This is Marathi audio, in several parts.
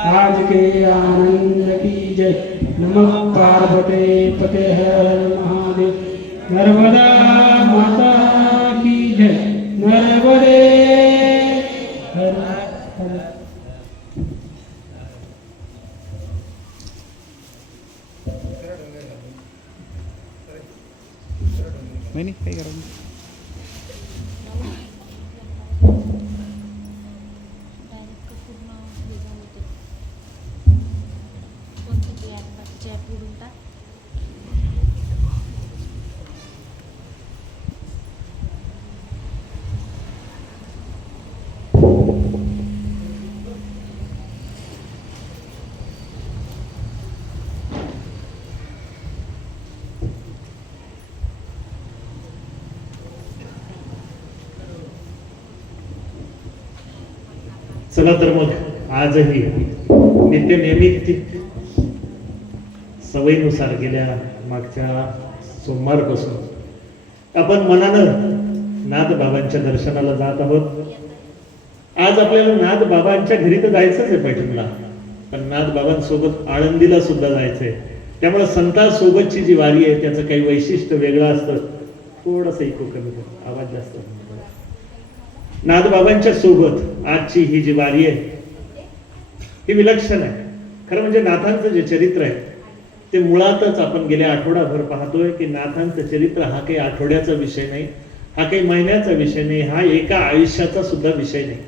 आज के आनंद की जय। नमः पार्वते पते हर महादेव। नर्मदा माता की जय। नर्मदे हर हर। नहीं काही करायचं चला तर मग आजही नित्य नेहमी सवयीनुसार गेल्या मागच्या सोमवारपासून आपण मनानं नाथ बाबांच्या दर्शनाला जात आहोत. आज आपल्याला नाथ बाबांच्या घरी तर जायचंच आहे पैठणला, पण नाथ बाबांसोबत आळंदीला सुद्धा जायचंय. त्यामुळे संतांसोबतची जी वारी आहे त्याचं काही वैशिष्ट्य वेगळं असतं. थोडंसं इको कमी कर, आवाज जास्त. नाथबाबांच्या सोबत आजची ही जी वारी आहे ही विलक्षण आहे. खरं म्हणजे नाथांचं जे चरित्र आहे ते मुळातच आपण गेल्या आठवडाभर पाहतोय की नाथांचं चरित्र हा काही आठवड्याचा विषय नाही, हा काही महिन्याचा विषय नाही, हा एका आयुष्याचा सुद्धा विषय नाही.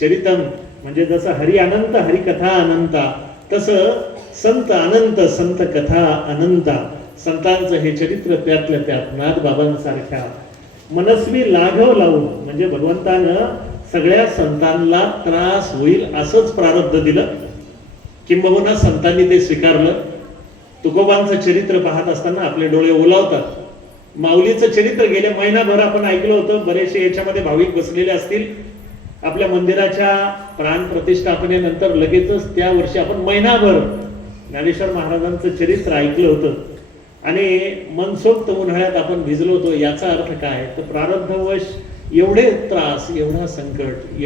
चरितम म्हणजे जसं हरी अनंत हरिकथा अनंता, तसं संत अनंत संत कथा अनंता. संतांचं हे चरित्र त्यातल्या त्यात नाथबाबांसारख्या मनस्वी लाघव लावून, म्हणजे भगवंतानं सगळ्या संतांना त्रास होईल असंच प्रारब्ध दिलं, किंबहुना संतांनी ते स्वीकारलं. तुकोबांचं चरित्र पाहत असताना आपले डोळे ओलावतात. माऊलीचं चरित्र गेल्या महिनाभर आपण ऐकलं होतं. बरेचसे याच्यामध्ये भाविक बसलेले असतील. आपल्या मंदिराच्या प्राण प्रतिष्ठापनेनंतर लगेचच त्या वर्षी आपण महिनाभर ज्ञानेश्वर महाराजांचं चरित्र ऐकलं होतं आणि मनसोक्त उन्हाळ्यात आपण भिजलो होतो. याचा अर्थ काय तर प्रारब्धवश एवढे त्रास, एवढा संकट,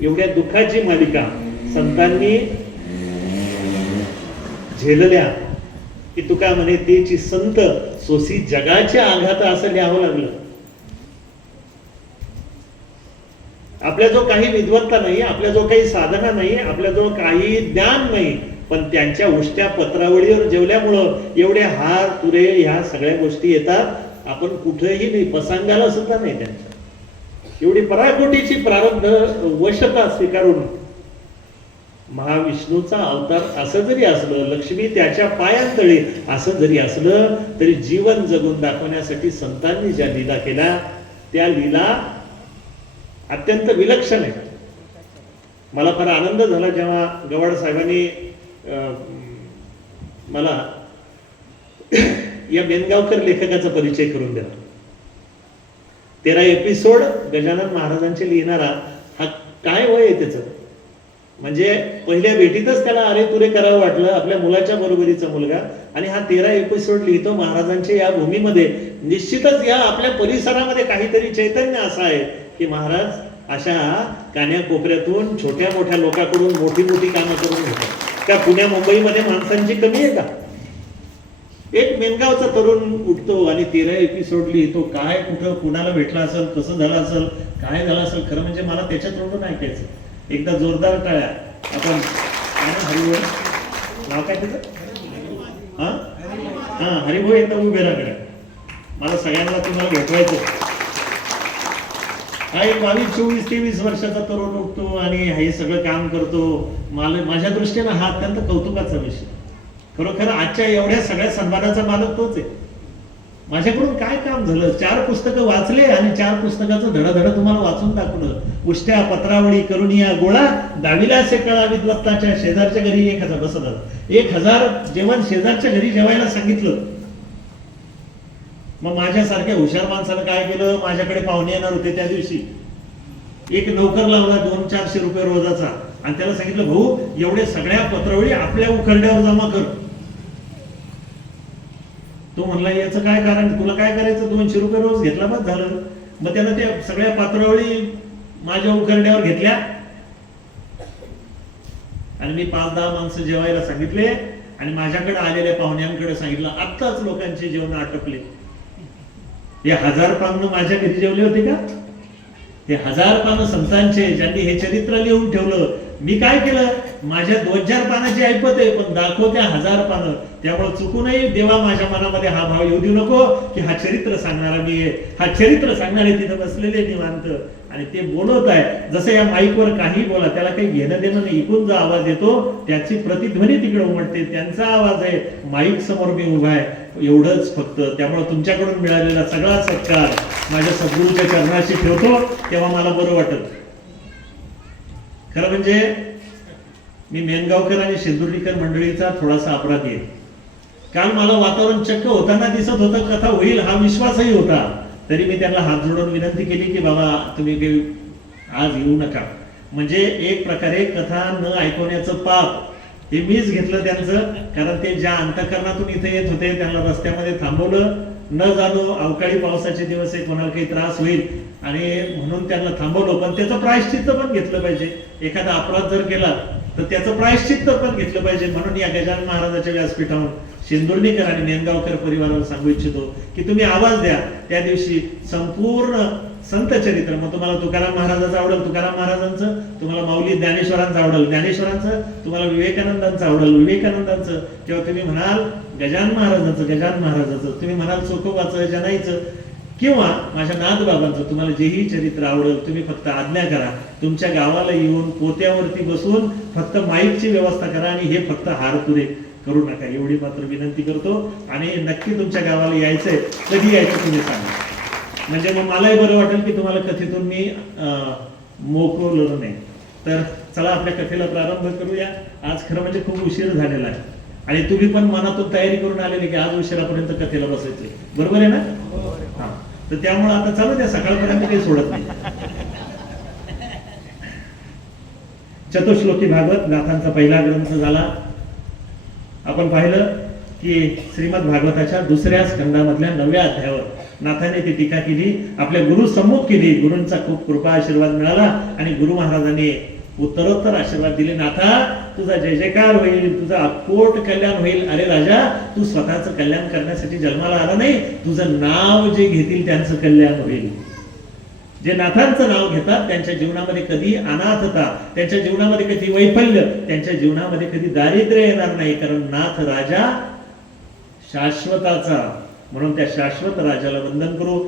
एवढ्या दुःखाची मालिका संतांनी झेलल्या की तुका म्हणे तेची संत सोसी जगाच्या आघात असं लिहावं लागलं. आपल्याजवळ काही विद्वत्ता नाही, आपल्याजवळ काही साधना नाही, आपल्याजवळ काही ज्ञान नाही, पण त्यांच्या उष्ट्या पत्रावळीवर जेवल्यामुळं एवढे हार तुरे ह्या सगळ्या गोष्टी येतात. आपण कुठेही नाही, पसांगाला सुद्धा नाही त्यांच्या. एवढी पराकोटीची प्रारब्ध वशता स्वीकारून महाविष्णूचा अवतार असं जरी असलं, लक्ष्मी त्याच्या पायांतळी असं जरी असलं, तरी जीवन जगून दाखवण्यासाठी संतांनी ज्या लीला केल्या त्या लीला अत्यंत विलक्षण आहे. मला फार आनंद झाला जेव्हा गवाड साहेबांनी मला या बेनगावकर लेखकाचा परिचय करून दिला. 13 एपिसोड गजानन महाराजांचे लिहिणारा हा काय वय आहे त्याचं. म्हणजे पहिल्या भेटीतच त्याला अरे तुरे करावं वाटलं, आपल्या मुलाच्या बरोबरीचा मुलगा, आणि हा 13 एपिसोड लिहितो महाराजांच्या या भूमीमध्ये. निश्चितच या आपल्या परिसरामध्ये काहीतरी चैतन्य असं आहे की महाराज अशा कान्या कोपऱ्यातून छोट्या मोठ्या लोकांकडून मोठी मोठी कामं करून घेतात. त्या पुण्या मुंबईमध्ये माणसांची कमी आहे का. एक मेनगावचा तरुण उठतो आणि 13 एपिसोड लिहितो. काय कुठं कुणाला भेटला असेल, कसं झालं असेल, काय झालं असेल. खरं म्हणजे मला त्याच्या तोंडून ऐकायचं. एकदा जोरदार टाळ्या. आपण हरिभाऊ, नाव काय त्याचं, हा हरिभाऊ, एकदा उभे राहा. मला सगळ्यांना तुम्हाला भेटवायचं. हा एक 22, 24, 23 वर्षाचा तरुण उठतो आणि हे सगळं काम करतो. माझ्या दृष्टीनं हा अत्यंत कौतुकाचा विषय. खरोखर आजच्या एवढ्या सगळ्या सन्मानाचा मालक तोच आहे. माझ्याकडून काय काम झालं, 4 पुस्तकं वाचले आणि 4 पुस्तकाचं धडधड तुम्हाला वाचून दाखवलं. उष्ट्या पत्रावळी करुणिया गोळा दाविला से कळा विद्वत्ताच्या शेजारच्या घरी 1000 बसत 1000 जेवण शेजारच्या घरी जेवायला सांगितलं. मग माझ्यासारख्या हुशार माणसानं काय केलं, माझ्याकडे पाहुणे येणार होते त्या दिवशी, एक नोकर लावला 200-400 रुपये रोजाचा आणि त्याला सांगितलं भाऊ एवढे सगळ्या पत्रावळी आपल्या उखरड्यावर जमा कर. तो म्हणला याचं काय कारण, तुला काय करायचं, 200 रुपये रोज घेतला बस झालं. मग त्यानं त्या सगळ्या पत्रावळी माझ्या उखरड्यावर घेतल्या आणि मी 5-10 माणसं जेवायला सांगितले आणि माझ्याकडे आलेल्या पाहुण्यांकडे सांगितलं आत्ताच लोकांचे जेवण आटोपले. हे 1000 पानं माझ्या घरी जेवले होते का? हे 1000 पानं संतांचे, ज्यांनी हे चरित्र लिहून ठेवलं. मी काय केलं, माझ्या 2000 पानाची ऐपत आहे, पण दाखवत्या 1000 पानं. त्यामुळे चुकूनही देवा माझ्या मनामध्ये हा भाव येऊ देऊ नको की हा चरित्र सांगणारा मी आहे. हा चरित्र सांगणारे तिथं बसलेले निवांत आणि ते बोलत आहे. जसं या माईकवर काही बोला, त्याला काही घेणं देणं नाही. इकडून जो आवाज येतो त्याची प्रतिध्वनी तिकडे उमटते, त्यांचा आवाज आहे. माईक समोर मी उभा आहे, एवढंच फक्त. त्यामुळे तुमच्याकडून मिळालेला सगळा सत्कार माझ्या सद्गुरूच्या चरणाशी ठेवतो, तेव्हा मला बरं वाटत. खरं म्हणजे मी मेनगावकर आणि शेंदुर्लीकर मंडळीचा थोडासा अपराधी आहे. काल मला वातावरण चक्क होताना दिसत होतं, कथा होईल हा विश्वासही होता. तरी मी त्यांना हात जोडून विनंती केली की बाबा तुम्ही काही आज येऊ नका. म्हणजे एक प्रकारे कथा न ऐकवण्याचं पाप हे मीच घेतलं त्यांचं. कारण ते ज्या अंतःकरणातून इथे येत होते त्यांना रस्त्यामध्ये थांबवलं. न जाणो अवकाळी पावसाचे दिवस आहे, कोणाला काही त्रास होईल आणि म्हणून त्यांना थांबवलं. पण त्याचं प्रायश्चित्त पण घेतलं पाहिजे. एखादा अपराध जर केला तर त्याचं प्रायश्चित्त पण घेतलं पाहिजे. म्हणून या गजानन महाराजाच्या व्यासपीठावर शेंदुर्लीकर आणि मेनगावकर परिवाराला सांगू इच्छितो की तुम्ही आवाज द्या. त्या दिवशी संपूर्ण संत चरित्र, मग तुम्हाला तुकाराम महाराजांचं आवडेल तुकाराम महाराजांचं, तुम्हाला माऊली ज्ञानेश्वरांचं आवडेल ज्ञानेश्वरांचं, तुम्हाला विवेकानंदांचं आवडेल विवेकानंदांचं, किंवा तुम्ही म्हणाल गजानन महाराजांचं, तुम्ही म्हणाल चोखोबाचं जनाईचं, किंवा माझ्या नाथबाबांचं. तुम्हाला जेही चरित्र आवडेल तुम्ही फक्त आज्ञा करा. तुमच्या गावाला येऊन पोत्यावरती बसून फक्त माईकची व्यवस्था करा आणि हे फक्त हारपुरे करू नका, एवढी मात्र विनंती करतो. आणि नक्की तुमच्या गावाला यायचंय, कधी यायचं तुम्ही सांगा. म्हणजे मग मलाही बरं वाटेल की तुम्हाला कथेतून मी मोकळवलं नाही. तर चला आपल्या कथेला प्रारंभ करूया. आज खरं म्हणजे खूप उशीर झालेला आहे आणि तुम्ही पण मनातून तयारी करून आलेले की आज उशिरापर्यंत कथेला बसायचे, बरोबर आहे ना? हा, तर त्यामुळे आता चालू द्या, सकाळपर्यंत काही सोडत नाही. चतुश्लोकी भागवत नाथांचा पहिला ग्रंथ झाला. आपण पाहिलं की श्रीमद भागवताच्या 2ऱ्या स्कंदामधल्या 9व्या अध्यायावर नाथाने ती टीका केली, आपल्या गुरु सम्मुख केली. गुरूंचा खूप कृपा आशीर्वाद मिळाला आणि गुरु महाराजांनी उत्तरोत्तर आशीर्वाद दिले. नाथा तुझा जय जयकार होईल, तुझा अकोट कल्याण होईल. अरे राजा, तू स्वतःचं कल्याण करण्यासाठी जन्माला आला नाही, तुझं नाव जे घेतील त्यांचं कल्याण होईल. जे नाथांचं नाव घेतात त्यांच्या जीवनामध्ये कधी अनाथता, त्यांच्या जीवनामध्ये कधी वैफल्य, त्यांच्या जीवनामध्ये कधी दारिद्र्य येणार नाही. कारण नाथ राजा शाश्वताचा, म्हणून त्या शाश्वत राजाला वंदन करू.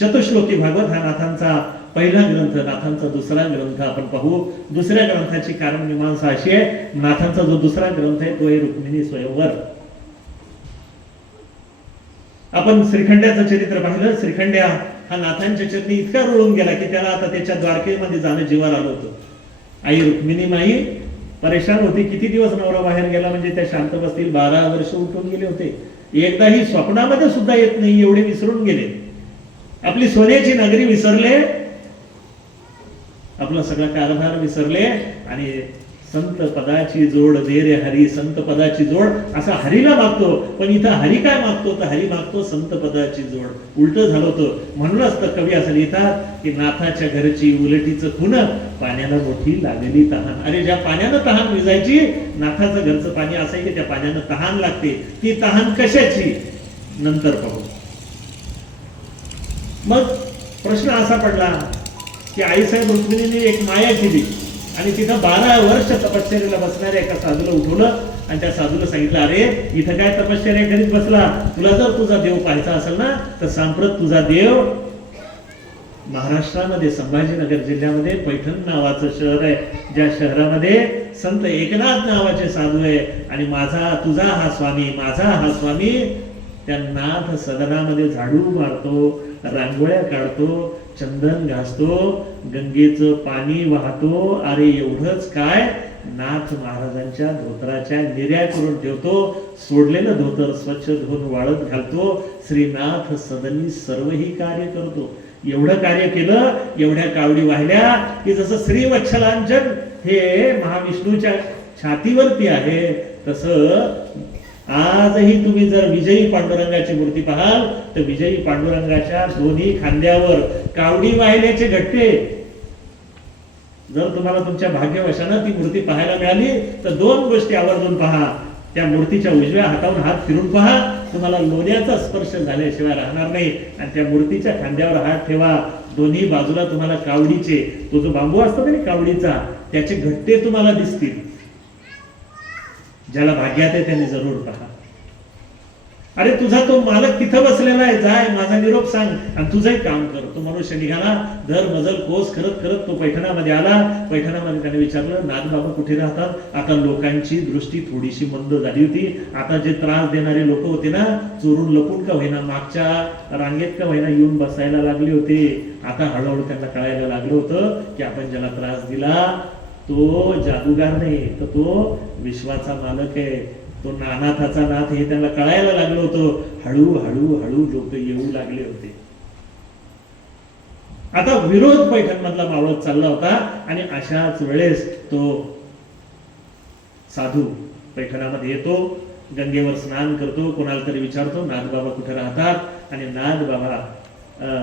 चतुश्लोकी भागवत हा नाथांचा पहिला ग्रंथ, नाथांचा 2रा ग्रंथ आपण पाहू. 2ऱ्या ग्रंथाची कारण मीमांसा अशी आहे, नाथांचा जो 2रा ग्रंथ आहे तो आहे रुक्मिणी स्वयंवर. आपण श्रीखंड्याचं चरित्र पाहिलं. श्रीखंड्या हा नाथांच्या चरणी इतका रुळून गेला की त्याला आता त्याच्या द्वारकेमध्ये जाणं जीवावर आलं होतं. आई रुक्मिणी माई परेशान होती. किती दिवस नवरा बाहेर गेला म्हणजे त्या शांत बसतील. 12 वर्ष उठून गेले होते. एकदाही स्वप्नामध्ये सुद्धा येत नाही, एवढे विसरून गेले. आपली सोन्याची नगरी विसरले, आपला सगळा कारभार विसरले आणि संत पदाची जोड दे रे हरी, संत पदाची जोड असा हरीला मागतो. पण इथं हरी काय मागतो तर हरी मागतो संत पदाची जोड. उलट झालं होतं. म्हणूनच तर कवी असं लिहितात की नाथाच्या घरची उलटीचं खून, पाण्याला मोठी लागली तहान. अरे ज्या पाण्यानं तहान विजायची, नाथाचं घरचं पाणी असं आहे की त्या पाण्यानं तहान लागते. ती तहान कशाची नंतर पाहू. मग प्रश्न असा पडला की आईसाहेब रुक्मिणीने एक माया केली आणि तिथं 12 वर्ष तपश्चर्याला बसणाऱ्या एका साधूला उठवलं आणि त्या साधूला सांगितलं, अरे इथं काय तपश्चर्या करीत बसला, तुला जर तुझा देव पाहायचा असेल ना तर सांप्रत तुझा देव महाराष्ट्रामध्ये संभाजीनगर जिल्ह्यामध्ये पैठण नावाचं शहर आहे, ज्या शहरामध्ये संत एकनाथ नावाचे साधू आहे. आणि तुझा हा स्वामी, माझा हा स्वामी त्या नाथ सदनामध्ये झाडू मारतो, रांगोळ्या काढतो, चंदन घासतो, गंगेचं पाणी वाहतो. अरे एवढंच काय, नाथ महाराजांच्या धोतराच्या निर्या करून ठेवतो, सोडलेलं धोतर स्वच्छ धुवून वाळत घालतो, श्रीनाथ सदनी सर्वही कार्य करतो. एवढं कार्य केलं, एवढ्या कावडी वाहिल्या की जसं श्रीवत्सलांचन हे महाविष्णूच्या छातीवरती आहे, तसं आजही तुम्ही जर विजयी पांडुरंगाची मूर्ती पाहाल तर विजयी पांडुरंगाच्या दोन्ही खांद्यावर कावडी वाहिल्याचे घट्टे. जर तुम्हाला तुमच्या भाग्यवशानं ती मूर्ती पाहायला मिळाली तर दोन गोष्टी आवर्जून पहा. त्या मूर्तीच्या उजव्या हातावरून हात फिरून पहा, तुम्हाला लोण्याचा स्पर्श झाल्याशिवाय राहणार नाही. आणि त्या मूर्तीच्या खांद्यावर हात ठेवा, दोन्ही बाजूला तुम्हाला कावडीचे, तो जो बांबू असतो ना कावडीचा, त्याचे घट्टे तुम्हाला दिसतील. ज्याला भाग्यात आहे त्यांनी जरूर पहा. अरे तुझा तो मालक तिथं बसलेला आहे, जाय माझा निरोप सांग आणि तुझंही काम कर. तो मनुष्य निघाला, दर मजल कोस करत करत तो पैठणामध्ये आला. पैठणामध्ये त्याने विचारलं, नाथबाबा कुठे राहतात? आता लोकांची दृष्टी थोडीशी मंद झाली होती. आता जे त्रास देणारे लोक होते ना, चोरून लपून का होईना मागच्या रांगेत का होईना येऊन बसायला लागले होते. आता हळूहळू त्यांना कळायला लागलं होतं की आपण ज्याला त्रास दिला तो जादूगार नाही, तर तो विश्वाचा मालक आहे, तो नाथाचा नाथ हे त्यांना कळायला लागलं होतं. हळूहळू हळू लोक येऊ लागले होते. आता विरोध पैठण मधला मावळत चालला होता आणि अशाच वेळेस तो साधू पैठणामध्ये येतो, गंगेवर स्नान करतो, कोणाला तरी विचारतो नाथबाबा कुठे राहतात. आणि नाथबाबा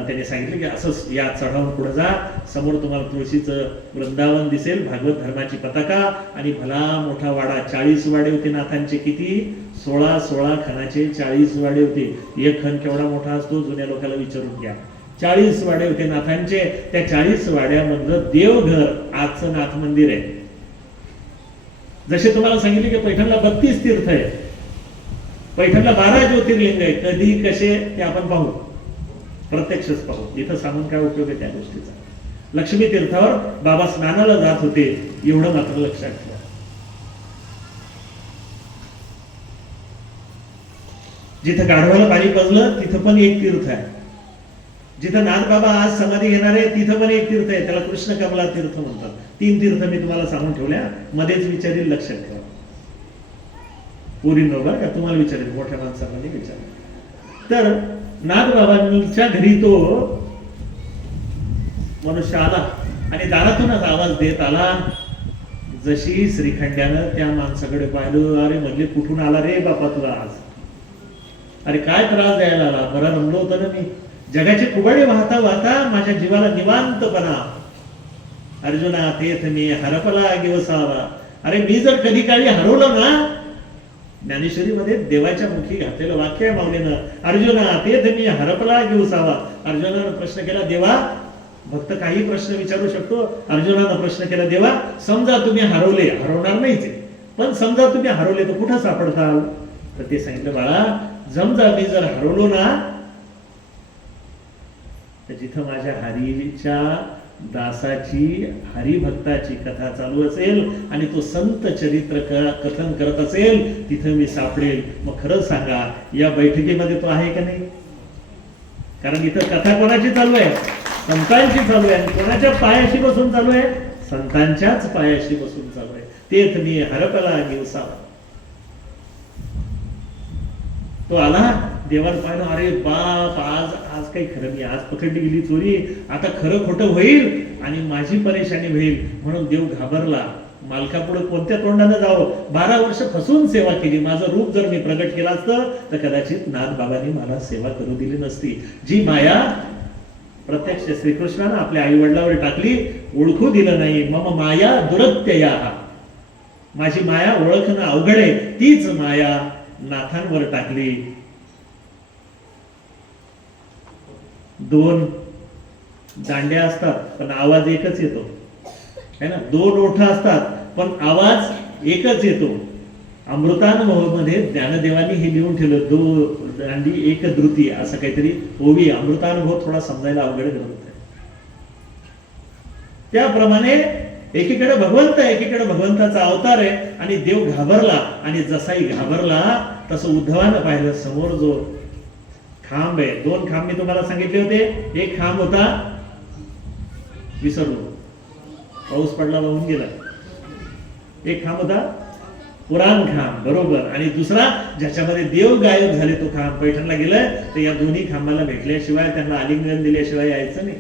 त्याने सांगितलं की असं या चढावून पुढे जा, समोर तुम्हाला तुळशीचं वृंदावन दिसेल, भागवत धर्माची पताका आणि भला मोठा वाडा. 40 वाडे होते नाथांचे. किती? 16 खणाचे 40 वाडे होते. एक खण केवढा मोठा असतो जुन्या लोकांना विचारून घ्या. 40 वाडे होते नाथांचे. त्या 40 वाड्यामधलं देवघर आजचं नाथ मंदिर आहे. जसे तुम्हाला सांगितले की पैठणला 32 तीर्थ आहे, पैठणला 12 ज्योतिर्लिंग आहे. कधी कसे ते आपण पाहू, प्रत्यक्षच पाहू. इथं सांगून काय उपयोग आहे त्या गोष्टीचा. लक्ष्मी तीर्थावर बाबा स्नानाला जात होते, एवढं मात्र लक्षात ठेवा. जिथं गाढवाला पाणी पडलं तिथं पण एक तीर्थ आहे. जिथं नाथबाबा आज समाधी घेणार आहे तिथं पण एक तीर्थ आहे, त्याला कृष्ण कमला तीर्थ म्हणतात. 3 तीर्थ मी तुम्हाला सांगून ठेवल्या, मध्येच विचारील, लक्षात ठेवा. पुरी बरं का, तुम्हाला विचारेल, मोठ्या माणसामध्ये विचार. तर नाथबाबांच्या घरी तो मनुष्य आला आणि दारातूनच आवाज देत आला. जशी श्रीखंड्यानं त्या माणसाकडे पाहिलं, अरे म्हणले कुठून आला रे बापा तुला आज? अरे काय त्रास द्यायला आला? बरं रमलो होतं ना मी, जगाचे कुबडे वाहता वाहता माझ्या जीवाला निवांतपणा. अर्जुना तेथ मी हरपला गिवसावा. अरे मी जर कधी काळी हरवलं ना, ज्ञानेश्वरीमध्ये देवाच्या मुखी घातलेलं वाक्य आहे माऊलीनं, अर्जुना तेथ मी हरपला गिवसावा. अर्जुनानं प्रश्न केला, देवा, भक्त काही प्रश्न विचारू शकतो. अर्जुनानं प्रश्न केला, देवा समजा तुम्ही हरवले, हरवणार नाहीच, पण समजा तुम्ही हरवले तर कुठं सापडताल? तर ते सांगितलं, बाळा समजा मी जर हरवलो ना, तर जिथं माझ्या हरीच्या दासाची, हरिभक्ताची कथा चालू असेल आणि तो संत चरित्र कथन करत असेल, तिथं मी सापडेल. मग खरंच सांगा, या बैठकीमध्ये तो आहे का नाही? कारण इथं कथा कोणाची चालू आहे? संतांची चालू आहे. आणि कोणाच्या पायाशी बसून चालू आहे? संतांच्याच पायाशी बसून चालू आहे. तेथ मी हरपला गिवसावा. तो आला, देवाला पाहिलं, अरे बाप आज आज काही खरं नाही, आज पकडली गेली चोरी, आता खरं खोटं होईल आणि माझी परेशानी होईल. म्हणून देव घाबरला. मालकापुढे कोणत्या तोंडाने जावं? 12 वर्ष फसून सेवा केली. माझं रूप जर मी प्रगट केलं असतं तर कदाचित नाथबाबांनी मला सेवा करू दिली नसती. जी माया प्रत्यक्ष श्रीकृष्णानं आपल्या आई वडिलांवर टाकली, ओळखू दिलं नाही. मम माया दुरत्यया, माझी माया ओळखणं अवघड आहे, तीच माया नाथांवर टाकली. 2 दांड्या असतात पण आवाज एकच येतो, है ना. 2 ओठ असतात पण आवाज एकच येतो. अमृतानुभवामध्ये ज्ञानदेवानी हे लिहून ठेवलं, 2 दांडी 1 द्रुती, असं काहीतरी ओवी. अमृतानुभव थोडा समजायला अवघड ग्रंथ आहे. त्याप्रमाणे एकीकडे भगवंत, एकीकडे भगवंताचा अवतार आहे आणि देव घाबरला. आणि जसाही घाबरला तसं उद्धवानं पाहिलं, समोर जो खांब आहे, 2 खांब मी तुम्हाला सांगितले होते. एक खांब होता, विसरलो, पाऊस पडला वाहून गेला. एक खांब होता पुराण खांब, बरोबर. आणि दुसरा ज्याच्यामध्ये देव गायब झाले तो खांब. पैठणला गेलं तर या दोन्ही खांबाला भेटल्याशिवाय, त्यांना आलिंगन दिल्याशिवाय यायचं नाही.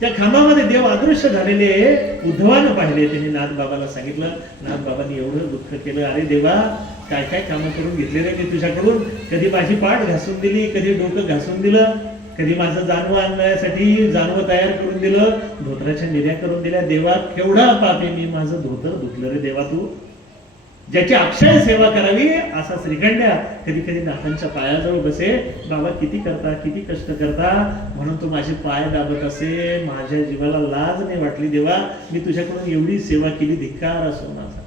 त्या खांबामध्ये देव अदृश्य झालेले उद्धवानं पाहिले. त्यांनी नाथबाबाला सांगितलं. नाथबाबांनी एवढं दुःख केलं, अरे देवा काय काय कामं करून घेतलेले मी तुझ्याकडून, कधी माझी पाठ घासून दिली, कधी डोकं घासून दिलं, कधी माझं जानवं आणण्यासाठी जानवं तयार करून दिलं, धोत्राच्या निर्या करून दिल्या. देवा केवढा पापी मी, माझं धोतर धुतलं रे देवा तू. ज्याची अक्षय सेवा करावी असा श्रीखंड्या कधी कधी नाथांच्या पायाजवळ बसे. बाबा किती करता, किती कष्ट करता, म्हणून तू माझे पाय दाबत असे. माझ्या जीवाला लाज नाही वाटली देवा, मी तुझ्याकडून एवढी सेवा केली, धिक्कार असो माझा.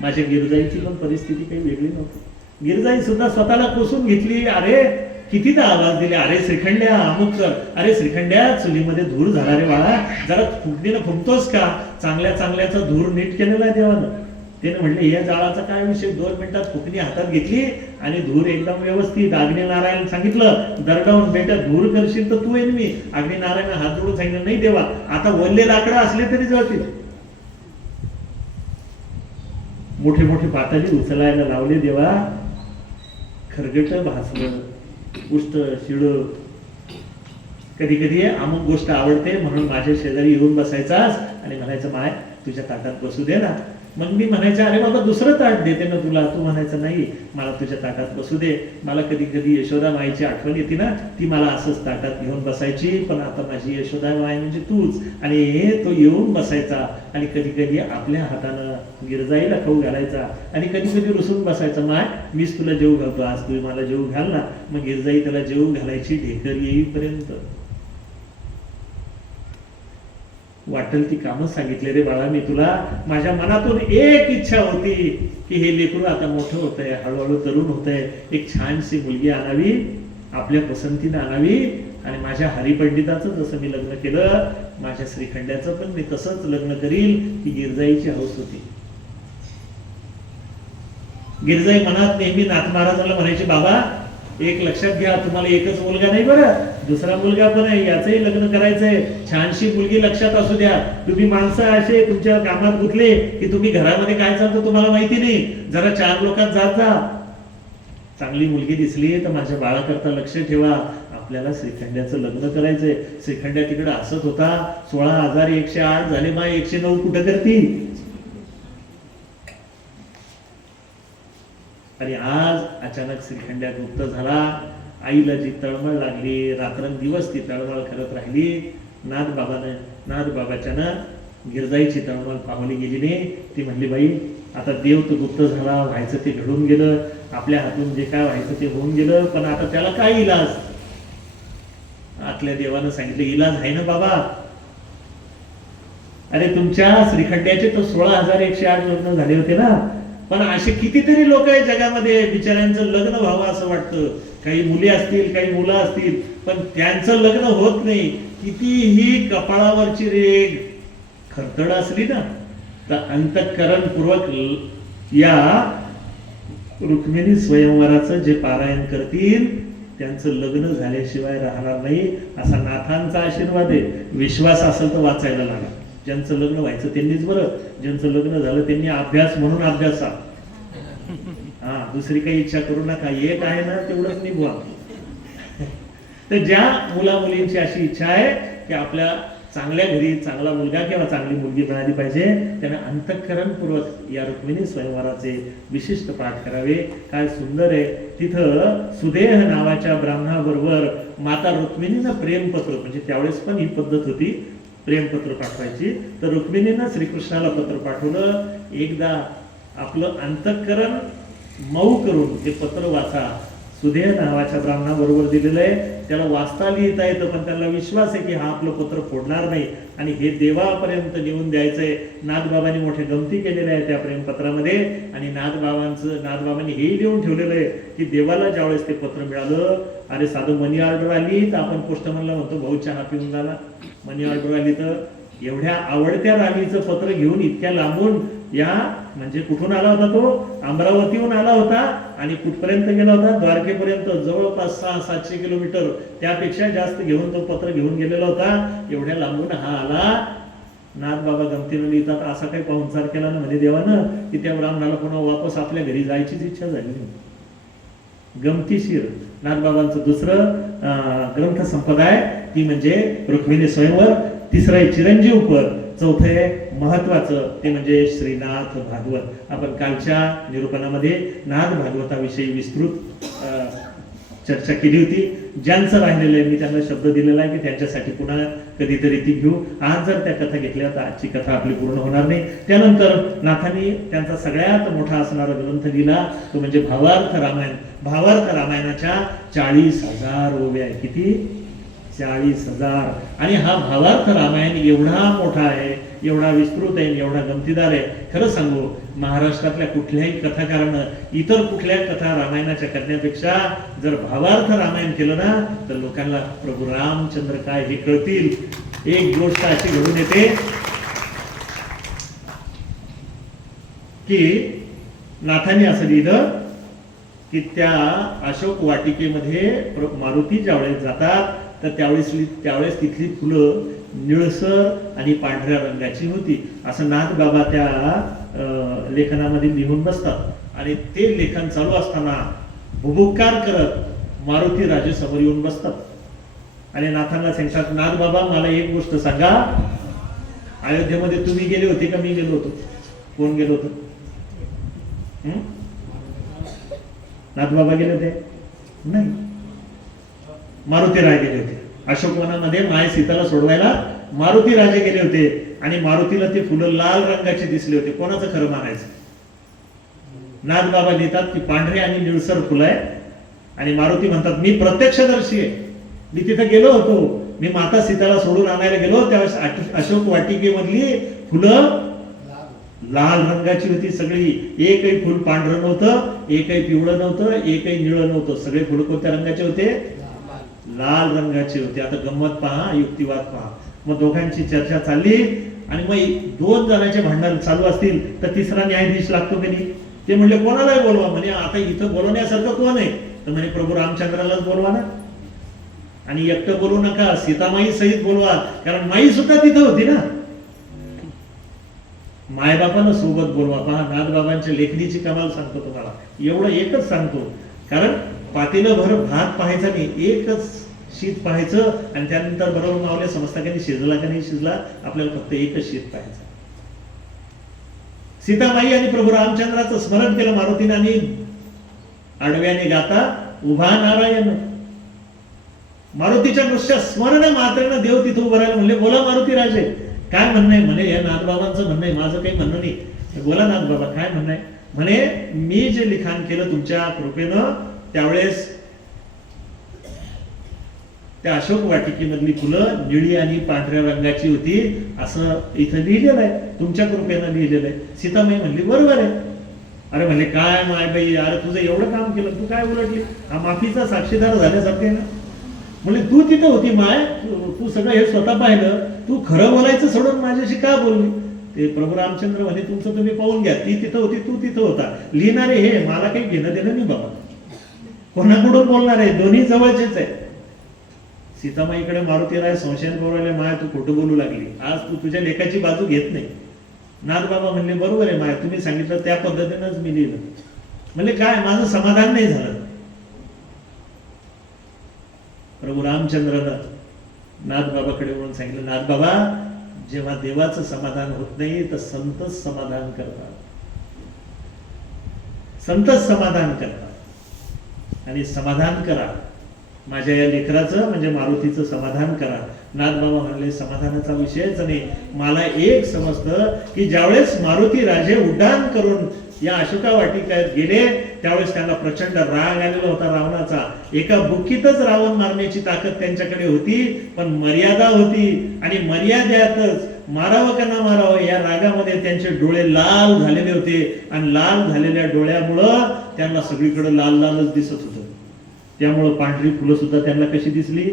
माझ्या गिरजाईची पण परिस्थिती काही वेगळी नव्हती. गिरजाई सुद्धा स्वतःला कोसून घेतली. अरे कितीदा आवाज दिले, अरे श्रीखंड्या अमुक कर, अरे श्रीखंड्या चुलीमध्ये धूर झाला रे बाळा, जरा फुंकणीनं फुंकतोस का? चांगल्या चांगल्याचा धूर नीट केलेला आहे देवानं. त्याने म्हणले या जाळाचा काय विषय, 2 मिनिटात फुकणी हातात घेतली आणि धूर एकदम व्यवस्थित. अग्नी नारायण सांगितलं, दरडावून बेटा धूर करशील तर तू येईन मी. अग्नी नारायण हात जोडून सांगितलं, नाही देवा आता वल्ले लाकडं असले तरी जळतील. मोठे मोठे पातळी उचलायला लावले देवा. खरगट भासलं, उष्ट शिळ. कधी कधी अमुक गोष्ट आवडते म्हणून माझ्या शेजारी येऊन बसायचास आणि म्हणायचं माय तुझ्या ताटात बसू दे ना. मग मी म्हणायचे अरे बाबा दुसरं ताट देते ना तुला. तू म्हणायचं नाही मला तुझ्या ताटात बसू दे. मला कधी कधी यशोदा माईची आठवण येते ना, ती मला असंच ताटात घेऊन बसायची. पण आता माझी यशोदा माई म्हणजे तूच. आणि तो येऊन बसायचा आणि कधी कधी आपल्या हातानं गिरजाईला खाऊ घालायचा आणि कधी कधी रुसून बसायचा, माय मीच तुला जेवू घालतो, आज तू मला जेवू घाल ना. मग गिरजाई त्याला जेवू घालायची ढेकर येईपर्यंत. वाटेल ती कामं सांगितले रे बाळा मी तुला. माझ्या मनातून एक इच्छा होती की हे लेकरू आता मोठं होतंय, हळूहळू तरुण होतंय, एक छानशी मुलगी आणावी, आपल्या पसंतीनं आणावी. आणि माझ्या हरिपंडिताचं जसं मी लग्न केलं, माझ्या श्रीखंड्याचं पण मी तसंच लग्न करील, ही गिरजाईची हौस होती. गिरजाई मनात नेहमी नाथ महाराजांना म्हणायची, बाबा एक लक्षात घ्या, तुम्हाला एकच मुलगा नाही बरं, दुसरा मुलगा पण आहे, याचंही लग्न करायचंय. छानशी मुलगी लक्षात असू द्या. तुम्ही माणसं असे तुमच्या कामात गुंतले की तुम्ही घरामध्ये काय चालतं तुम्हाला माहिती नाही. जरा 4 लोकात जात जा. चांगली मुलगी दिसली तर माझ्या बाळाकरता लक्ष ठेवा. आपल्याला श्रीखंड्याचं लग्न करायचंय. श्रीखंड्या तिकडे हसत होता. 16,108 झाले मा 109 कुठं करती. आणि आज अचानक श्रीखंड्या गुप्त झाला. आईला जी तळमळ लागली, रात्रंदिवस ती तळमळ करत राहिली. नाथबाबाच्यानं गिरजाईची तळमळ पावली गेली नाही. ती म्हणली, बाई आता देव तो गुप्त झाला, व्हायचं ते घडून गेलं, आपल्या हातून जे काय व्हायचं ते होऊन गेलं, पण आता त्याला काय इलाज. आतल्या देवानं सांगितलं, इलाज आहे ना बाबा. अरे तुमच्या श्रीखंड्याचे तर 16,108 लग्न झाले होते ना, पण असे कितीतरी लोक आहेत जगामध्ये बिचाऱ्यांचं लग्न व्हावं असं वाटतं. काही मुली असतील, काही मुलं असतील, पण त्यांचं लग्न होत नाही. कितीही कपाळावरची रेग खरतड असली ना, तर अंतःकरणपूर्वक या रुक्मिणी स्वयंवराचं जे पारायण करतील त्यांचं लग्न झाल्याशिवाय राहणार नाही, असा नाथांचा आशीर्वाद आहे. विश्वास असेल तर वाचायला लागा. ज्यांचं लग्न व्हायचं त्यांनीच बरं, ज्यांचं लग्न झालं त्यांनी अभ्यास म्हणून अभ्यासा. हा दुसरी काही इच्छा करू नका, एक आहे ना तेवढंच निभवा. तर ज्या मुला मुलींची अशी इच्छा आहे की आपल्या चांगल्या घरी चांगला मुलगा किंवा चांगली मुलगी मिळाली पाहिजे, त्याने अंतःकरणपूर्वक या रुक्मिणी स्वयंवराचे विशिष्ट पाठ करावे. काय सुंदर आहे. तिथं सुदेह नावाच्या ब्राह्मणाबरोबर माता रुक्मिणीनं प्रेमपत्र, म्हणजे त्यावेळेस पण ही पद्धत होती प्रेमपत्र पाठवायची. तर रुक्मिणीनं श्रीकृष्णाला पत्र पाठवलं. एकदा आपलं अंतःकरण मऊ करून ते पत्र वाचा. सुदेह नावाच्या ब्राह्मणाबरोबर दिलेलं आहे. त्याला वाचता लिहिता येतं, पण त्याला विश्वास आहे की हा आपलं पत्र फोडणार नाही आणि हे देवापर्यंत नेऊन द्यायचंय. नाथबाबांनी मोठ्या गमती केलेल्या आहे त्या प्रेमपत्रामध्ये. आणि नाथबाबांनी हे लिहून ठेवलेलं आहे की देवाला ज्यावेळेस ते पत्र मिळालं, अरे साधं मनी ऑर्डर आली तर आपण पोस्टमनला म्हणतो भाऊ चहा पिऊन झाला. मनी ऑर्डर आली तर एवढ्या आवडत्या राणीचं पत्र घेऊन इतक्या लांबून, या म्हणजे कुठून आला होता तो, अमरावतीहून आला होता आणि कुठपर्यंत गेला होता, द्वारकेपर्यंत, जवळपास 600-700 किलोमीटर, त्यापेक्षा जास्त घेऊन तो पत्र घेऊन गेलेला होता. एवढ्या लांबून हा आला. नाथबाबा गमतीनं लिहितात, असा काही पाहुणचार केला ना म्हणे देवानं की त्या ब्राह्मणाला पुन्हा वापस आपल्या घरी जायचीच इच्छा झाली नाही. गमतीशीर नाथबाबांचं दुसरं ग्रंथ संपदा आहे, ती म्हणजे रुक्मिणी स्वयंवर. तिसरं आहे चिरंजीव पद. चौथं आहे महत्वाचं, ते म्हणजे श्रीनाथ भागवत. आपण कालच्या निरूपणामध्ये नाथ भागवताविषयी विस्तृत चर्चा केली होती. ज्यांचं राहिलेलं आहे मी त्यांना शब्द दिलेला आहे की त्यांच्यासाठी पुन्हा कधीतरी ती घेऊ. आज जर त्या कथा घेतल्या तर आजची कथा आपली पूर्ण होणार नाही. त्यानंतर नाथांनी त्यांचा सगळ्यात मोठा असणारा ग्रंथ लिहिला तो म्हणजे भावार्थ रामायण. भावार्थ रामायणाच्या 40,000 ओव्या आहे. किती? 40,000. आणि हा भावार्थ रामायण एवढा मोठा आहे, एवढा विस्तृत आहे, एवढा गमतीदार आहे. खरं सांगू, महाराष्ट्रातल्या कुठल्याही कथाकारानं इतर कुठल्या कथा रामायणाच्या करण्यापेक्षा जर भावार्थ रामायण केलं ना तर लोकांना प्रभू रामचंद्र काय हे कळतील. एक गोष्ट अशी घडून येते की नाथांनी असं लिहिलं की त्या अशोक वाटिकेमध्ये मारुती ज्यावेळेस जातात तर त्यावेळेस तिथली फुलं निळसर आणि पांढऱ्या रंगाची होती. असं नाथ बाबा त्या लेखनामध्ये लिहून बसतात. आणि ते लेखन चालू असताना भुभुक्कार करत मारुती राजे समोर येऊन बसतात आणि नाथांना सांगतात, नाथ बाबा मला एक गोष्ट सांगा, अयोध्येमध्ये तुम्ही गेले होते का मी गेलो होतो? कोण गेलो होतं? नाथ बाबा गेले होते? नाही, मारुती राय गेले होते. अशोकवनामध्ये माय सीताला सोडवायला मारुती राजे गेले होते आणि मारुतीला ते फुलं लाल रंगाचे दिसले होते. कोणाचं खरं मानायचं? नाथ बाबा लिहितात की पांढरे आणि निळसर फुलं आहे आणि मारुती म्हणतात मी प्रत्यक्षदर्शी आहे, मी तिथे गेलो होतो, मी माता सीताला सोडून आणायला गेलो त्यावेळेस अशोक वाटिकेमधली फुलं लाल रंगाची होती सगळी. एकही फुल पांढरं नव्हतं, एकही पिवळं नव्हतं, एकही निळं नव्हतं. सगळे फुलं कोणत्या रंगाचे होते? लाल रंगाचे होते. आता गंमत पहा, युक्तिवाद पहा. मग दोघांची चर्चा चालली आणि मग 2 जणांचे भांडण चालू असतील तर तिसरा न्यायाधीश लागतो की नाही? ते म्हणले कोणालाही बोलवा. म्हणे आता इथं बोलवण्यासारखं कोण आहे? तर म्हणे प्रभू रामचंद्रालाच बोलवा ना. आणि एकटं बोलू नका, सीतामाई सहित बोलवा, कारण माई सुद्धा तिथं होती ना. मायबापानं सोबत बोलवा. पहा नाथबाबांच्या लेखणीची कमाल सांगतो तुम्हाला. एवढं एकच सांगतो, कारण पातेलं भर भात पाहायचा नाही, एकच शीत पाहायचं आणि त्यानंतर बरोबर मावल्या समजता की शिजला का नाही शिजला, आपल्याला फक्त एकच शीत पाहायचं. सीतामाई आणि प्रभू रामचंद्राचं स्मरण केलं मारुतीने आणि आडव्याने गाता उभा नारायण. मारुतीच्या नुसत्या स्मरण मात्रेनं देव तिथं उभं राहिलं. म्हणले बोला मारुती राजे, काय म्हणणं आहे? म्हणे या नाथबाबांचं म्हणणं आहे, माझं काही म्हणणं नाही. बोला नाथबाबा काय म्हणणं आहे? म्हणे मी जे लिखाण केलं तुमच्या कृपेनं त्यावेळेस त्या अशोक वाटिकेमधली फुलं निळी आणि पांढऱ्या रंगाची होती असं इथं लिहिलेलं आहे, तुमच्या कृपेनं लिहिलेलं आहे. सीतामाई म्हणली बरोबर आहे. अरे म्हणले काय माय बाई, अरे तुझं एवढं काम केलं, तू काय उलटली? हा माफीचा साक्षीदार झाल्यासारखे ना. म्हणजे तू तिथं होती माय, तू सगळं हे स्वतः पाहिलं, तू खरं बोलायचं सोडून माझ्याशी का बोलली? ते प्रभू रामचंद्र म्हणे तुमचं तुम्ही पाहून घ्या, ती तिथं होती तू तिथं होता. लिहिणारे हे, मला काही घेणं देणं नाही बाबा, कोणाकडून बोलणार आहे, दोन्ही जवळचेच आहे. सीतामाईकडे मारुती राय संशयन करू माया तू खोटं बोलू लागली, आज तू तुझ्या लेखाची बाजू घेत नाही. नाथ बाबा म्हणले बरोबर आहे माया, तुम्ही सांगितलं त्या पद्धतीनंच मी लिहिलं. म्हणले काय, माझं समाधान नाही झालं. प्रभू रामचंद्रानं नाथ बाबाकडे म्हणून सांगितलं, नाथ बाबा जेव्हा देवाचं समाधान होत नाही तर संतच समाधान करतात, संतच समाधान करतात. आणि समाधान करा माझ्या या लेकराचं म्हणजे मारुतीचं समाधान करा. नाथ बाबा म्हणले समाधानाचा विषयच नाही, मला एक समजतं की ज्यावेळेस मारुती राजे उड्डाण करून या अशोका वाटिकेत गेले त्यावेळेस त्यांना प्रचंड राग आलेला होता रावणाचा. एका बुक्कीतच रावण मारण्याची ताकद त्यांच्याकडे होती, पण मर्यादा होती आणि मर्यादेतच मारावं का ना मारावं या रागामध्ये त्यांचे डोळे लाल झालेले होते आणि लाल झालेल्या डोळ्यामुळं त्यांना सगळीकडे लाल लालच दिसत होतं. त्यामुळं पांढरी फुलं सुद्धा त्यांना कशी दिसली?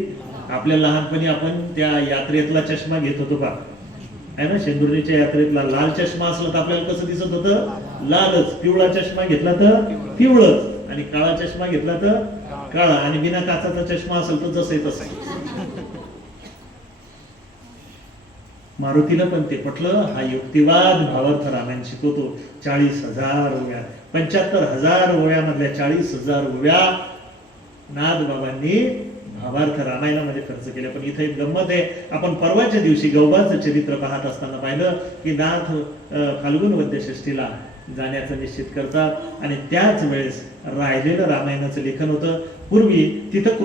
आपल्या लहानपणी आपण त्या यात्रेतला चष्मा घेत होतो का, आहे ना, शेंदुर्णीच्या यात्रेतला लाल चष्मा असला तर आपल्याला कसं दिसत होतं? लालच. पिवळा चष्मा घेतला तर पिवळच आणि काळा चष्मा घेतला तर काळा आणि बिना काचाचा चष्मा असेल तर जसं तसं. मारुतीला पण ते पटलं. हा युक्तिवाद भावार्थ रामायण शिकवतो. 40,000 ओव्या, 75,000 ओव्यामधल्या 40,000 ओव्या नाथ बाबांनी भावार्थ रामायणामध्ये खर्च केल्या. पण इथे एक गंमत आहे, आपण परवाच्या दिवशी गौबाचं चरित्र पाहत असताना पाहिलं की नाथ फाल्गुन वद्य षष्टीला जाण्याचं निश्चित करतात आणि त्याच वेळेस राहिलेलं रामायणाचं लेखन होतं. पूर्वी तिथं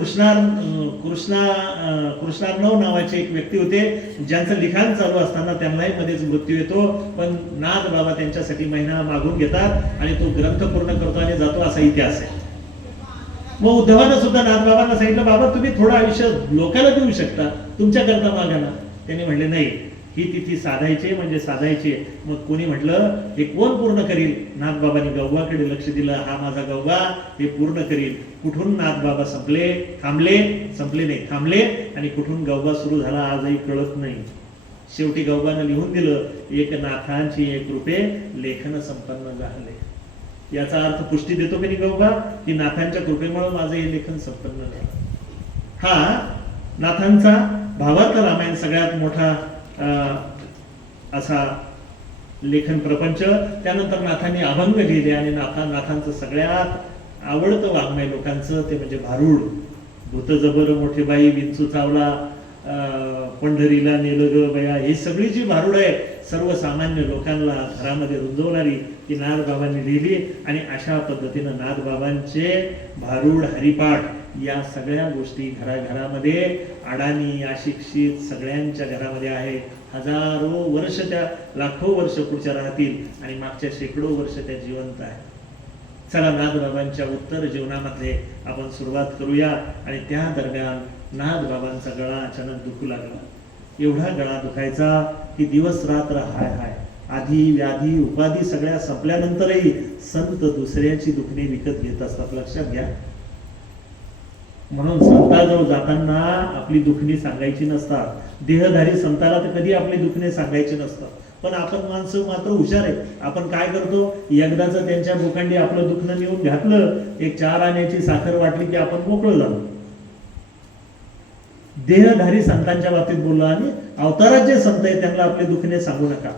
कृष्णार्णव नावाचे एक व्यक्ती होते, ज्यांचं लिखाण चालू असताना त्यांनाही मध्येच मृत्यू येतो, पण नाथ बाबा त्यांच्यासाठी महिना मागून घेतात आणि तो ग्रंथ पूर्ण करतो आणि जातो, असा इतिहास आहे. मग उद्धवानं सुद्धा नाथबाबांना सांगितलं, बाबा तुम्ही थोडं आयुष्य लोकांना देऊ शकता, तुमच्याकरता मागा ना. त्यांनी म्हणले नाही, ही तिथी साधायची म्हणजे साधायची. मग कोणी म्हटलं हे कोण पूर्ण करील? नाथबाबांनी गौबाकडे लक्ष दिलं, हा माझा गौबा हे पूर्ण करील. कुठून नाथबाबा थांबले आणि कुठून गौबा सुरू झाला आजही कळत नाही. शेवटी गौबानं लिहून दिलं, एक नाथांची एक रूपे लेखन संपन्न झाले. याचा अर्थ पुष्टी देतो की नाही गौबा, की नाथांच्या कृपेमुळे माझं हे लेखन संपन्न झालं. हा नाथांचा भावार्थ रामायण सगळ्यात मोठा असा लेखन प्रपंच. त्यानंतर नाथांनी अभंग लिहिले आणि नाथांचं सगळ्यात आवडतं वाङ्मय लोकांचं ते म्हणजे भारूड. भूत जबर मोठे बाई विंचू चावला, पंढरीला नेलं ग बया, ही सगळी जी भारूड आहे सर्वसामान्य लोकांना घरामध्ये रुंजवणारी ती नाथबाबांनी लिहिली. आणि अशा पद्धतीनं नाथबाबांचे भारूड, हरिपाठ या सगळ्या गोष्टी घराघरामध्ये अडाणी अशिक्षित सगळ्यांच्या घरामध्ये आहे. हजारो वर्ष त्या लाखो वर्ष पुढच्या राहतील आणि मागच्या शेकडो वर्ष त्या जिवंत आहे. चला नाथबाबांच्या उत्तर जीवनामध्ये आपण सुरुवात करूया. आणि त्या दरम्यान नाथबाबांचा गळा अचानक दुखू लागला. एवढा गळा दुखायचा की दिवस रात्र हाय हाय. आधी व्याधी उपाधी सगळ्या संपल्यानंतरही संत दुसऱ्याची दुखणी विकत घेत असतात, लक्षात घ्या. म्हणून संताजवळ जाताना आपली दुखणी सांगायची नसतात. देहधारी संताला तर कधी आपली दुखणे सांगायची नसतात. पण आपण माणसं मात्र हुशार आहे. आपण काय करतो, एकदाच त्यांच्या भूखंडी आपलं दुखणं नेऊन घातलं, एक 4 आण्याची साखर वाटली की आपण मोकळं झालो. देहधारी संतांच्या बाबतीत बोललो आणि अवतारात जे संत आहेत त्यांना आपले दुखणे सांगू नका.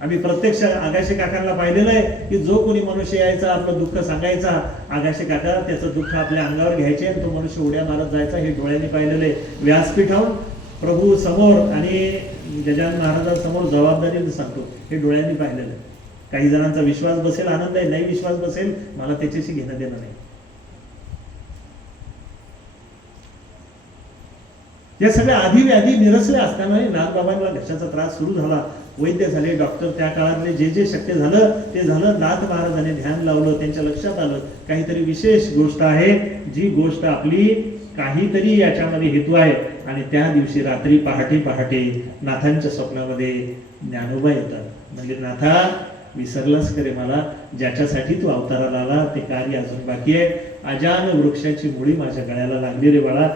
आम्ही प्रत्यक्ष आगाशे काकांना पाहिलेलं आहे की जो कोणी मनुष्य यायचा आपलं दुःख सांगायचा, आगाशे काका त्याचं दुःख आपल्या अंगावर घ्यायचे आणि तो मनुष्य उड्या मारत जायचा. हे डोळ्यांनी पाहिलेलं आहे. व्यासपीठावर प्रभू समोर आणि गजानन महाराजांसमोर जबाबदारीने सांगतो, हे डोळ्यांनी पाहिलेलं आहे. काही जणांचा विश्वास बसेल, आनंद आहे, नाही विश्वास बसेल, मला त्याच्याशी घेणं देणं नाही. या सगळ्या आधी व्याधी निरसल्या असतानाही नाथबाबांना घशाचा त्रास सुरू झाला. वैद्य झाले, डॉक्टर, त्या काळातले जे शक्य झालं ते झालं. नाथ महाराजांनी ध्यान लावलं, त्यांच्या लक्षात आलं काहीतरी विशेष गोष्ट आहे, जी गोष्ट आपली काहीतरी याच्यामध्ये हेतू आहे. आणि त्या दिवशी रात्री पहाटे नाथांच्या स्वप्नामध्ये ज्ञानोबा येतात. म्हणजे नाथा, विसरलास करे मला, ज्याच्यासाठी तू अवताराला आला ते कार्य अजून बाकी आहे. अजान वृक्षाची मुळी माझ्या गळ्याला लागली रे बाळा,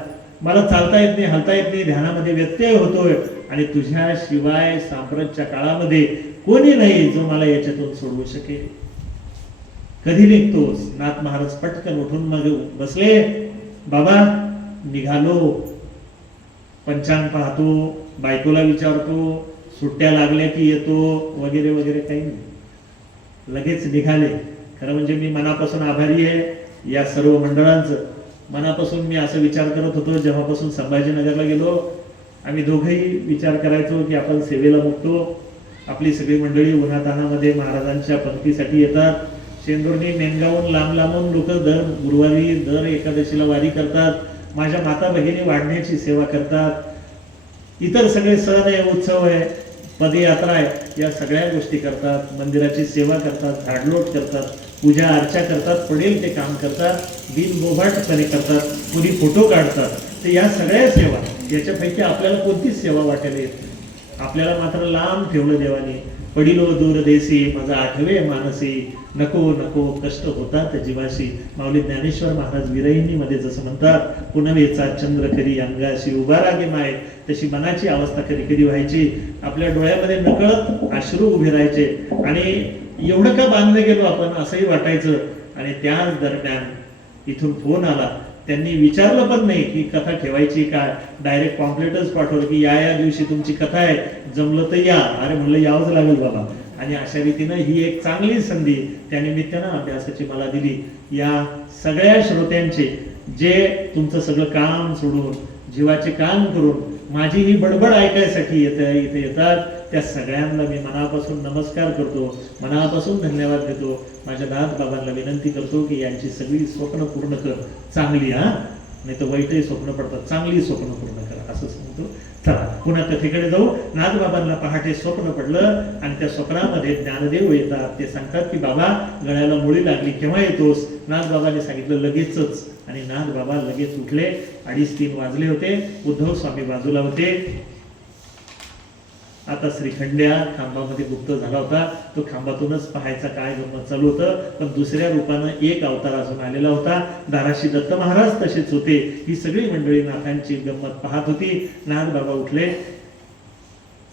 मला चालता येत नाही, हलता येत नाही, ध्यानामध्ये व्यत्यय होतोय आणि तुझ्याशिवाय सांप्रतच्या काळामध्ये कोणी नाही जो मला याच्यातून सोडवू शकेल. कधी निघतोस? नाथ महाराज पटकन उठून मग बसले. बाबा निघालो. पंचांग पाहतो, बायकोला विचारतो, सुट्ट्या लागल्या की येतो, वगैरे वगैरे काही नाही. लगेच निघाले. खरं म्हणजे मी मनापासून आभारी आहे या सर्व मंडळांचं. मनापासून मी असं विचार करत होतो, जेव्हापासून संभाजीनगरला गेलो आम्ही दोघंही विचार करायचो की आपण सेवेला मुक्तो. आपली सगळी मंडळी उन्हातानामध्ये महाराजांच्या पंक्तीसाठी येतात. शेंदुर्णी, मेनगावून लांबून लोक दर गुरुवारी दर एकादशीला वारी करतात. माझ्या माता भगिनी वाढण्याची सेवा करतात. इतर सगळे सण आहे, उत्सव आहे, पदयात्रा आहे, या सगळ्या गोष्टी करतात. मंदिराची सेवा करतात, झाडलोट करतात, पूजा अर्चा करतात, पडेल ते काम करतात, बिनबोभाटपणे करतात, कोणी फोटो काढतात. तर या सगळ्या सेवा, याच्यापैकी आपल्याला कोणतीच सेवा वाटायला येत नाही. आपल्याला मात्र लांब ठेवलं देवाने. पडिलो दूर देसी माझा आठवे मानसी, नको नको कष्ट होतात जीवाशी. माऊली ज्ञानेश्वर महाराज विरहिणीमध्ये जसं म्हणतात, पुनवेचा चंद्र करी अंगाशी उभा रागे माय, तशी मनाची अवस्था कधी कधी व्हायची. आपल्या डोळ्यामध्ये नकळत अश्रू उभे राहायचे आणि एवढं का बांधले गेलो आपण असंही वाटायचं. आणि त्याच दरम्यान इथून फोन आला. त्यांनी विचारलं पण नाही की कथा ठेवायची काय, डायरेक्ट पॉम्पलेटच पाठवलं की या दिवशी तुमची कथा आहे, जमलं तर या. अरे म्हणलं यावंच लागेल बाबा. आणि अशा रीतीनं ही एक चांगली संधी त्यानिमित्तानं अभ्यासाची मला दिली. या सगळ्या श्रोत्यांचे जे तुमचं सगळं काम सोडून जीवाचे काम करून माझी ही बडबड ऐकायसाठी इथे येतात, त्या सगळ्यांना मी मनापासून नमस्कार करतो, मनापासून धन्यवाद देतो. माझ्या नाथ बाबांना विनंती करतो की यांची सगळी स्वप्न पूर्ण कर, चांगली नाही तर वाईटही स्वप्न पडतात, चांगली स्वप्न पूर्ण कर असं सांगतो. चला पुन्हा कथेकडे जाऊ. नाथबाबांना पहाटे स्वप्न पडलं आणि त्या स्वप्नामध्ये ज्ञानदेव येतात. ते सांगतात की बाबा गळ्याला मुळी लागली, केव्हा येतोस? नाथबाबांनी सांगितलं लगेचच. आणि नाथबाबा लगेच उठले. 2:30-3 वाजले होते. उद्धव स्वामी बाजूला होते. आता श्रीखंड्या खांबामध्ये गुप्त झाला होता. तो खांबातूनच पाहायचा काय गंमत चालू होतं. पण दुसऱ्या रूपानं एक अवतार अजून आलेला होता. दाराशी दत्त महाराज तसेच होते. ही सगळी मंडळी नाथांची गंमत पाहत होती. नाथ बाबा उठले,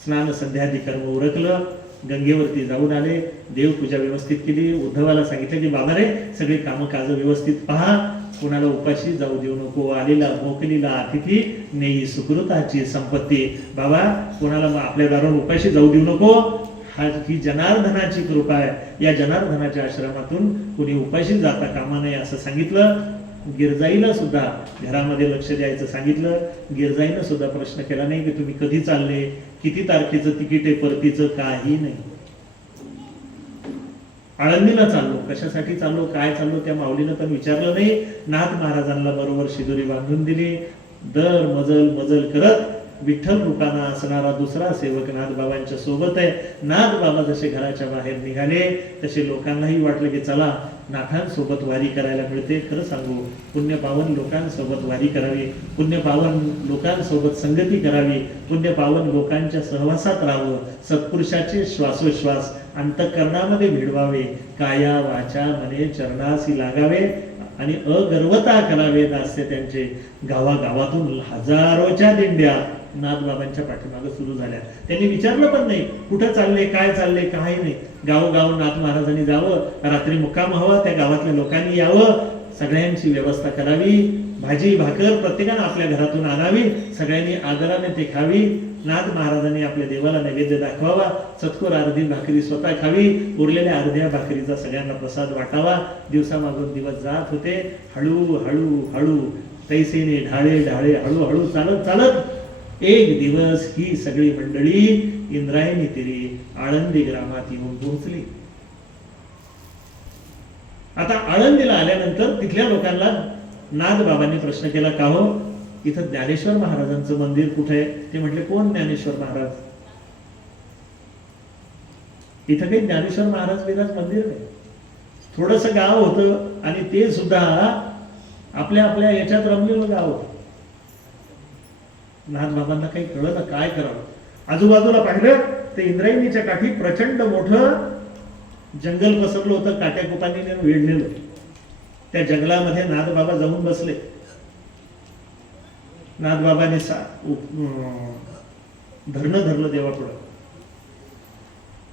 स्नान संध्यादी कर्म उरकलं, गंगेवरती जाऊन आले, देवपूजा व्यवस्थित केली. उद्धवाला सांगितलं की बाबा रे सगळी कामं काज व्यवस्थित पहा, कोणाला उपाशी जाऊ देऊ नको, आलेला मोकलीला अतिथी नेई सुकृताची संपत्ती. बाबा कोणाला आपल्या दारावर उपाशी जाऊ देऊ नको, ही जनार्दनाची कृपा आहे. या जनार्दनाच्या आश्रमातून कोणी उपाशी जाता कामा नये असं सांगितलं. गिरजाईला सुद्धा घरामध्ये लक्ष द्यायचं सांगितलं. गिरजाईनं सुद्धा प्रश्न केला नाही की तुम्ही कधी चालले, किती तारखेचं तिकीट आहे परतीचं, काही नाही. आळंदीला चाललो, कशासाठी चाललो, काय चाललो त्या माऊलीनं पण विचारलं नाही. नाथ महाराजांना बरोबर शिदोरी बांधून दिली. दर मजल मजल करत विठ्ठल रूपाना असणारा दुसरा सेवक नाथ बाबांच्या सोबत आहे. नाथ बाबा जसे घराच्या बाहेर निघाले तसे लोकांनाही वाटलं की चला नाथांसोबत वारी करायला मिळते. खरं सांगू, पुण्यपावन लोकांसोबत वारी करावी, पुण्यपावन लोकांसोबत संगती करावी, पुण्यपावन लोकांच्या सहवासात राहावं, सत्पुरुषाचे श्वासोश्वास अंतःकरणामध्ये भिडवावे, काया वाचा मने चरणासी लागावे आणि अगर्वता करावे. दास्य त्यांचे गावागावातून हजारोच्या दिंड्या नाथबाबांच्या पाठीमागे सुरू झाल्या. त्यांनी विचारलं पण नाही कुठं चालले, काय चालले, काही नाही. गावोगाव नाथ महाराजांनी जावं, रात्री मुक्काम हवा, त्या गावातल्या लोकांनी यावं, सगळ्यांची व्यवस्था करावी, भाजी भाकर प्रत्येकानं आपल्या घरातून आणावी, सगळ्यांनी आदराने ते खावी. नाथ महाराजांनी आपल्या देवाला नैवेद्य दाखवावा, चतकोर अर्धी भाकरी स्वतः खावी, उरलेल्या अर्ध्या भाकरीचा सगळ्यांना प्रसाद वाटावा. दिवसामागून दिवस जात होते. हळू हळू हळू तैसेने ढाळे ढाळे हळूहळू चालत चालत एक दिवस ही सगळी मंडळी इंद्रायणी तीरी आळंदी ग्रामात येऊन पोहोचली. आता आळंदीला आल्यानंतर तिथल्या लोकांना नाथ बाबांनी प्रश्न केला, का हो इथं ज्ञानेश्वर महाराजांचं मंदिर कुठे आहे? ते म्हटले कोण ज्ञानेश्वर महाराज? इथं काही ज्ञानेश्वर महाराज बिराज मंदिर नाही. थोडस गाव होतं आणि ते सुद्धा आपल्या आपल्या याच्यात रमलेलं गाव होतं. नाथ बाबांना काही कळलं काय करावं. आजूबाजूला पाहिलं तर इंद्रायणीच्या काठी प्रचंड मोठं जंगल पसरलं होतं, काट्या कुपांनी वेढलेलं. त्या जंगलामध्ये नाथ बाबा जाऊन बसले. नाथबाबाने धरणं धरलं देवापुढं,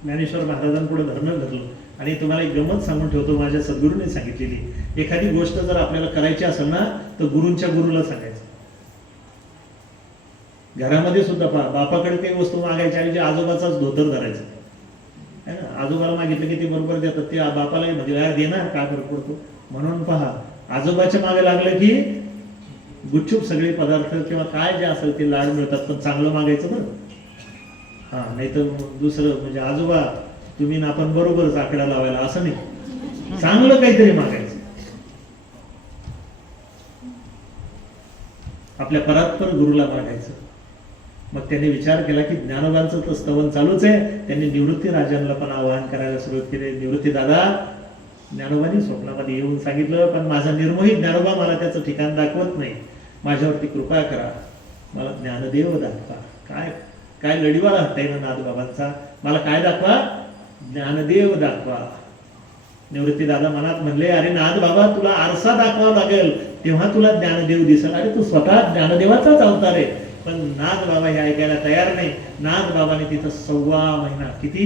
ज्ञानेश्वर महाराजांपुढे धरणं धरलं. आणि तुम्हाला एक गमत सांगून ठेवतो, माझ्या सद्गुरूने सांगितलेली. एखादी गोष्ट जर आपल्याला करायची असेल ना तर गुरूंच्या गुरुला सांगायचं. घरामध्ये सुद्धा पहा, बापाकडे काही वस्तू मागायची आणि आजोबाचाच धोतर धरायचं है ना. आजोबाला मागितलं की ते बरोबर देतात, ते बापालाही म्हणजे दे ना, काय फरक पडतो. म्हणून पहा, आजोबाच्या मागे लागलं की गुपचूप सगळे पदार्थ किंवा काय जे असेल ते लाड मिळतात. पण चांगलं मागायचं बरं. हा, नाही तर दुसरं म्हणजे आजोबा तुम्ही ना आपण बरोबरच आकडा लावायला असं नाही, चांगलं काहीतरी मागायचं. आपल्या परात्पर गुरुला मागायचं. मग त्यांनी विचार केला की ज्ञानोबांचं तर स्तवन चालूच आहे. त्यांनी निवृत्ती राजांना पण आवाहन करायला सुरुवात केली. निवृत्ती दादा, ज्ञानोबांनी स्वप्नामध्ये येऊन सांगितलं पण माझा निर्मोही ज्ञानोबा मला त्याचं ठिकाण दाखवत नाही, माझ्यावरती कृपा करा, मला ज्ञानदेव दाखवा. काय काय लढीवाला हट्ट आहे ना नाथ बाबांचा, मला काय दाखवा? ज्ञानदेव दाखवा. निवृत्ती दादा मनात म्हणले, अरे नाथ बाबा तुला आरसा दाखवावा लागेल तेव्हा तुला ज्ञानदेव दिसेल. अरे तू स्वतः ज्ञानदेवाचाच अवतार आहे. पण नाथ बाबा हे ऐकायला तयार नाही. नाथ बाबाने तिथं 1.25 महिना, किती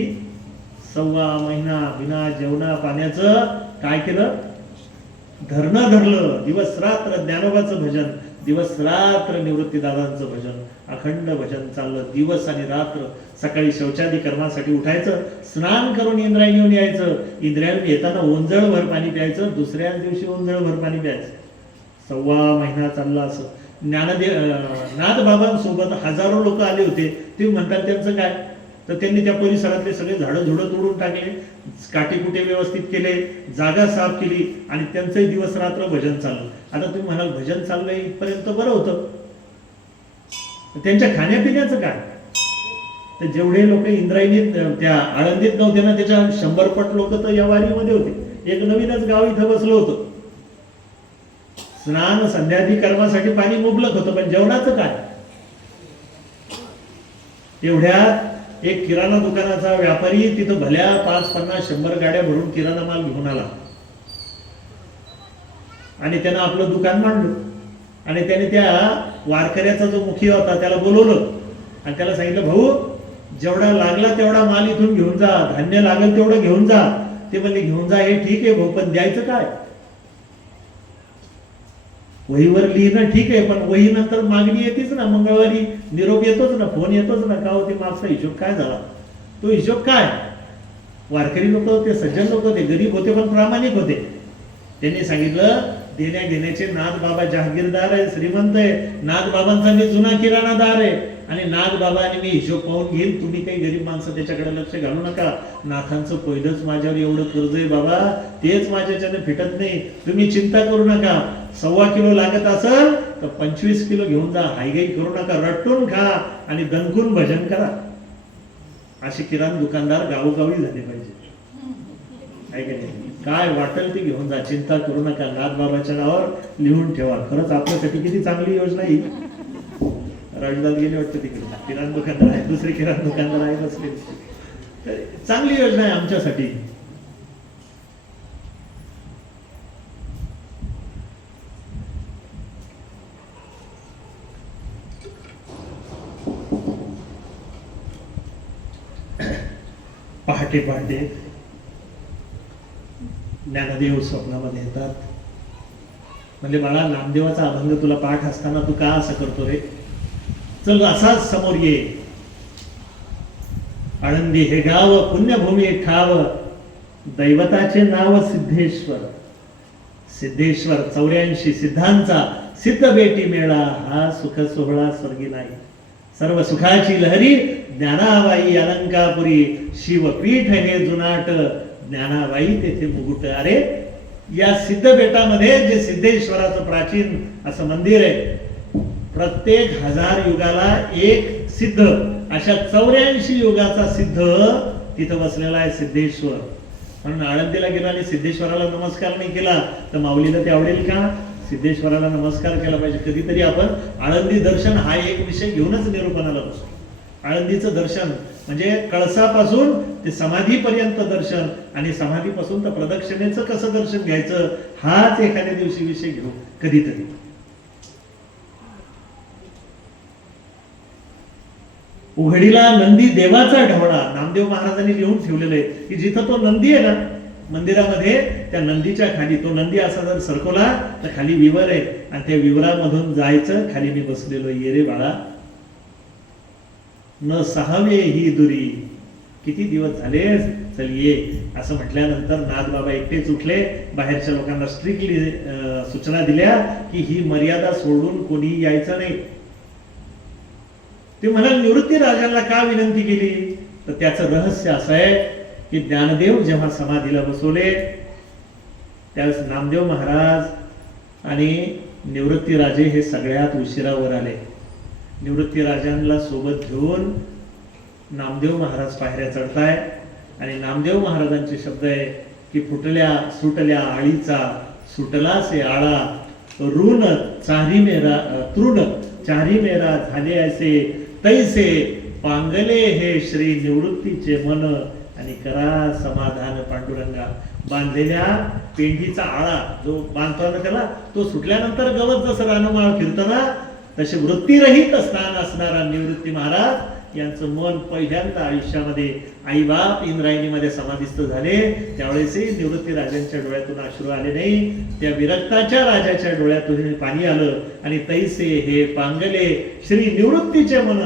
1.25 महिना बिना जेवणा पाण्याचं काय केलं? धरणं धरलं. दिवस रात्र ज्ञानोबाचं भजन, दिवस रात्र निवृत्ती दादांचं भजन, अखंड भजन चाललं दिवस आणि रात्र. सकाळी शौचादी कर्मासाठी उठायचं, स्नान करून इंद्रायणीहून यायचं, इंद्रायणीहून येताना ओंजळभर पाणी प्यायचं, दुसऱ्याच दिवशी ओंजळभर पाणी प्यायचं. 1.25 महिना चालला असं. नाथ बाबांसोबत हजारो लोक आले होते. ते म्हणतात त्यांचं काय, तर त्यांनी त्या परिसरातले सगळे झाडं झुडं तोडून टाकले, काटेकुटे व्यवस्थित केले, जागा साफ केली आणि त्यांचंही दिवस रात्र भजन चाललं. आता तुम्ही म्हणाल भजन चाललंय इथपर्यंत बरं होतं, त्यांच्या खाण्यापिण्याचं काय? तर जेवढे लोक इंद्रायणीत त्या आळंदीत नव्हते ना, त्याच्या 100 पट लोक तर या वारीमध्ये होते. एक नवीनच गाव इथं बसलं होतं. स्नान संध्यादी कर्मासाठी पाणी मुबलक होतं, पण जेवणाचं काय? एवढ्यात एक किराणा दुकानाचा व्यापारी तिथं भल्या 5, 50, 100 गाड्या भरून किराणा माल घेऊन आला आणि त्यानं आपलं दुकान मांडलं. आणि त्याने त्या वारकऱ्याचा जो मुखी होता त्याला बोलवलं आणि त्याला सांगितलं, भाऊ जेवढा लागला तेवढा माल इथून घेऊन जा, धान्य लागेल तेवढं घेऊन जा. ते म्हणले घेऊन जा हे ठीक आहे भाऊ, पण द्यायचं काय? वहीवर लिहिणं ठीक आहे, पण वही नंतर मागणी येतेच ना, मंगळवारी निरोप येतोच ना, फोन येतोच ना, का होते मागचा हिशोब काय झाला, तो हिशोब काय? वारकरी लोक होते, सज्जन लोक होते, गरीब होते पण प्रामाणिक होते. त्यांनी सांगितलं देण्या घेण्याचे नाथ बाबा जहागीरदार आहे, श्रीमंत आहे. नाथ बाबांचा मी जुना किराणादार आहे आणि नाथ बाबा आणि मी हिशोब पाहून घेईल, तुम्ही काही गरीब माणसं त्याच्याकडे लक्ष घालू नका. नाथांचं पहिलंच माझ्यावर एवढं कर्ज आहे बाबा, तेच माझ्याच्याने फिटत नाही, तुम्ही चिंता करू नका. 1.25 किलो लागत असेल तर 25 किलो घेऊन जा, हायगाई करू नका, रट्टून खा आणि दणकून भजन करा. असे किराणा दुकानदार गावोगावी झाले पाहिजे, आहे का नाही? काय वाटेल ते घेऊन जा, चिंता करू नका, नाथ बाबाच्या नावावर लिहून ठेवा. खरंच आपल्यासाठी किती चांगली योजना ही. राजदात गेले वाटतं तिकडे, किराणा दुकानदार आहे, दुसरे किराणा दुकानदार आहे असले, तर चांगली योजना आहे आमच्यासाठी. पहाटे पहाटे ज्ञानदेव स्वप्नामध्ये येतात. म्हणजे बाळा नामदेवाचा अभंग तुला पाठ असताना तू का असं करतो रे? चल असाच समोर ये. आळंदी हे गाव पुण्यभूमी ठाव, दैवताचे नाव सिद्धेश्वर. सिद्धेश्वर 84 सिद्धांचा सिद्ध बेटी मेळा, हा सुख सोहळा स्वर्गी नाही. सर्व सुखाची लहरी ज्ञानाबाई अलंकापुरी, शिवपीठ हे जुनाट ज्ञानाबाई तेथे मुकुट. अरे या सिद्ध बेटामध्ये जे सिद्धेश्वराचं प्राचीन असं मंदिर आहे, प्रत्येक 1000 युगाला एक सिद्ध, अशा 84 युगाचा सिद्ध तिथं बसलेला आहे सिद्धेश्वर. म्हणून आळंदीला गेला आणि सिद्धेश्वराला नमस्कार नाही केला तर माऊलीला ते आवडेल का? सिद्धेश्वराला नमस्कार केला पाहिजे. कधीतरी आपण आळंदी दर्शन हा एक विषय घेऊनच निरूपणाला बसतो. आळंदीचं दर्शन म्हणजे कळसापासून ते समाधीपर्यंत दर्शन आणि समाधीपासून तर प्रदक्षिणेचं कसं दर्शन घ्यायचं हाच एखाद्या दिवशी विषय घेऊ कधीतरी. उघडीला नंदी देवाचा ढवळा, नामदेव महाराजांनी लिहून ठेवलेलं आहे की जिथं तो नंदी आहे ना मंदिरामध्ये, त्या नंदीच्या खाली तो नंदी असा जर सरकवला तर खाली विवर आहे आणि त्या विवरामधून जायचं, खाली मी बसलेलो ये रे बाळा, न सहावे ही दुरी, किती दिवस झाले, चल ये. असं म्हटल्यानंतर नाथ बाबा एकटेच उठले. बाहेरच्या लोकांना स्ट्रिक्टली सूचना दिल्या की ही मर्यादा सोडून कोणी यायचं नाही. ते म्हणाल निवृत्ती राजांना का विनंती केली, तर त्याचं रहस्य असं आहे की ज्ञानदेव जेव्हा समाधीला बसवले त्यावेळेस नामदेव महाराज आणि निवृत्ती राजे हे सगळ्यात उशिरावर आले. निवृत्ती राजांना सोबत घेऊन नामदेव महाराज पायऱ्या चढताय आणि नामदेव महाराजांचे शब्द आहे की फुटल्या सुटल्या आळीचा सुटला से आळा, ऋण चारी मेरा तृण चारी मेरा झाले असे तैसे, पांगले हे श्री निवृत्तीचे मन आणि करा समाधान पांडुरंगा. बांधलेल्या पेंडीचा आळा जो बांधतो ना त्याला, तो सुटल्यानंतर गवत जसं रानमाळ फिरताना तसे वृत्तीरहित स्नान असणारा निवृत्ती महाराज यांचं मन पहिल्यांदा आयुष्यामध्ये आई बाप इंद्रायणीमध्ये समाधिस्थ झाले. त्यावेळेसही निवृत्ती राजांच्या डोळ्यातून अश्रू आले नाही, त्या विरक्ताच्या राजाच्या डोळ्यातून पाणी आलं. आणि तैसे हे पांगले श्री निवृत्तीचे मन,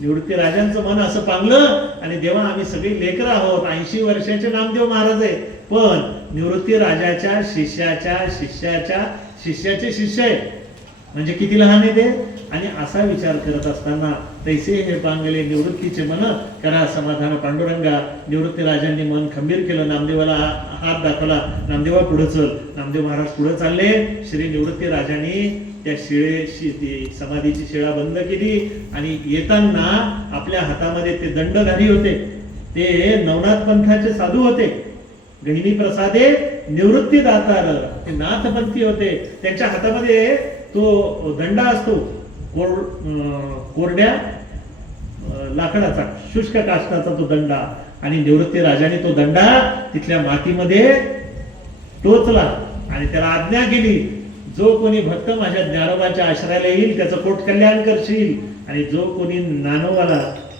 निवृत्ती राजांचं मन असं पांगलं आणि देवा आम्ही सगळी लेकरं आहोत. 80 वर्षाचे नामदेव महाराज आहे, पण निवृत्ती राजाच्या शिष्याच्या शिष्याच्या शिष्याचे शिष्य आहे. म्हणजे किती लहान आहे ते. आणि असा विचार करत असताना तैसे हे पांगले निवृत्तीचे मन करा समाधान पांडुरंगा. निवृत्ती राजांनी मन खंबीर केलं, नामदेवाला हात दाखवला, नामदेवा पुढे चल. नामदेव महाराज पुढे चालले. श्री निवृत्ती राजांनी त्या शिळेशी ती समाधीची शिळा बंद केली आणि येताना आपल्या हातामध्ये ते दंडधारी होते, ते नवनाथ पंथाचे साधू होते. गहिनी प्रसादे निवृत्ती दातार, ते नाथपंथी होते. त्यांच्या हातामध्ये तो दंडा असतो, कोरड्या लाकडाचा, शुष्क काष्टाचा तो दंडा. आणि निवृत्ती राजाने तो दंडा तिथल्या मातीमध्ये टोचला आणि त्याला आज्ञा केली, जो कोणी भक्त माझ्या ज्ञानोबाच्या आश्रयाला येईल त्याचं पोट कल्याण करशील, आणि जो कोणी नानोबाला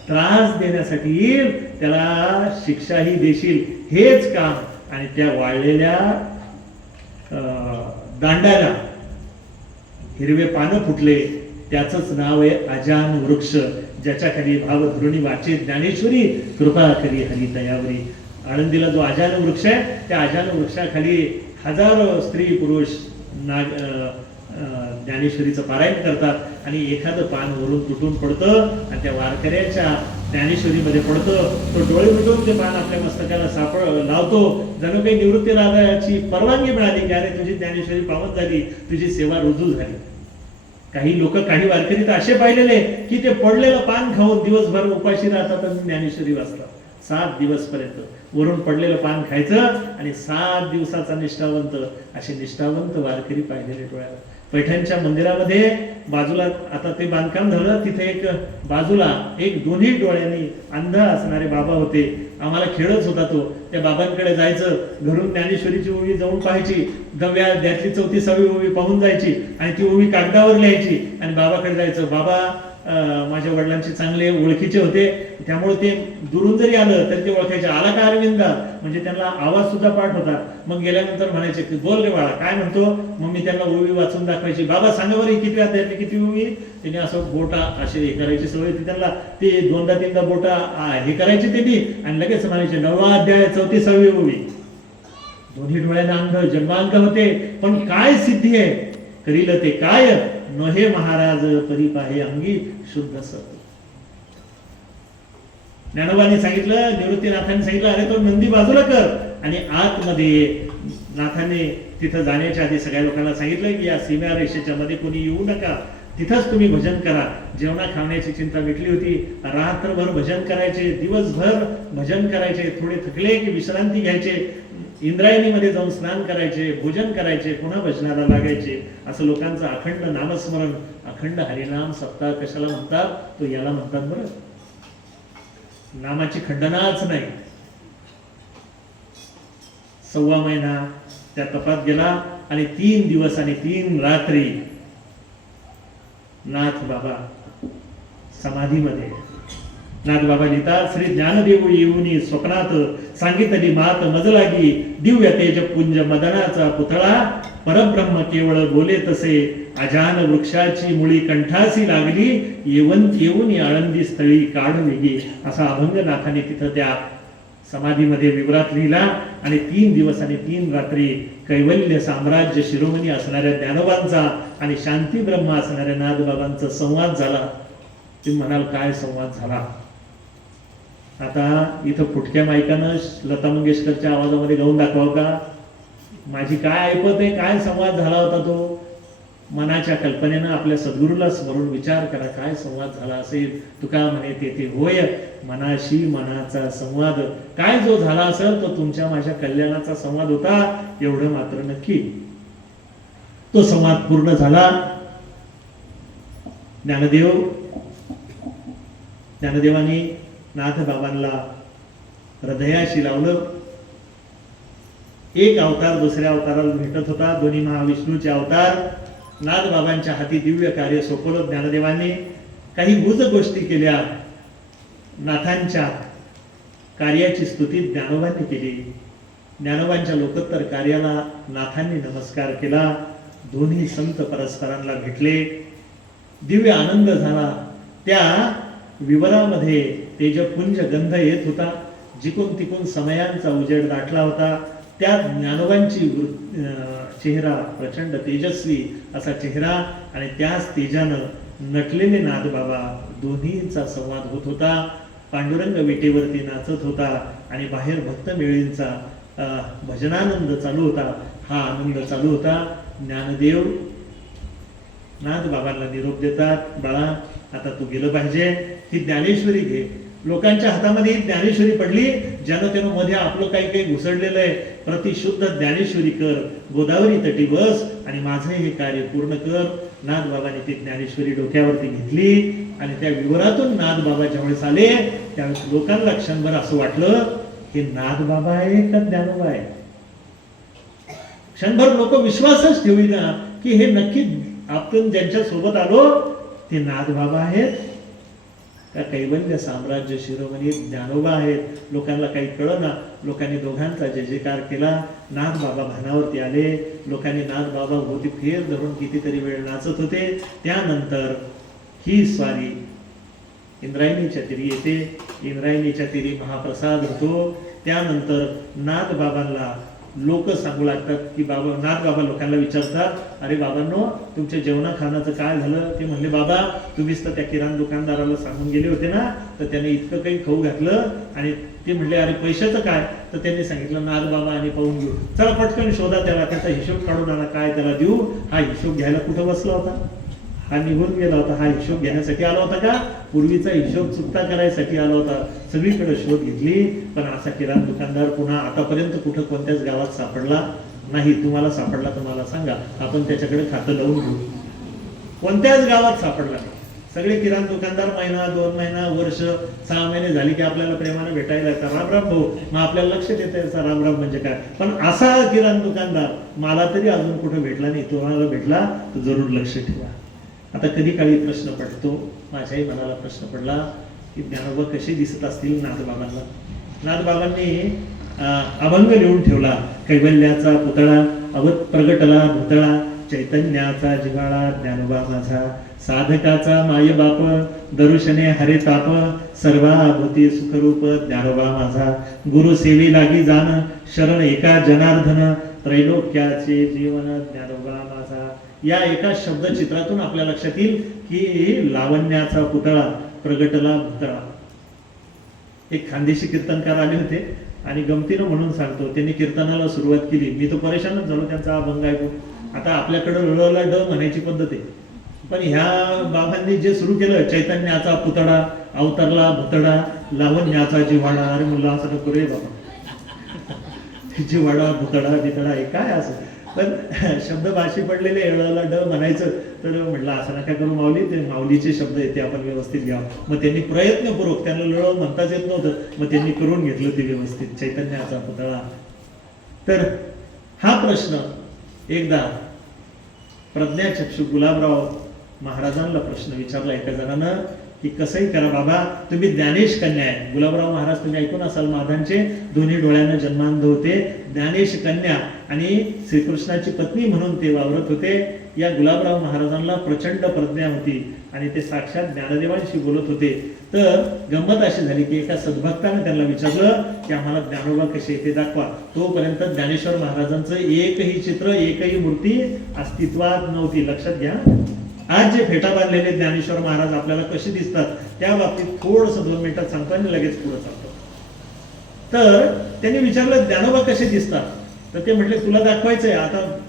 त्रास देण्यासाठी येईल त्याला शिक्षाही देशील. हेच काम. आणि त्या वाळलेल्या दांड्याला हिरवे पानं फुटले. त्याचंच नाव आहे अजान वृक्ष, ज्याच्या खाली भावधृणी वाचे ज्ञानेश्वरी कृपा करी हरी दयावरी. आळंदीला जो अजान वृक्ष आहे, त्या अजान वृक्षाखाली हजारो स्त्री पुरुष ज्ञानेश्वरीचं पारायण करतात आणि एखादं पान वरून तुटून पडतं आणि त्या वारकऱ्याच्या ज्ञानेश्वरीमध्ये पडतं. तो डोळे मिटून ते पान आपल्या मस्तकाला लावतो. जणू काही निवृत्ती राजाची परवानगी मिळाली की अरे तुझी ज्ञानेश्वरी पावन झाली, तुझी सेवा रुजू झाली. काही लोक, काही वारकरी तर असे पाहिलेले की ते पडलेलं पान खाऊन दिवसभर उपाशी राहतात आणि ज्ञानेश्वरी वाचतात. 7 दिवस पर्यंत वरून पडलेलं पान खायचं आणि 7 दिवसाचा निष्ठावंत, असे निष्ठावंत वारकरी पाहिलेले डोळ्याला. पैठणच्या मंदिरामध्ये बाजूला आता ते बांधकाम झालं, तिथे एक बाजूला एक दोन्ही डोळ्यांनी अंध असणारे बाबा होते. आम्हाला खेळच होता तो. त्या बाबांकडे जायचं, घरून ज्ञानेश्वरीची ओवी जाऊन पाहायची, त्यातली 34वी ओवी पाहून जायची आणि ती ओवी कागदावर लिहायची आणि बाबाकडे जायचं. बाबा माझ्या वडिलांचे चांगले ओळखीचे होते, त्यामुळे ते दुरून जरी आलं तरी ते ओळखायचे. आला का अरविंदा, म्हणजे त्यांना आवाज सुद्धा पाठ होता. मग गेल्यानंतर म्हणायचे की बोल रे बाळा काय म्हणतो. मग मी त्यांना ओवी वाचून दाखवायची. बाबा सांगा बरं किती अध्याय, किती ओवी. त्यांनी असं बोटा असे हे करायची सवय होती त्यांना. ते 2दा-3दा बोटा हे करायचे त्यांनी आणि लगेच म्हणायचे 9वा अध्याय 34वी ओवी. दोन्ही डोळ्यांना अंध जन्मांक होते, पण काय सिद्धी आहे, करील ते काय नहे महाराज परिपाहे अंगी शुद्ध सत. ज्ञानोबांनी सांगितलं, निवृत्तीनाथांनी सांगितलं अरे तो नंदी बाजूला कर. आणि आतमध्ये नाथांनी तिथं जाण्याच्या आधी सगळ्या लोकांना सांगितलं की या सीमा रेषेच्या मध्ये कोणी येऊ नका, तिथंच तुम्ही भजन करा. जेवणा खाण्याची चिंता मिटली होती. रात्रभर भजन करायचे, दिवसभर भजन करायचे. थोडे थकले की विश्रांती घ्यायचे, इंद्रायणीमध्ये जाऊन स्नान करायचे, भोजन करायचे, पुन्हा भजनाला लागायचे. असं लोकांचं अखंड नामस्मरण, अखंड हरिनाम सप्ताह कशाला म्हणतात, तो याला म्हणतात बरं. नामाची खंडनाच नाही. 1.25 महिना त्या तपात गेला आणि 3 दिवस आणि 3 रात्री नाथ बाबा समाधीमध्ये. नाथ बाबा लिहितात, श्री ज्ञानदेव येऊनी स्वप्नात सांगितली मात मज लागी, दिव्य तेज पुंज मदनाचा पुतळा, परब्रह्म केवळ बोले तसे, अजान वृक्षाची मुळी कंठासी लागली, येऊन आळंदी स्थळी काढ वेगी. असा अभंग नाथाने तिथं त्या समाधीमध्ये विवरात लिहिला. आणि 3 दिवस आणि 3 रात्री कैवल्य साम्राज्य शिरोमणी असणाऱ्या ज्ञानोबांचा आणि शांती ब्रह्म असणाऱ्या नाथबाबांचा संवाद झाला. तुम्ही म्हणाल काय संवाद झाला. आता इथं फुटक्या माईकानं लता मंगेशकरच्या आवाजामध्ये गाऊन दाखवावं का. माझी काय ऐपत आहे, काय संवाद झाला होता तो. मनाच्या कल्पनेनं आपल्या सद्गुरूला स्मरून विचार करा काय संवाद झाला असेल. तुका म्हणे तेथे होय मनाशी मनाचा संवाद. काय जो झाला असेल तो तुमच्या माझ्या कल्याणाचा संवाद होता, एवढं मात्र नक्की. तो संवाद पूर्ण झाला. ज्ञानदेवानी नाथ बाबांना हृदयाशी लावलं. एक अवतार दुसऱ्या अवताराला भेटत होता. दोन्ही महाविष्णूचे अवतार. नाथ बाबांच्या हाती दिव्य कार्य सोपवलं ज्ञानदेवांनी. काही गुज गोष्टी केल्या. नाथांच्या कार्याची स्तुती ज्ञानोबांनी केली. ज्ञानोबांच्या लोकोत्तर कार्याला नाथांनी नमस्कार केला. दोन्ही संत परस्परांना भेटले. दिव्य आनंद झाला. त्या विवरामध्ये तेजपुंज गंध येत होता. जिकून तिकून समयांचा उजेड दाटला होता. त्या ज्ञानोबांची चेहरा प्रचंड तेजस्वी असा चेहरा आणि त्याच तेजानं नटलेले नाथबाबा दोन्हींचा संवाद होत होता. पांडुरंग विटेवरती नाचत होता आणि बाहेर भक्त मेळींचा भजनानंद चालू होता. हा आनंद चालू होता. ज्ञानदेव नाथबाबांना निरोप देतात, बाळा आता तू गेलं पाहिजे, ही ज्ञानेश्वरी घे. लोकांच्या हातामध्ये ही ज्ञानेश्वरी पडली, ज्यानं त्यानं मध्ये आपलं काही काही घुसडलेलं आहे. प्रतिशुद्ध ज्ञानेश्वरी कर, गोदावरी तटी बस आणि माझं हे कार्य पूर्ण कर. नाथबाबांनी ती ज्ञानेश्वरी डोक्यावरती घेतली आणि त्या विवरातून नाथबाबा ज्यावेळेस आले त्यावेळेस लोकांना क्षणभर असं वाटलं हे नाथबाबा आहे का ज्ञानोबा आहे. क्षणभर लोक विश्वासच ठेवीना की हे नक्की आपण ज्यांच्या सोबत आलो ते नाथबाबा आहेत का कैवल्य साम्राज्य शिरोमणी ज्ञानोबा आहेत. लोकांना काही कळना. लोकांनी दोघांचा जय जयकार केला. नाथबाबा भानावरती आले. लोकांनी नाथबाबा भोवती फेर धरून कितीतरी वेळ नाचत होते. त्यानंतर ही स्वारी इंद्रायणीच्या तीरी येते. इंद्रायणीच्या तीरी महाप्रसाद होतो. त्यानंतर नाथबाबांना लोक सांगू लागतात की बाबा, नाथबाबा लोकांना विचारतात, अरे बाबांनो तुमच्या जेवणा खाण्याचं काय झालं. ते म्हणले, बाबा तुम्हीच तर त्या किराणा दुकानदाराला सांगून गेले होते ना, तर त्याने इतकं काही खाऊ घातलं. आणि ते म्हणले, अरे पैशाचं काय. तर त्यांनी सांगितलं, नाथबाबा आणि पाहून घेऊ. चला पटकन शोधा त्याला, त्याचा हिशोब काढून आणा, काय त्याला देऊ. हा हिशोब घ्यायला कुठं बसला होता, हा निघून गेला होता. हा हिशोब घेण्यासाठी आला होता का, पूर्वीचा हिशोब चुकता करायसाठी आला होता. सगळीकडे शोध घेतली पण असा किराणा दुकानदार पुन्हा आतापर्यंत कुठं कोणत्याच गावात सापडला नाही. तुम्हाला सापडला तर मला सांगा, आपण त्याच्याकडे खातं लावून घेऊ. कोणत्याच गावात सापडला नाही. सगळे किराणा दुकानदार महिना, 2 महिना, वर्ष, 6 महिने झाली की आपल्याला प्रेमाने भेटायला येतात, राम राम भाऊ. मग आपल्याला लक्ष देता यायचं राम राम म्हणजे काय. पण असा किराणा दुकानदार मला तरी अजून कुठं भेटला नाही. तुम्हाला भेटला तर जरूर लक्ष ठेवा. आता कधी काळी प्रश्न पडतो, माझ्याही मनाला प्रश्न पडला की ज्ञानोबा कसे दिसत असतील नाथबाबांना. नाथबाबांनी अभंग लिहून ठेवला. कैवल्याचा पुतळा अवत प्रगटला भूतळा, चैतन्याचा जिव्हाळा ज्ञानोबा माझा, साधकाचा माय बाप दरुशने हरे ताप, सर्वाभूती सुखरूप ज्ञानोबा माझा, गुरु सेवी लागी जाण शरण एका जनार्दन, त्रैलोक्याचे जीवन ज्ञानोबा माझा. या एका शब्द चित्रातून आपल्या लक्षात येईल की लावण्याचा पुतळा प्रगटला भूतळा. एक खानदेशी कीर्तनकार आले होते आणि गमतीनं म्हणून सांगतो, त्यांनी कीर्तनाला सुरुवात केली. मी तो परेशानच झालो त्यांचा अभंग ऐकून. आता आपल्याकडे ळला ड म्हणायची पद्धत आहे, पण ह्या बाबांनी जे सुरू केलं, चैतन्याचा पुतळा अवतरला भूतळा, लावण्याचा जिव्हाळा. अरे मुला असं नको रे बाबा, जिव्हाळा भूतळा बितळा हे काय असं. पण शब्द भाषी पडलेले ळला ड म्हणायचं तर म्हटलं असं नका करू माऊली, ते माऊलीचे शब्द येते आपण व्यवस्थित घ्यावं. मग त्यांनी प्रयत्नपूर्वक, त्यांना ळ म्हणताच येत नव्हतं, मग त्यांनी करून घेतलं ते व्यवस्थित, चैतन्याचा पुतळा. तर हा प्रश्न एकदा प्रज्ञाचक्षू गुलाबराव महाराजांना प्रश्न विचारला एका जणानं की कसंही करा बाबा, तुम्ही ज्ञानेश कन्या आहे. गुलाबराव महाराज तुम्ही ऐकून असाल, महाराजांचे दोन्ही डोळ्यानं जन्मांध होते. ज्ञानेश कन्या आणि श्रीकृष्णाची पत्नी म्हणून ते वावरत होते. या गुलाबराव महाराजांना प्रचंड प्रज्ञा होती आणि ते साक्षात ज्ञानदेवांशी बोलत होते. तर गंमत अशी झाली की एका सद्भक्ताने त्यांना विचारलं की आम्हाला ज्ञानोबा कसे ते दाखवा. तोपर्यंत ज्ञानेश्वर महाराजांचं एकही चित्र, एकही मूर्ती अस्तित्वात नव्हती. लक्षात घ्या, आज जे फेटा बांधलेले ज्ञानेश्वर महाराज आपल्याला कसे दिसतात त्या बाबतीत थोडस 2 मिनिटात सांगतो आणि लगेच पुढे चालतो. तर त्यांनी विचारलं ज्ञानोबा कसे दिसतात, तर ते म्हटले तुला दाखवायचंय. आता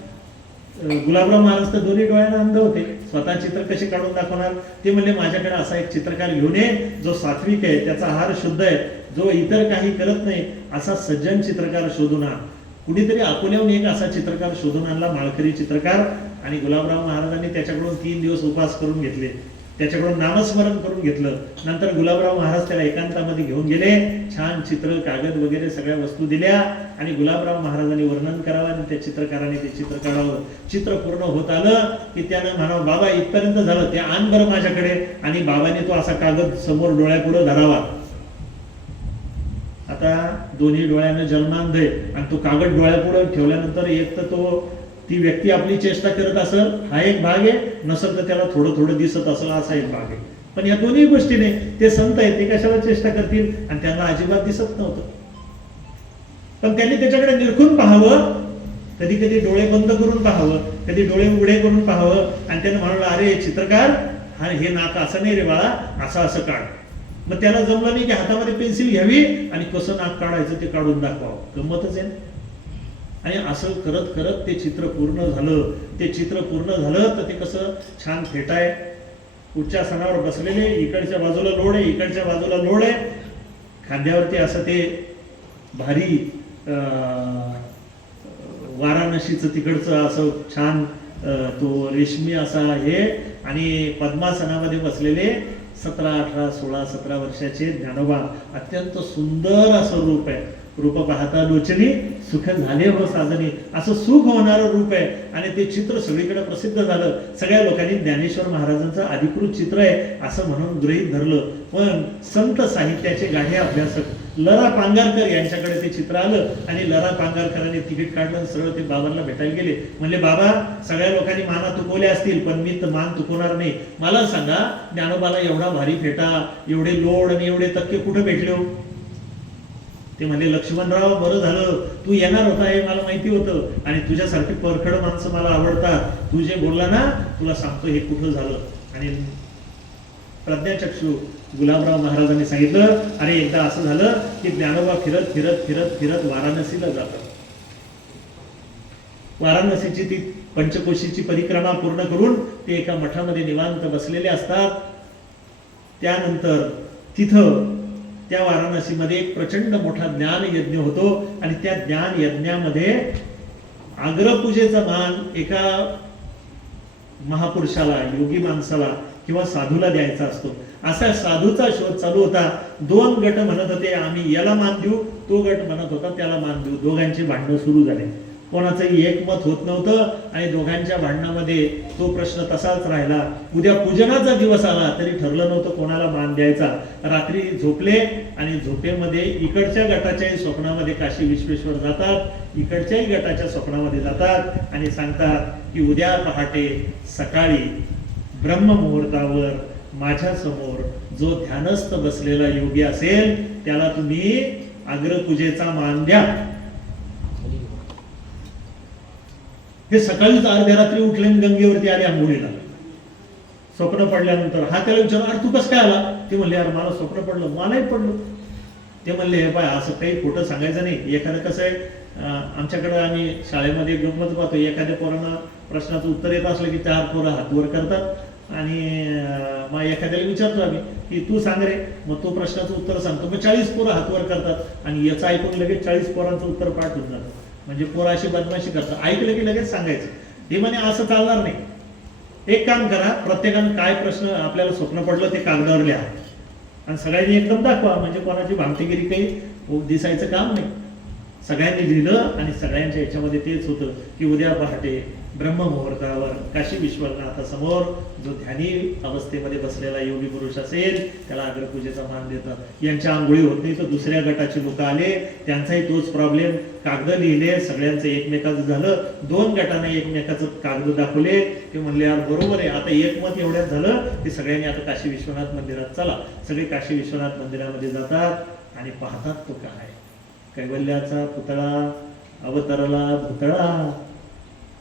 गुलाबराव महाराज तर दोन्ही डोळ्यांना अंध होते, स्वतः चित्र कसे काढून दाखवणार. ते म्हणले माझ्याकडे असा एक चित्रकार घेऊन ये जो सात्विक आहे, त्याचा आहार शुद्ध आहे, जो इतर काही करत नाही, असा सज्जन चित्रकार शोधून आण. कुणीतरी अकोल्याहून एक असा चित्रकार शोधून आणला, माळकरी चित्रकार. आणि गुलाबराव महाराजांनी त्याच्याकडून 3 दिवस उपास करून घेतले, त्याच्याकडून नामस्मरण करून घेतलं. नंतर गुलाबराव महाराज त्याला एकांतामध्ये घेऊन गेले, छान चित्र, कागद वगैरे सगळ्या वस्तू दिल्या आणि गुलाबराव महाराजांनी वर्णन करावं आणि त्या चित्रकाराने ते चित्र काढावं. चित्र पूर्ण होत आलं की त्यानं म्हणावं बाबा इथपर्यंत झालं, ते आण बरं माझ्याकडे. आणि बाबाने तो असा कागद समोर डोळ्यापुढे धरावा. आता दोन्ही डोळ्यानं जन्मांध आहे आणि तो कागद डोळ्यापुढे ठेवल्यानंतर एक तर तो ती व्यक्ती आपली चेष्टा करत असेल हा एक भाग आहे, नसेल तर त्याला थोडं थोडं दिसत असेल असा एक भाग आहे. पण या दोन्ही गोष्टीने ते संत आहेत, ते कशाला चेष्टा करतील, आणि त्यांना अजिबात दिसत नव्हतं. पण त्यांनी त्याच्याकडे निरखून पाहावं, कधी कधी डोळे बंद करून पाहावं, कधी डोळे उघडे करून पाहावं, आणि त्यानं म्हणाला, अरे चित्रकार, हा हे नाक असं नाही रे बाळा, असं असं काढ. मग त्याला जमलं नाही की हातामध्ये पेन्सिल घ्यावी आणि कसं नाक काढायचं ते काढून दाखवावं, गंमतच आहे. आणि असं करत करत ते चित्र पूर्ण झालं. ते चित्र पूर्ण झालं तर ते कसं छान फेटाय, उच्चासनावर बसलेले, इकडच्या बाजूला लोड आहे, इकडच्या बाजूला लोड आहे, खांद्यावरती असं ते भारी वाराणसीचं तिकडचं असं छान तो रेशमी असा हे, आणि पद्मासनामध्ये बसलेले 17, 18, 16, 17 वर्षाचे ज्ञानोबा. अत्यंत सुंदर असं रूप आहे. रूप पाहता लोचनी सुख झाले हो साजनी, असं सुख होणारं रूप आहे. आणि ते चित्र सगळीकडे प्रसिद्ध झालं. सगळ्या लोकांनी ज्ञानेश्वर महाराजांचं अधिकृत चित्र आहे असं म्हणून गृहीत धरलं. पण संत साहित्याचे गाढे अभ्यासक लरा पांगारकर यांच्याकडे ते चित्र आलं, आणि लरा पांगारकरांनी तिकीट काढलं, सरळ ते बाबांना भेटायला गेले. म्हणले, बाबा, सगळ्या लोकांनी माना तुकवल्या असतील, पण मी तर मान तुकवणार नाही. मला सांगा, ज्ञानोबाला एवढा भारी फेटा, एवढे लोड आणि एवढे तक्के कुठे भेटले हो? ते म्हणले, लक्ष्मणराव, बरं झालं तू येणार होता हे मला माहिती होतं, आणि तुझ्यासारखी परखड माणसं मला आवडतात. तू जे बोलला ना, तुला सांगतो हे कुठं झालं. आणि प्रज्ञाचक्षू गुलाबराव महाराजांनी सांगितलं, अरे एकदा असं झालं की ज्ञानोबा फिरत फिरत फिरत फिरत वाराणसीला जातात. वाराणसीची ती पंचकोशीची परिक्रमा पूर्ण करून ते एका मठामध्ये निवांत बसलेले असतात. त्यानंतर तिथं त्या वाराणसीमध्ये एक प्रचंड मोठा ज्ञान यज्ञ होतो, आणि त्या ज्ञान यज्ञामध्ये अग्रपूजेचा मान एका महापुरुषाला, योगी माणसाला किंवा साधूला द्यायचा असतो. असा साधूचा शोध चालू होता. 2 गट म्हणत होते आम्ही याला मान देऊ, तो गट म्हणत होता त्याला मान देऊ. दोघांचे भांडणं सुरू झाले. कोणाचंही एकमत होत नव्हतं, आणि दोघांच्या भांडणामध्ये तो प्रश्न तसाच राहिला. उद्या पूजनाचा दिवस आला तरी ठरलं नव्हतं कोणाला मान द्यायचा. रात्री झोपले, आणि झोपेमध्ये इकडच्या गटाच्याही स्वप्नामध्ये काशी विश्वेश्वर जातात, इकडच्याही गटाच्या स्वप्नामध्ये जातात, आणि सांगतात की उद्या पहाटे सकाळी ब्रह्ममुहूर्तावर माझ्या समोर जो ध्यानस्थ बसलेला योगी असेल त्याला तुम्ही अग्रपूजेचा मान द्या. हे सकाळीच अर्ध्या रात्री उठले, गंगेवरती आले आंघोळीला. स्वप्न पडल्यानंतर हा त्याला विचार, अरे तू कसं काय आला? ते म्हणले, अरे मला स्वप्न पडलं. मलाही पडलं. ते म्हणले, हे पाय, असं काही खोटं सांगायचं नाही. एखादं कसं आहे, आमच्याकडं आम्ही शाळेमध्ये गंमत पाहतो, एखाद्या पोरांना प्रश्नाचं उत्तर येत असलं की 4 पोरं हात वर करतात, आणि मग एखाद्याला विचारतो आम्ही की तू सांग रे, मग तो प्रश्नाचं उत्तर सांगतो, मग 40 पोरं हात वर करतात, आणि याचं ऐकून लगेच 40 पोरांचं उत्तर पाठ होऊन जातं. म्हणजे पोरं अशी बदमाशी करतात. ऐकलं की लगेच सांगायचं. हे म्हणे असं चालणार नाही. एक काम करा, प्रत्येकानं काय प्रश्न आपल्याला स्वप्न पडलं ते कागदावर लिहा, आणि सगळ्यांनी एकदम दाखवा, म्हणजे कोणाची भामटेगिरी काही दिसायचं काम नाही. सगळ्यांनी लिहिलं, आणि सगळ्यांच्या याच्यामध्ये तेच होतं की उद्या पहाटे ब्रह्ममुहूर्तावर काशी विश्वनाथासमोर जो ध्यानी अवस्थेमध्ये बसलेला योगी पुरुष असेल त्याला अग्रपूजेचा मान देतात. यांच्या आंघोळी होत नाही तर दुसऱ्या गटाचे लोक आले, त्यांचाही तोच प्रॉब्लेम. कागद लिहिले, सगळ्यांचं एकमेकाचं झालं. 2 गटाने एकमेकाचं कागद दाखवले. ते म्हणले, यार बरोबर आहे. आता एकमत एवढ्यात झालं की सगळ्यांनी आता काशी विश्वनाथ मंदिरात चला. सगळे काशी विश्वनाथ मंदिरामध्ये जातात, आणि पाहतात तो काय, कैवल्याचा पुतळा अवतरला भुतळा.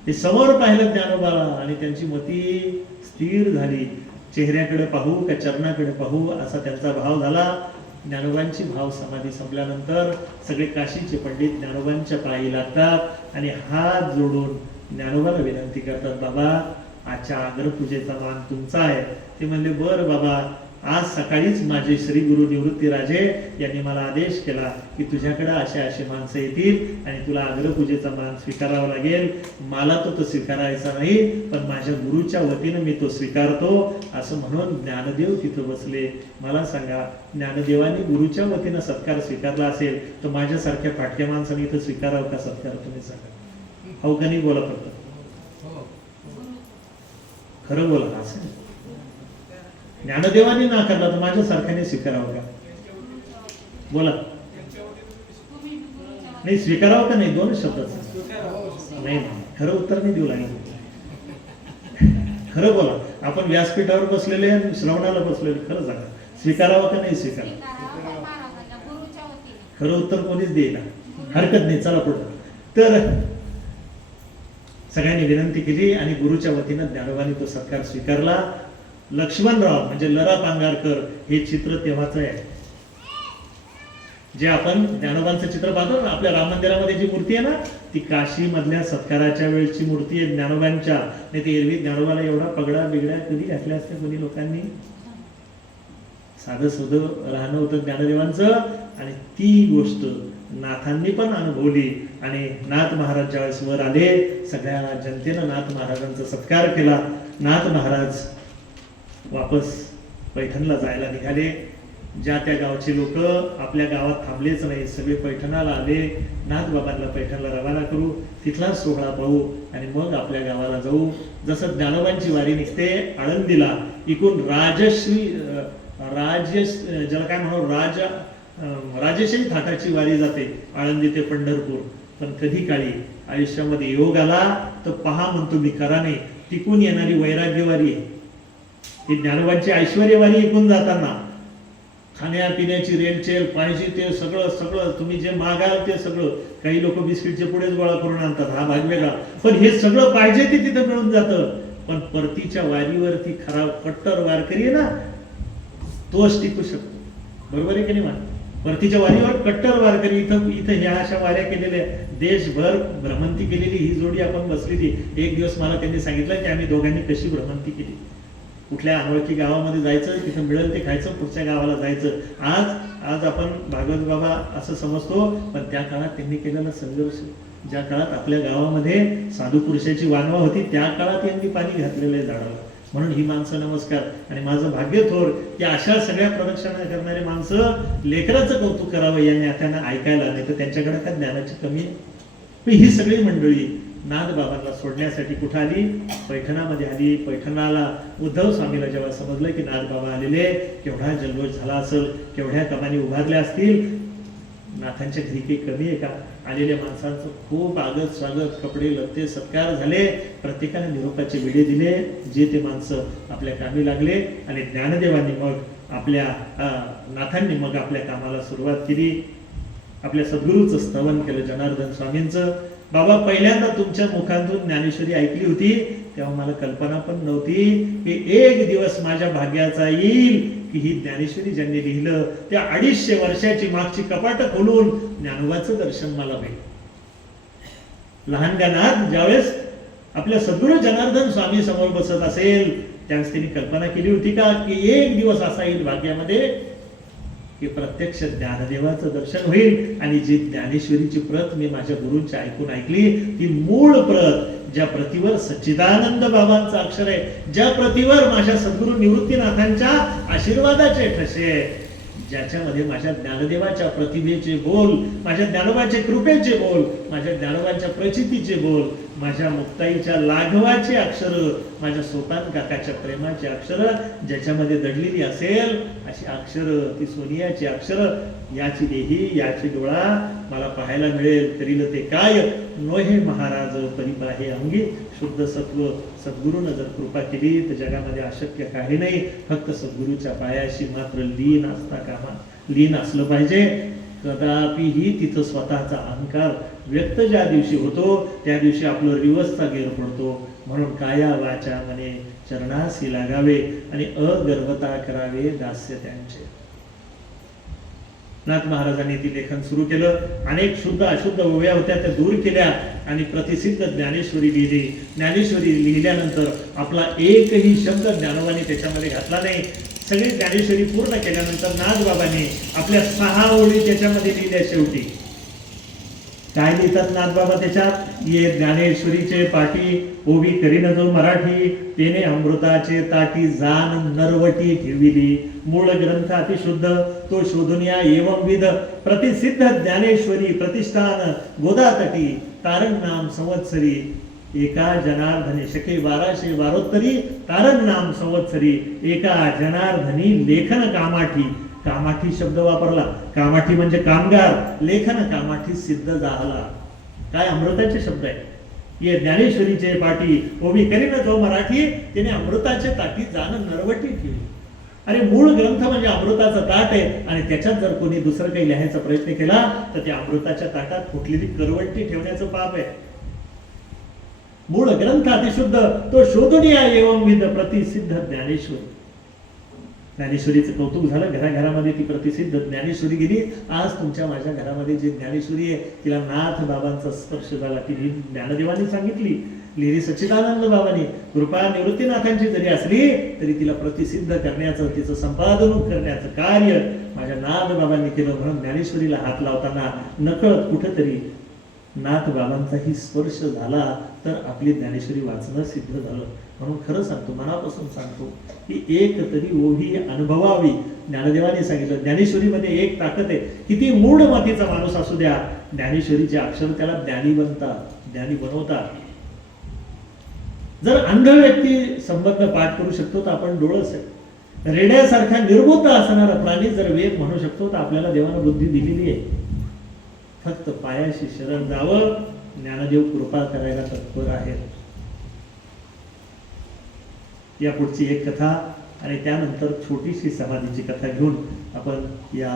ते समोर पाहिलं ज्ञानोबाला, आणि त्यांची मती स्थिर झाली. चेहऱ्याकडे पाहू का चरणाकडे पाहू असा त्यांचा भाव झाला. ज्ञानोबांची भाव समाधी संपल्यानंतर सगळे काशीचे पंडित ज्ञानोबांच्या पायी लागतात, आणि हात जोडून ज्ञानोबाला विनंती करतात, बाबा आजच्या अग्रपूजेचा मान तुमचा आहे. ते म्हणले, बरं बाबा, आज सकाळीच माझे श्री गुरु निवृत्तीराजे यांनी मला आदेश केला की तुझ्याकडे अशी माणसं येतील आणि तुला अग्रपूजेचा मान स्वीकारावा लागेल. मला तो स्वीकारायचा नाही, पण माझ्या गुरुच्या वतीनं मी तो स्वीकारतो, असं म्हणून ज्ञानदेव तिथं बसले. मला सांगा, ज्ञानदेवानी गुरुच्या वतीनं सत्कार स्वीकारला असेल तर माझ्यासारख्या फाटक्या माणसाने इथं स्वीकारावं का सत्कार? तुम्ही सांगा. हो का नाही? बोला फक्त खरं बोला. असं ज्ञानदेवानी नाकारला तर माझ्या सारख्याने स्वीकारावं का? बोला. नाही स्वीकारावं का नाही? 2 शब्दात नाही. खरं उत्तर नाही देऊ लागेल. खरं बोला. आपण व्यासपीठावर बसलेले, श्रवणाला बसलेले, खरं सांगा, स्वीकारावं का नाही स्वीकारावं? खरं उत्तर कोणीच देईना. हरकत नाही, चला पुढं. तर सगळ्यांनी विनंती केली आणि गुरुच्या वतीनं ज्ञानोबांनी तो सत्कार स्वीकारला. लक्ष्मणराव म्हणजे लरा पांगारकर हे चित्र तेव्हाच आहे, जे आपण ज्ञानोबांचं चित्र पाहतो ना आपल्या राम मंदिरामध्ये जी मूर्ती आहे ना, ती काशी मधल्या सत्काराच्या वेळची मूर्ती आहे ज्ञानोबांच्या. नाही ते एरवी ज्ञानोबाला एवढा पगडा बिगड्या कधी घातल्या असत्या कोणी लोकांनी. साधं सुधं राहणं होतं ज्ञानदेवांचं. आणि ती गोष्ट नाथांनी पण अनुभवली. आणि नाथ महाराज ज्यावेळेस वर आले, सगळ्या जनतेनं नाथ महाराजांचा सत्कार केला. नाथ महाराज वापस पैठणला जायला निघाले. ज्या त्या गावचे लोक आपल्या गावात थांबलेच नाही, सगळे पैठणाला आले. नाथ बाबांना पैठणला रवाना करू, तिथला सोहळा पाहू आणि मग आपल्या गावाला जाऊ. जसं ज्ञानोबांची वारी निघते आळंदीला, इकून राजश्री ज्याला काय म्हणू राजश्री थाटाची वारी जाते आळंदी ते पंढरपूर. पण कधी काळी आयुष्यामध्ये योग आला तर पहा म्हणतो मी खरा नाही, टिकून येणारी वैराग्यवारी आहे ही ज्ञानोबांची ऐश्वर्यवारी. इकून जाताना खाण्यापिण्याची रेलचेल पाहिजे ते सगळं सगळं तुम्ही जे मागाल ते सगळं. काही लोक बिस्किटचे पुढेच गोळा करून आणतात, हा भाग वेगळा. पण हे सगळं पाहिजे ते तिथं मिळून जातं. पण परतीच्या वारीवरती खरा कट्टर वारकरी आहे ना, तोच टिकू शकतो. बरोबर आहे की नाही? परतीच्या वारीवर कट्टर वारकरी. इथं ह्या अशा वाऱ्या केलेल्या, देशभर भ्रमंती केलेली ही जोडी आपण बसलेली. एक दिवस मला त्यांनी सांगितलं की आम्ही दोघांनी कशी भ्रमंती केली. कुठल्या अनोळखी गावामध्ये जायचं, तिथं मिळेल ते खायचं, पुढच्या गावाला जायचं. आज आपण भागवत बाबा असं समजतो, पण त्या काळात त्यांनी केलेला संघर्ष, ज्या काळात आपल्या गावामध्ये साधू पुरुषाची वानवा होती, त्या काळात यांनी पाणी घातलेलं आहे झाडाला. म्हणून ही माणसं नमस्कार. आणि माझं भाग्य थोर की अशा सगळ्या प्रदक्षिणा करणारे माणसं लेकराचं कौतुक करावं यांनी त्यांना ऐकायला, नाही तर त्यांच्याकडे काय ज्ञानाची कमी आहे. ही सगळी मंडळी नाथ बाबांना सोडण्यासाठी कुठं आली? पैठणामध्ये आली. पैठणाला उद्धव स्वामीला जेव्हा समजलं की नाथ बाबा आलेले, केवढा जल्लोष झाला असेल, केवढ्या कमानी उभारल्या असतील. नाथांच्या घरी काही कमी आहे का? आलेल्या माणसांचं खूप आगत स्वागत, कपडे लत्ते सत्कार झाले. प्रत्येकाने निरोपाचे विडे दिले. जे ते माणसं आपल्या कामी लागले. आणि ज्ञानदेवांनी मग आपल्या नाथांनी मग आपल्या कामाला सुरुवात केली. आपल्या सद्गुरूचं स्तवन केलं, जनार्दन स्वामींचं. बाबा पहिल्यांदा तुमच्या मुखातून ज्ञानेश्वरी ऐकली होती तेव्हा मला कल्पना पण नव्हती की एक दिवस माझ्या भाग्याचा येईल की ही ज्ञानेश्वरी ज्यांनी लिहिलं त्या 250 वर्षाची मागची कपाट खोलून ज्ञानोबाचं दर्शन मला होईल. लहान गानात ज्यावेळेस आपल्या सद्गुरू जनार्दन स्वामी समोर बसत असेल त्यावेळेस त्यांनी कल्पना केली होती का की एक दिवस असा येईल भाग्यामध्ये की प्रत्यक्ष ज्ञानदेवाचं दर्शन होईल. आणि जी ज्ञानेश्वरीची प्रत मी माझ्या गुरूंच्या ऐकली ती मूळ प्रत, ज्या प्रतीवर सच्चिदानंद बाबांचं अक्षर आहे, ज्या प्रतीवर माझ्या सद्गुरू निवृत्तीनाथांच्या आशीर्वादाचे ठसे, ज्याच्यामध्ये माझ्या ज्ञानदेवाच्या प्रतिभेचे बोल, माझ्या ज्ञानोबाच्या कृपेचे बोल, माझ्या ज्ञानोबाच्या प्रचितीचे बोल, माझ्या मुक्ताईच्या लाघवाचे अक्षर, माझ्या सोपान काकाच्या प्रेमाचे अक्षर ज्याच्यामध्ये दडलेली असेल अशी अक्षर, ती सोनियाची अक्षर, याची देही याची डोळा मला पाहायला मिळेल तरी ते काय नोहे महाराज परिपाहे अंगी शुद्ध सत्व. सद्गुरूनं जर कृपा केली तर जगामध्ये अशक्य काही नाही. फक्त सद्गुरूच्या पायाशी मात्र लीन असलं पाहिजे. कदापिही तिथं स्वतःचा अहंकार व्यक्त ज्या दिवशी होतो त्या दिवशी आपलं रिवर्सचा गेर पडतो. म्हणून काया वाचा मने चरणासी लागावे आणि अगर्वता करावे दास्य त्यांचे. नाथ महाराजांनी ती लेखन सुरू केलं. अनेक शुद्ध अशुद्ध ओव्या होत्या त्या दूर केल्या आणि प्रतिसिद्ध ज्ञानेश्वरी लिहिली. ज्ञानेश्वरी लिहिल्यानंतर आपला एकही शब्द ज्ञानोबाने त्याच्यामध्ये घातला नाही. सगळी ज्ञानेश्वरी पूर्ण केल्यानंतर नाथबाबांनी आपल्या 6 ओळी त्याच्यामध्ये लिहिल्या. शेवटी काय लिहितात नाथबाबा त्याच्यात? ये ज्ञानेश्वरीचे पाठी ओवी करीन जो मराठी, तेने अमृताचे ताटी जाण नरवटी ठेविली. मूळ ग्रंथ अतिशुद्ध तो शोधून या एवंविध, प्रतिसिद्ध ज्ञानेश्वरी प्रतिष्ठान गोदातटी, तारण नाम संवत्सरी, एका जनार्दनी शके 1212 तारण नाम संवत्सरी, एका जनार्दनी लेखन कामाठी. कामाठी शब्द वापरला. कामाठी म्हणजे कामगार, लेखन कामाठी सिद्ध झाला. काय अमृताचे शब्द आहे. ये ज्ञानेश्वरीचे पाठी ओवी करीन जो मराठी, तिने अमृताचे ताटी जाण नरवटी ठेवली. अरे मूळ ग्रंथ म्हणजे अमृताचा ताट आहे, आणि त्याच्यात जर कोणी दुसरं काही लिहायचा प्रयत्न केला तर त्या अमृताच्या ताटात फुटलेली करवंटी ठेवण्याचं पाप आहे. मूळ ग्रंथ अतिशुद्ध तो शोधून या एवं विध प्रतिसिद्ध ज्ञानेश्वरी. ज्ञानेश्वरीचं कौतुक झालं, घराघरामध्ये ती प्रतिसिद्ध ज्ञानेश्वरी गेली. आज तुमच्या माझ्या घरामध्ये जी ज्ञानेश्वरी आहे तिला नाथ बाबांचा स्पर्श झाला. ती ज्ञानदेवानी सांगितली, लिहिली सच्चिदानंद बाबांनी. कृपा निवृत्तीनाथांची जरी असली तरी तिला प्रतिसिद्ध करण्याचं, तिचं संपादन करण्याचं कार्य माझ्या नाथ बाबांनी केलं. म्हणून ज्ञानेश्वरीला हात लावताना नकळत कुठंतरी नाथ बाबांचाही स्पर्श झाला तर आपली ज्ञानेश्वरी वाचणं सिद्ध झालं. म्हणून खरं सांगतो, मनापासून सांगतो की एक तरी ओवी अनुभवावी. ज्ञानदेवाने सांगितलं ज्ञानेश्वरीमध्ये एक ताकद आहे. किती मूढ मातीचा माणूस असू द्या, ज्ञानेश्वरीचे अक्षर त्याला ज्ञानी बनतात, ज्ञानी बनवतात. जर अंध व्यक्ती संबंध पाठ करू शकतो तर आपण डोळस आहे. रेड्यासारखा निर्बुद्ध असणारा प्राणी जर वेद म्हणू शकतो तर आपल्याला देवानं बुद्धी दिलेली आहे. फक्त पायाशी शरण जावं. ज्ञानदेव कृपा करायला तत्पर आहेत. या पुढची एक कथा आणि त्यानंतर छोटीशी समाधीची कथा घेऊन आपण या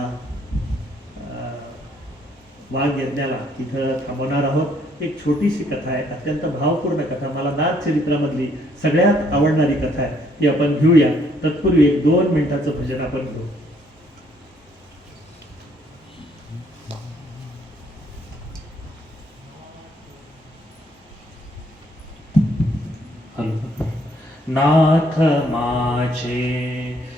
वाघ यज्ञाला इथं थांबवणार आहोत. एक छोटीशी कथा आहे, अत्यंत भावपूर्ण कथा, मला नाथ चरित्रामधली सगळ्यात आवडणारी कथा आहे. ती आपण घेऊया. तत्पूर्वी 1-2 मिनिटाचं भजन आपण घेऊ. नाथ माझे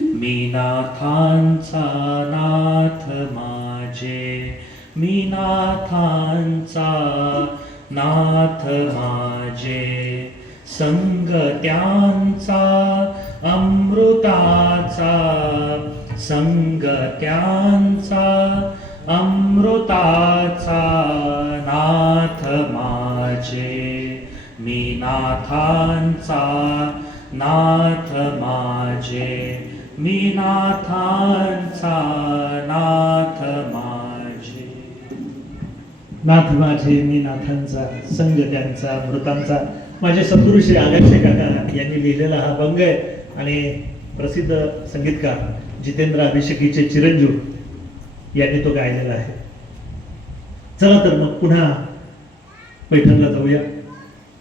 मी नाथांचा, नाथ माझे मी नाथांचा, नाथ माझे संग त्यांचा अमृताचा, संग त्यांचा अमृताचा, नाथ माझे मी नाथांचा, नाथ माझे मी नाथांचा, नाथ माझे. नाथ माझे मी नाथांचा, संग त्यांचा अमृतांचा. माझे सद्गुरू श्री आगाशे काका यांनी लिहिलेला हा भंग आहे आणि प्रसिद्ध संगीतकार जितेंद्र अभिषेकीचे चिरंजीव यांनी तो गायलेला आहे. चला तर मग पुन्हा पैठणला जाऊया.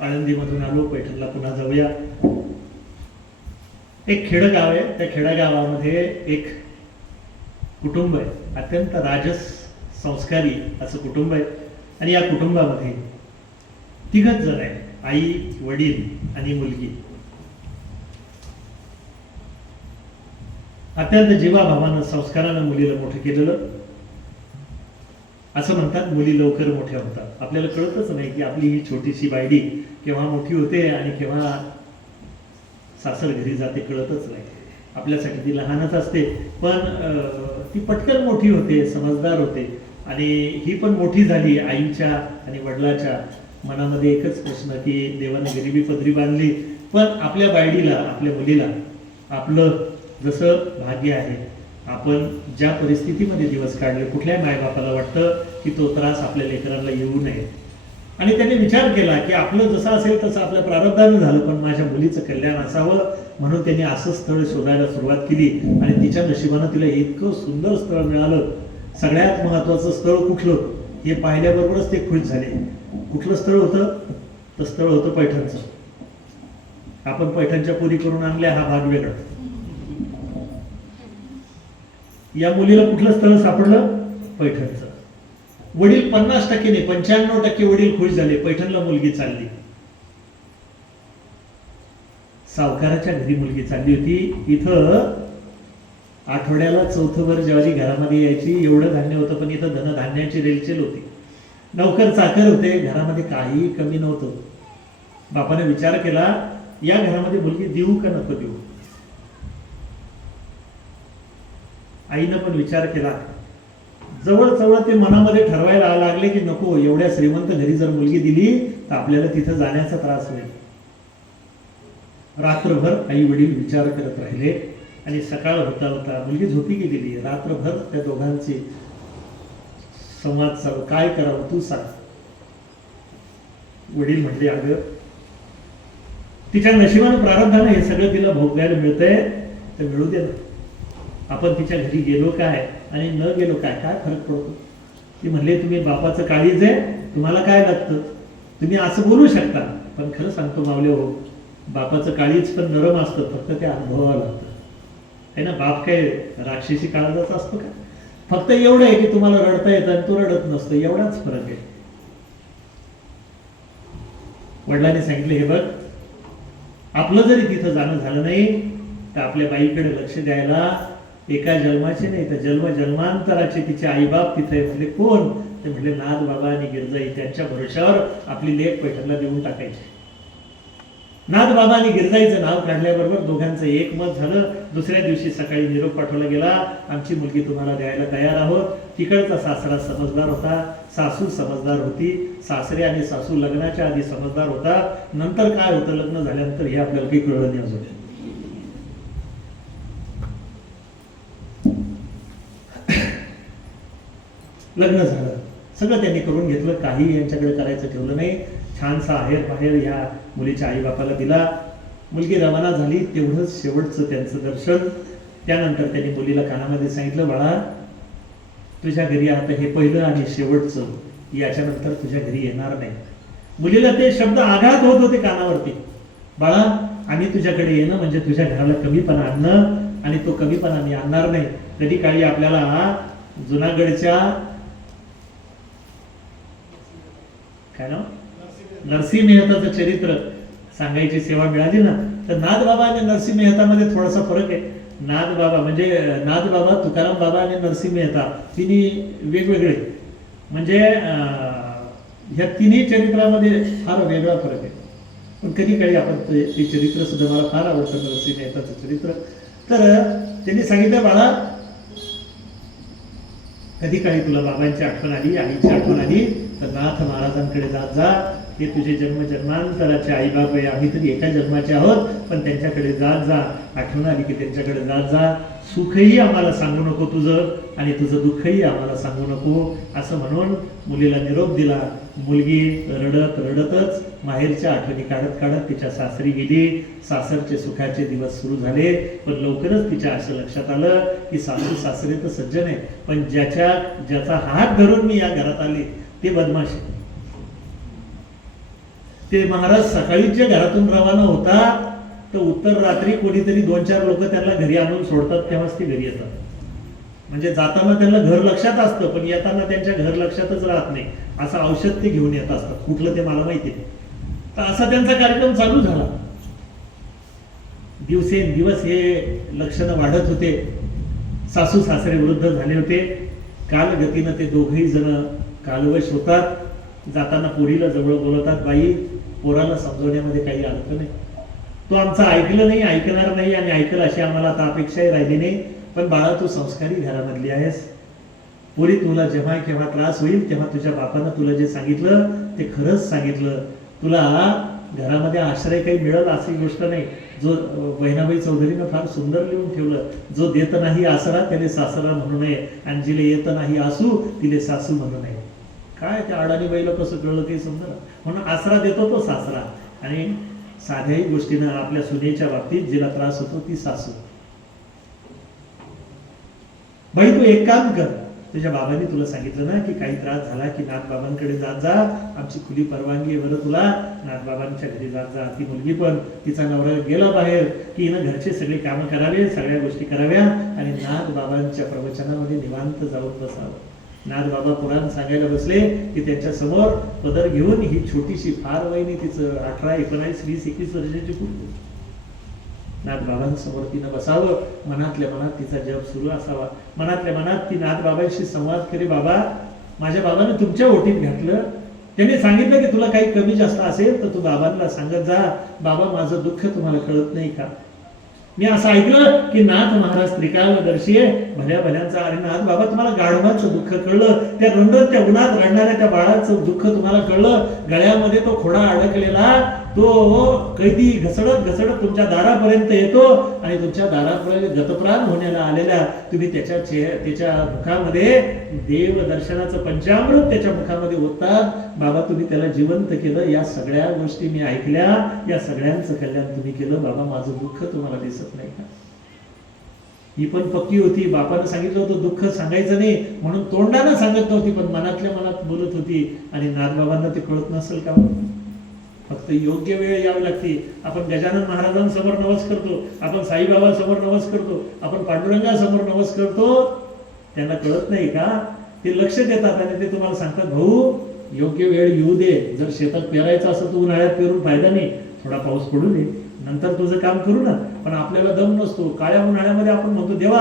आळंदीमधून आलो, पैठणला पुन्हा जाऊया. एक खेडगाव आहे, त्या खेडेगावामध्ये एक कुटुंब आहे, अत्यंत राजस संस्कारी असं कुटुंब आहे. आणि या कुटुंबामध्ये 3 जण आहे, आई, वडील आणि मुलगी. अत्यंत जीवाभावानं संस्कारानं मुलीला मोठं केलेलं. असं म्हणतात मुली लवकर मोठ्या होतात. आपल्याला कळतच नाही की आपली ही छोटीशी बायडी केव्हा मोठी होते आणि केव्हा सासर घरी जाते, कळतच नाही. आपल्यासाठी ती लहानच असते, पण ती पटकन मोठी होते, समजदार होते. आणि ही पण मोठी झाली. आईच्या आणि वडिलाच्या मनामध्ये एकच प्रश्न की देवाने गरिबी पदरी बांधली, पण आपल्या बायडीला, आपल्या मुलीला आपलं जसं भाग्य आहे, आपण ज्या परिस्थितीमध्ये दिवस काढले, कुठल्याही मायबापाला वाटतं की तो त्रास आपल्या लेकरांना येऊ नये. आणि त्यांनी विचार केला की आपलं जसं असेल तसं आपल्या प्रारब्धानं झालं, पण माझ्या मुलीचं कल्याण असावं म्हणून त्यांनी असं स्थळ शोधायला सुरुवात केली. आणि तिच्या नशिबानं तिला इतकं सुंदर स्थळ मिळालं. सगळ्यात महत्वाचं स्थळ कुठलं हे पाहिल्याबरोबरच ते खुश झाले. कुठलं स्थळ होतं? तर स्थळ होतं पैठणचं. आपण पैठणच्या पुरी करून आणल्या हा भाग वेगळा. या मुलीला कुठलं स्थळ सापडलं? पैठणचं. वडील 50% नाही 95% वडील खुश झाले. पैठणला मुलगी चालली. सावकाराच्या घरी मुलगी चालली होती. इथं आठवड्याला 4थं भर ज्वारी घरामध्ये यायची, एवढं धान्य होतं, पण इथं धनधान्याची रेलचेल होती. नौकर चाकर होते, घरामध्ये काही कमी नव्हतं. बापाने विचार केला या घरामध्ये मुलगी देऊ का नको देऊ. आईनं पण विचार केला. जवळ ते मनामध्ये ठरवायला लागले की नको, एवढ्या श्रीमंत घरी जर मुलगी दिली तर आपल्याला तिथं जाण्याचा त्रास होईल. रात्रभर आई वडील विचार करत राहिले आणि सकाळ होता होता मुलगी झोपी गेलेली. रात्रभर त्या दोघांचे संवाद चालू, काय करावं तू सांग. वडील म्हटले अगं तिच्या नशिबानं प्रारब्धानं हे सगळं तिला भोगायला मिळतंय तर मिळू दे ना. आपण तिच्या घरी गेलो काय आणि न गेलो काय फरक पडतो? ती म्हणले तुम्ही बापाचं काळीज आहे, तुम्हाला काय लागतं? तुम्ही असं बोलू शकता, पण खरं सांगतो मावले हो, बापाचं काळीज पण नरम असतं, फक्त ते अनुभवावं लागतं है ना. बाप काय राक्षसी काळजाचा असतो का? फक्त एवढं आहे की तुम्हाला रडता येतं आणि तो रडत नसतो, एवढाच फरक आहे. वडिलांनी सांगितले, हे बघ, आपलं जरी तिथं जाणं झालं नाही तर आपल्या बाईकडे लक्ष द्यायला एका जन्माचे नाही तर जन्मांतराचे तिचे आईबाप तिथे म्हणले. कोण? ते म्हणले नाथ बाबा आणि गिरजाई. त्यांच्या भरोशावर आपली लेक पैठणला देऊन टाकायची. नाथ बाबा आणि गिरजाईचं नाव काढल्याबरोबर दोघांचं एकमत झालं. दुसऱ्या दिवशी सकाळी निरोप पाठवला गेला, आमची मुलगी तुम्हाला द्यायला तयार आहोत. तिकडचा सासरा समजदार होता, सासू समजदार होती. सासरे आणि सासू लग्नाच्या आधी समजदार होता, नंतर काय होतं लग्न झाल्यानंतर हे आपल्याला काही कळलं नाही अजून. लग्न झालं, सगळं त्यांनी करून घेतलं, काही यांच्याकडे करायचं ठेवलं नाही. छानसा आहेर बाहेर ह्या मुलीच्या आई बापाला दिला. मुलगी रवाना झाली, तेवढंच शेवटचं त्यांचं दर्शन. त्यानंतर त्यांनी मुलीला कानामध्ये सांगितलं, बाळा तुझ्या घरी आता हे पहिलं आणि शेवटचं, याच्यानंतर तुझ्या घरी येणार नाही. मुलीला ते शब्द आघात होत होते कानावरती. बाळा आम्ही तुझ्याकडे येणं म्हणजे तुझ्या घराला कमीपणा आणणं, आणि तो कमीपणा आम्ही आणणार नाही. कधी काळी आपल्याला जुनागडच्या काय नाव नरसिंह मेहताचं चरित्र सांगायची सेवा मिळाली ना, तर नाथ बाबा आणि नरसिंह मेहतामध्ये थोडासा फरक आहे. नाथ बाबा म्हणजे नाथ बाबा, तुकाराम बाबा आणि नरसिंह मेहता तिन्ही वेगवेगळे, म्हणजे ह्या तिन्ही चरित्रामध्ये फार वेगळा फरक आहे. पण कधी काळी आपण ते चरित्र सुद्धा मला फार आवडतं, नरसिंह मेहताचं चरित्र. तर त्यांनी सांगितलं, बाळा कधी काळी तुला बाबांची आठवण आली, आईची आठवण आली, तर नाथ महाराजांकडे जात जा. हे तुझे जन्मांतराचे आई बाप आहे, आम्ही तरी एका जन्माचे आहोत, पण त्यांच्याकडे जात जा. आठवण आली की त्यांच्याकडे जात जा. सुखही आम्हाला सांगू नको तुझं, आणि तुझं दुःखही आम्हाला सांगू नको, असं म्हणून मुलीला निरोप दिला. मुलगी रडत रडतच माहेरच्या आठवणी काढत काढत तिच्या सासरी गेली. सासरचे सुखाचे दिवस सुरू झाले, पण लवकरच तिच्या असं लक्षात आलं की सासू सासरे तर सज्जन आहे, पण ज्याचा हात धरून मी या घरात आले ते बदमाश आहे. ते महाराज सकाळीच ज्या घरातून रवाना होता, तर उत्तर रात्री कोणीतरी 2-4 लोक त्यांना घरी आणून सोडतात, तेव्हाच ते घरी येतात. म्हणजे जाताना त्यांना घर लक्षात असतं, पण येताना त्यांच्या घर लक्षातच राहत नाही. असं औषध ते घेऊन येत असतात, कुठलं ते मला माहिती नाही. तर असा त्यांचा कार्यक्रम चालू झाला. दिवसेंदिवस हे लक्षणं वाढत होते. सासू सासरे वृद्ध झाले होते. कालगतीनं ते दोघही जण कालवश होतात. जाताना पोरीला जवळ बोलवतात, बाई पोराला समजवण्यामध्ये काही अर्थ नाही, तो आमचं ऐकलं नाही, ऐकणार नाही, आणि ऐकल अशी आम्हाला आता अपेक्षाही राहिली नाही. पण बाळा तू संस्कारी घरामधली आहेस. पोरी तुला जेव्हा केव्हा त्रास होईल तेव्हा तुझ्या बापानं तुला जे सांगितलं ते खरंच सांगितलं. तुला घरामध्ये आश्रय काही मिळेल अशी गोष्ट नाही. जो बहिणाबाई चौधरीनं फार सुंदर लिहून ठेवलं, जो देत नाही आसरा त्याने सासरा म्हणू नये, आणि जिले येत नाही आसू तिले सासू म्हणू नये. काय त्या अडाणी बाईला कसं कळलं ते समजा. म्हणून आसरा देतो तो सासरा, आणि साध्याही गोष्टीनं आपल्या सुनेच्या बाबतीत जिला त्रास होतो ती सासू. बाई तू एक काम कर, तुझ्या बाबांनी तुला सांगितलं ना की काही त्रास झाला की नाथ बाबांकडे जात जा, आमची खुली परवानगी आहे बरं तुला, नाथ बाबांच्या घरी जात जा. ती मुलगी पण तिचा नवरा गेला बाहेर की हिनं घरचे सगळे कामं करावे, सगळ्या गोष्टी कराव्या, आणि नाथ बाबांच्या प्रवचनामध्ये निवांत जाऊन बसावं. नाथ बाबा पुराण सांगायला बसले की त्यांच्या समोर पदर घेऊन ही छोटीशी फार वहिनी, तिचं 18, 19, 20, 21 वर्षाची मुलगी, नाथ बाबांसमोर तिनं बसावं. मनातल्या मनात तिचा जप सुरू असावा. मनातल्या मनात ती नाथ बाबांशी संवाद करे. बाबा माझ्या बाबाने तुमच्या ओटीत घातलं, त्यांनी सांगितलं की तुला काही कमी जास्त असेल तर तू बाबांना सांगत जा. बाबा माझं दुःख तुम्हाला कळत नाही का? मी असं ऐकलं की नाथ महाराज त्रिकालदर्शी आहे, भल्या भल्यांचा. अरे नाथ बाबा तुम्हाला गाढवाचं दुःख कळलं, त्या रंडत त्या उन्हात रडणाऱ्या त्या बाळाचं दुःख तुम्हाला कळलं. गळ्यामध्ये तो खोडा अडकलेला तो कैदी घसडत घसडत तुमच्या दारापर्यंत येतो, आणि तुमच्या दारापर्यंत गतप्राण होण्याला आलेल्या तुम्ही त्याच्या मुखामध्ये देव दर्शनाचं पंचामृत त्याच्या मुखामध्ये ओततात. बाबा तुम्ही त्याला जिवंत केलं, या सगळ्या गोष्टी मी ऐकल्या, या सगळ्यांचं कल्याण तुम्ही केलं. बाबा माझं दुःख तुम्हाला दिसत नाही का? ही पण पक्की होती. बापानं सांगितलं होतं दुःख सांगायचं नाही म्हणून तोंडानं सांगत नव्हती, पण मनातल्या मनात बोलत होती. आणि नाथबाबांना ते कळत नसेल का? फक्त योग्य वेळ यावी लागते. आपण गजानन महाराजांसमोर नवस करतो, आपण साईबाबांसमोर नवस करतो, आपण पांडुरंगासमोर नवस करतो, त्यांना कळत नाही का? ते लक्ष देतात आणि ते तुम्हाला सांगतात, भाऊ योग्य वेळ येऊ दे. जर शेतात पेरायचं असं तर उन्हाळ्यात पेरून फायदा नाही, थोडा पाऊस पडू दे, नंतर तुझं काम करू ना. पण आपल्याला दम नसतो. काळ्या उन्हाळ्यामध्ये आपण म्हणतो देवा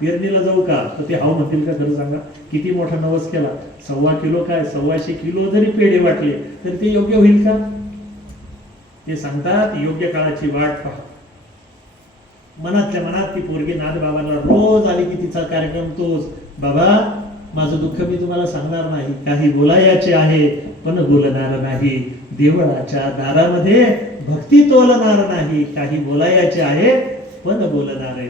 पेरणीला जाऊ का, तर ते हाव म्हणतील का? खरं सांगा, किती मोठा नवस केला, 1.25 किलो काय 125 किलो जरी पेढे वाटले तरी ते योग्य होईल का? ते सांगतात योग्य काळाची वाट पहा. मनातल्या मनात ती पोरगी नाथबाबाला रोज आली की तिचा कार्यक्रम तोच, बाबा माझं दुःख मी तुम्हाला सांगणार नाही, काही बोलायचे आहे पण बोलणार नाही, देवळाच्या दारामध्ये भक्ती तोलणार नाही, काही बोलायचे आहे पण बोलणार नाही.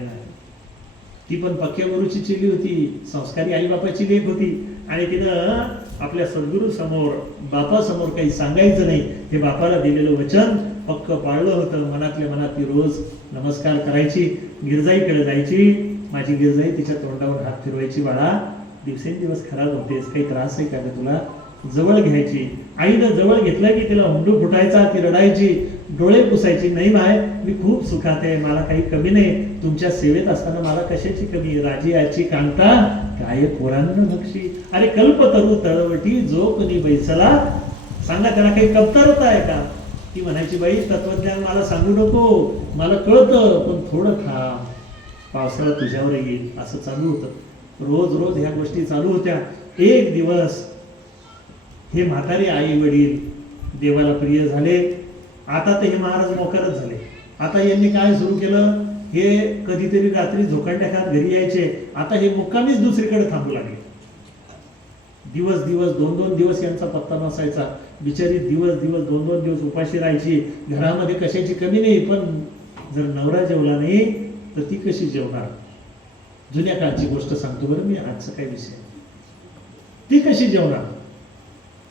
ती पण पक्क्या गुरुची चिली होती, संस्कारी आई बापाची लेक होती. आणि तिनं आपल्या सद्गुरू समोर बापासमोर काही सांगायचं नाही, हे बापाला दिलेलं वचन पक्क पाळलं होतं. मनातल्या मनात ती रोज नमस्कार करायची, गिरजाईकडे जायची. माझी गिरजाई तिच्या तोंडावर हात फिरवायची, बाळा दिवसेंदिवस खराब होतेस, काही त्रास आहे का ग तुला? जवळ घ्यायची. आईनं जवळ घेतलं की तिला हुंडू फुटायचा, ती रडायची, डोळे पुसायची, नाही माय मी खूप सुखात आहे, मला काही कमी नाही, तुमच्या सेवेत असताना मला कशाची कमी, राजी याची कांता काय पोरांना बक्षी, अरे कल्पतरू तळवटी जो कोणी बैसला, सांगा त्याला काही कमतरता आहे का? ती म्हणायची, बाई तत्वज्ञान मला सांगू नको, मला कळतं पण थोडं थांब, पावसाळा तुझ्यावर येईल. असं चालू होतं. रोज रोज ह्या गोष्टी चालू होत्या. एक दिवस हे म्हातारे आई वडील देवाला प्रिय झाले. आता तर हे महाराज मोकारच झाले. आता यांनी काय सुरू केलं, हे कधीतरी रात्री झोकांड्या खात घरी यायचे, आता हे मुक्कामीच दुसरीकडे थांबू लागले. दिवस दिवस 2-2 दिवस यांचा पत्ता नसायचा. बिचारी दिवस दिवस 2-2 दिवस उपाशी राहायची. घरामध्ये कशाची कमी नाही, पण जर नवरा जेवला नाही तर ती कशी जेवणार? जुन्या काळची गोष्ट सांगतो बरं मी, आजचा काय विषय, ती कशी जेवणार?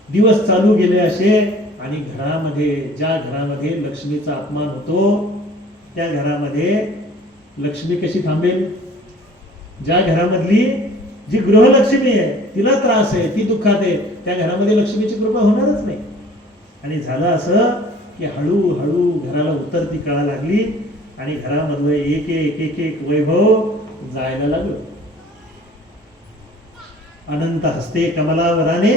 दिवस चालू गेले असे. आणि घरामध्ये ज्या घरामध्ये लक्ष्मीचा अपमान होतो त्या घरामध्ये लक्ष्मी कशी थांबेल? ज्या घरामधली जी गृहलक्ष्मी आहे तिला त्रास आहे, ती दुःखात आहे, त्या घरामध्ये लक्ष्मीची कृपा होणारच नाही. आणि झालं असं की हळूहळू घराला उतरती कळा लागली आणि घरामधलं एक एक एक एक वैभव जायला लागलं. अनंत हस्ते कमलावराने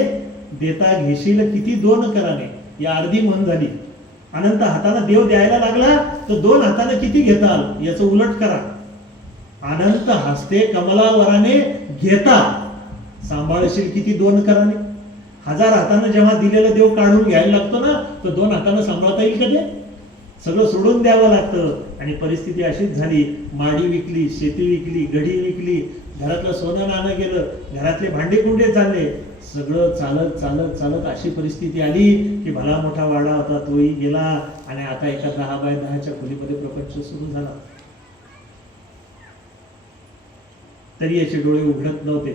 देता घेशील किती 2 कराने, या अर्धी म्हण झाली. अनंत हाताने देव द्यायला लागला तर 2 हाताने किती घेताल याचं उलट करा. अनंत हस्ते कमलावराने घेता सांभाळशील किती 2 कराने. 1000 हाताने जेव्हा दिलेलं देव काढून घ्यायला लागतो ना, तर 2 हाताने सांभाळता येईल का? ते सगळं सोडून द्यावं लागतं. आणि परिस्थिती अशीच झाली. माडी विकली, शेती विकली, गडी विकली, घरातलं सोनं नाणं गेलं, घरातले भांडे कुंडे चालले, सगळं चालत चालत चालत अशी परिस्थिती आली की भला मोठा वाडा होता तोही गेला आणि आता एका 10 बाय 10च्या खोलीमध्ये प्रपंच सुरू झाला. तरी याचे डोळे उघडत नव्हते.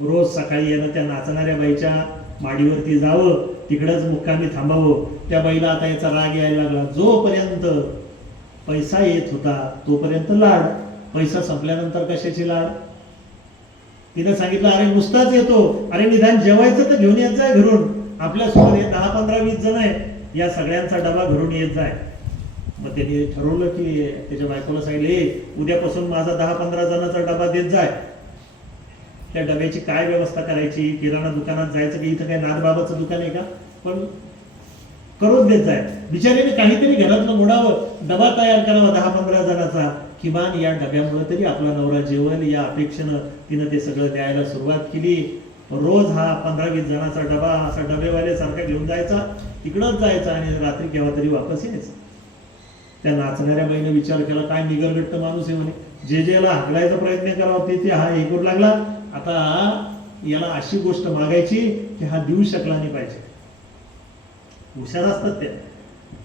रोज सकाळी यानं त्या नाचणाऱ्या बाईच्या माडीवरती जावं, तिकडंच मुक्कामी थांबावं. त्या बाईला आता याचा राग यायला लागला. जोपर्यंत पैसा येत होता तोपर्यंत लाड, पैसा संपल्यानंतर कशाची लाड? तिने सांगितलं, अरे नुसताच येतो, अरे निदान जेवायचं तर घेऊन येत जाय घरून, आपल्यासोबत 10, 15, 20 जण आहे, या सगळ्यांचा डबा घरून येत जाय. मग त्यांनी ठरवलं की त्याच्या बायकोला सांगितले, उद्यापासून माझा 10, 15 जणांचा डबा देत जाय. त्या डब्याची काय व्यवस्था करायची? किराणा दुकानात जायचं की इथं काय नाथबाबाचं दुकान आहे का? पण करून देत जाय. बिचारीने काहीतरी घरातलं मोडावं, डबा तयार करावा 10, 15 जणांचा. किमान या डब्यामुळे तरी आपला नवरा जेवण, या अपेक्षेनं तिनं ते सगळं द्यायला सुरुवात केली. रोज हा 15-20 जणांचा डबा असा डबेवाल्यासारखा घेऊन जायचा, तिकडंच जायचा आणि रात्री केव्हा तरी वापस यायचा. त्या नाचणाऱ्या बाईने विचार केला, काय निगरगट्ट माणूस आहे म्हणे, जे ज्याला हाकलायचा प्रयत्न करावा ते हा हे करू लागला. आता याला अशी गोष्ट मागायची की हा देऊ शकला नाही पाहिजे. हुशार असतात त्या.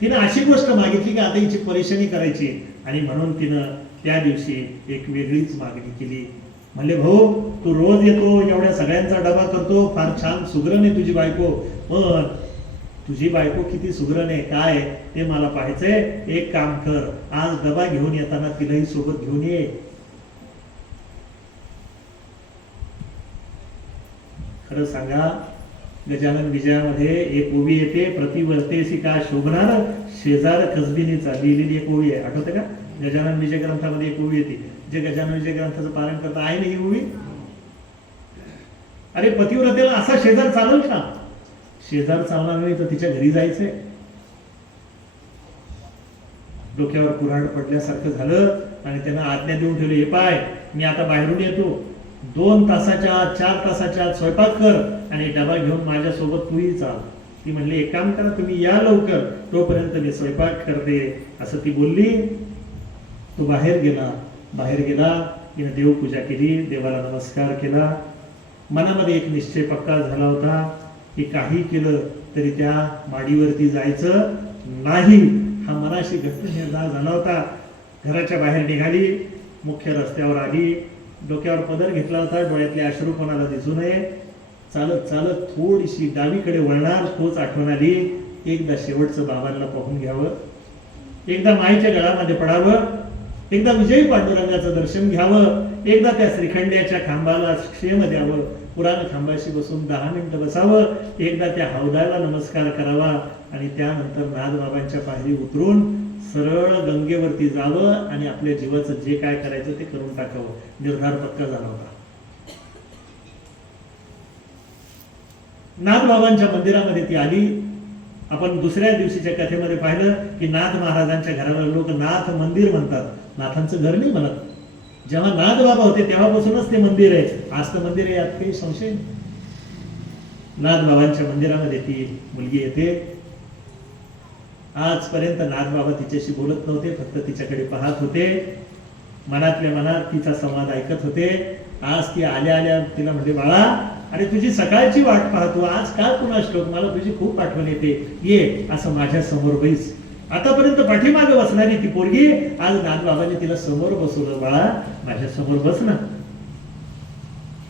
तिनं अशी गोष्ट मागितली की आता हिची परेशानी करायची. आणि म्हणून तिनं त्या दिवशी एक वेगळीच मागणी केली. म्हणले, भाऊ तू रोज येतो, एवढ्या सगळ्यांचा डबा करतो, फार छान सुगरण आहे तुझी बायको, पण तुझी बायको किती सुगरण आहे काय ते मला पाहायचंय. एक काम कर, आज डबा घेऊन येताना तिलाही सोबत घेऊन ये. खरं सांगा, गजानन विजयामध्ये एक ओवी येते, प्रतिवर्तेसी का शोभणार शेजार कसबिनीचा, लिहिलेली एक ओवी आहे. आठवते का? गजानन विजय ग्रंथामध्ये एक ओवी येते. जे गजानन विजय ग्रंथाचं पारायण करता आहे ना ही ओवी. अरे पतिव्रतेला असा शेजार चालेल का? शेजार चालणार नाही तर तिच्या घरी जायचंय. डोक्यावर कुऱ्हाड पडल्यासारखं झालं आणि त्यांना आज्ञा देऊन ठेवली, हे पाय मी आता बाहेरून येतो, 2 तासाच्या आत 4 तासाच्या आत स्वयंपाक कर आणि डबा घेऊन माझ्यासोबत तूही चाल. ती म्हणली, एक काम करा तुम्ही या लवकर, तोपर्यंत मी स्वयंपाक करते, असं ती बोलली. तो बाहेर गेला. तिने देवपूजा केली, देवाला नमस्कार केला. मनामध्ये एक निश्चय पक्का झाला होता की काही केलं तरी त्या माडीवरती जायचं नाही. हा मनाशी घट्ट निर्धार झाला होता. घराच्या बाहेर निघाली, मुख्य रस्त्यावर आली, डोक्यावर पदर घेतला होता, डोळ्यातले अश्रू कोणाला दिसू नये. चालत चालत थोडीशी डावीकडे वळणार, तोच आठवण आली, एकदा शेवटचं बाबांना पाहून घ्यावं, एकदा माईच्या गळामध्ये पडावं, एकदा विजयी पांडुरंगाचं दर्शन घ्यावं, एकदा त्या श्रीखंड्याच्या खांबाला क्षेम द्यावं, पुराण खांबाशी बसून 10 मिनिटं बसावं, एकदा त्या हौदाला नमस्कार करावा आणि त्यानंतर नाथबाबांच्या पायरी उतरून सरळ गंगेवरती जावं आणि आपल्या जीवाचं जे काय करायचं ते करून टाकावं. निर्धार पक्का झाला होता. नाथबाबांच्या मंदिरामध्ये ती आली. आपण दुसऱ्या दिवशीच्या कथेमध्ये पाहिलं की नाथ महाराजांच्या घराला लोक नाथ मंदिर म्हणतात, नाथांचं घर नाही म्हणत. जेव्हा नाथ बाबा होते तेव्हापासूनच ते मंदिर आहे. आज तर मंदिर आहे, यात काही संशय नाही. नाथ बाबांच्या मंदिरामध्ये ती मुलगी येते. आजपर्यंत नाथ बाबा तिच्याशी बोलत नव्हते, फक्त तिच्याकडे पाहत होते, मनातल्या मनात तिचा संवाद ऐकत होते. आज ती आल्या आल्या तिला म्हणते, बाळा अरे तुझी सकाळची वाट पाहतो, आज काय कुणास ठाऊक मला तुझी खूप आठवण येते, ये असं माझ्या समोर बैस. आतापर्यंत पाठीमागे बसणारी ती पोरगी आज नाथबाबांनी तिला समोर बसवलं, बाळा माझ्या समोर बस ना.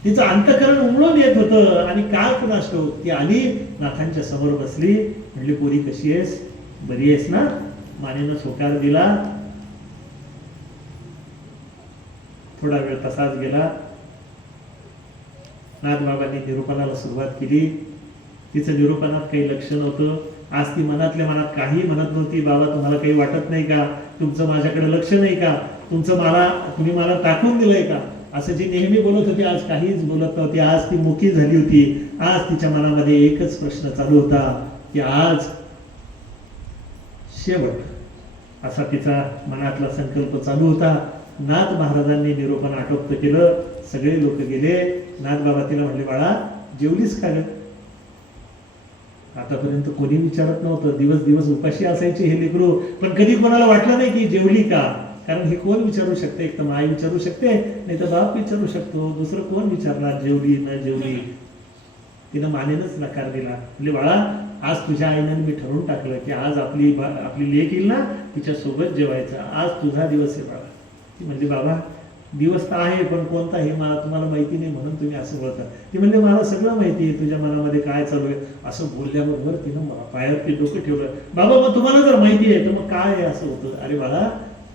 तिचं अंतःकरण उमळून येत होतं आणि काय कुणास ठाऊक ती आली, नाथांच्या समोर बसली. म्हणली, पोरी कशी आहेस, बरी आहेस ना? मानेनं होकार दिला. थोडा वेळ तसाच गेला. नाथबाबांनी निरूपणाला सुरुवात केली. तिचं निरूपणात काही लक्ष नव्हतं. आज ती मनातल्या मनात काही म्हणत नव्हती. बाबा तुम्हाला काही वाटत नाही का? तुमचं माझ्याकडे लक्ष नाही का? तुम्ही मला टाकून दिलंय का? असं जी नेहमी बोलत होती आज काहीच बोलत नव्हती. आज ती मुकी झाली होती. आज तिच्या मनामध्ये एकच प्रश्न चालू होता की आज शेवट असा तिचा मनातला संकल्प चालू होता. नाथ महाराजांनी निरूपण आटोपत केलं. सगळे लोक गेले. नाथबाबा तिला म्हणले, बाळा जेवलीस का ग? आतापर्यंत कोणी विचारत नव्हतं. दिवस दिवस उपाशी असायचे हे लेकरू, पण कधी कोणाला वाटलं नाही की जेवली का. कारण हे कोण विचारू शकते? एक तर माई विचारू शकते, नाही तर बाप विचारू शकतो. दुसरं कोण विचारणार जेवली न जेवली? तिनं मानेनच नकार दिला. म्हणजे बाळा आज तुझ्या आईनं मी ठरवून टाकलं की आज आपली लेक येईल ना, तिच्या सोबत जेवायचं. आज तुझा दिवस आहे बाळा. ती म्हणजे, बाबा दिवस तर आहे पण कोणता हे मला तुम्हाला माहिती नाही म्हणून तुम्ही असं बोलता. ती म्हणजे मला सगळं माहिती आहे तुझ्या मनामध्ये काय चालू आहे. असं बोलल्याबरोबर तिनं पायावरती डोकं ठेवलं. बाबा मग तुम्हाला जर माहिती आहे तर मग काय आहे असं होतं? अरे बाळा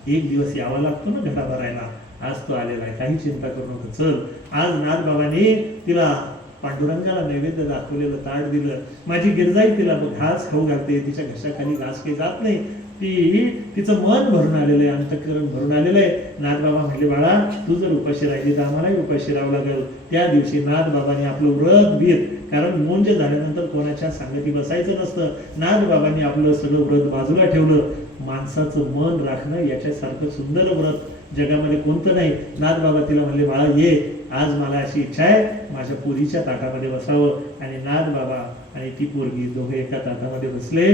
एक दिवस यावा लागतो ना घडा भरायला. आज तो आलेला आहे, काही चिंता करू नको. चल. आज नाथबाबांनी तिला पांडुरंगाला नैवेद्य दाखवलेलं ताट दिलं. माझी गिरजाई तिला घास खाऊ घालते. तिच्या घशाखाली घास काही जात नाही. तिचं मन भरून आलेलं आहे, अंतःकरण भरून आलेलं आहे. नाथबाबा म्हटले, बाळा तू जर उपाशी राहिली तर आम्हालाही उपाशी राहावं लागेल. त्या दिवशी नाथबाबांनी आपलं व्रत बीत, कारण मुंज झाल्यानंतर कोणाच्या सांगती बसायचं नसतं. नाथबाबांनी आपलं सगळं व्रत बाजूला ठेवलं. माणसाचं मन राखणं याच्यासारखं सुंदर व्रत जगामध्ये कोणतं नाही. नाथबाबा तिला म्हणले, बाळा ये, आज मला अशी इच्छा आहे माझ्या पोरीच्या ताटामध्ये बसावं. आणि नाथबाबा आणि ती पोरगी दोघे एका ताटामध्ये बसले.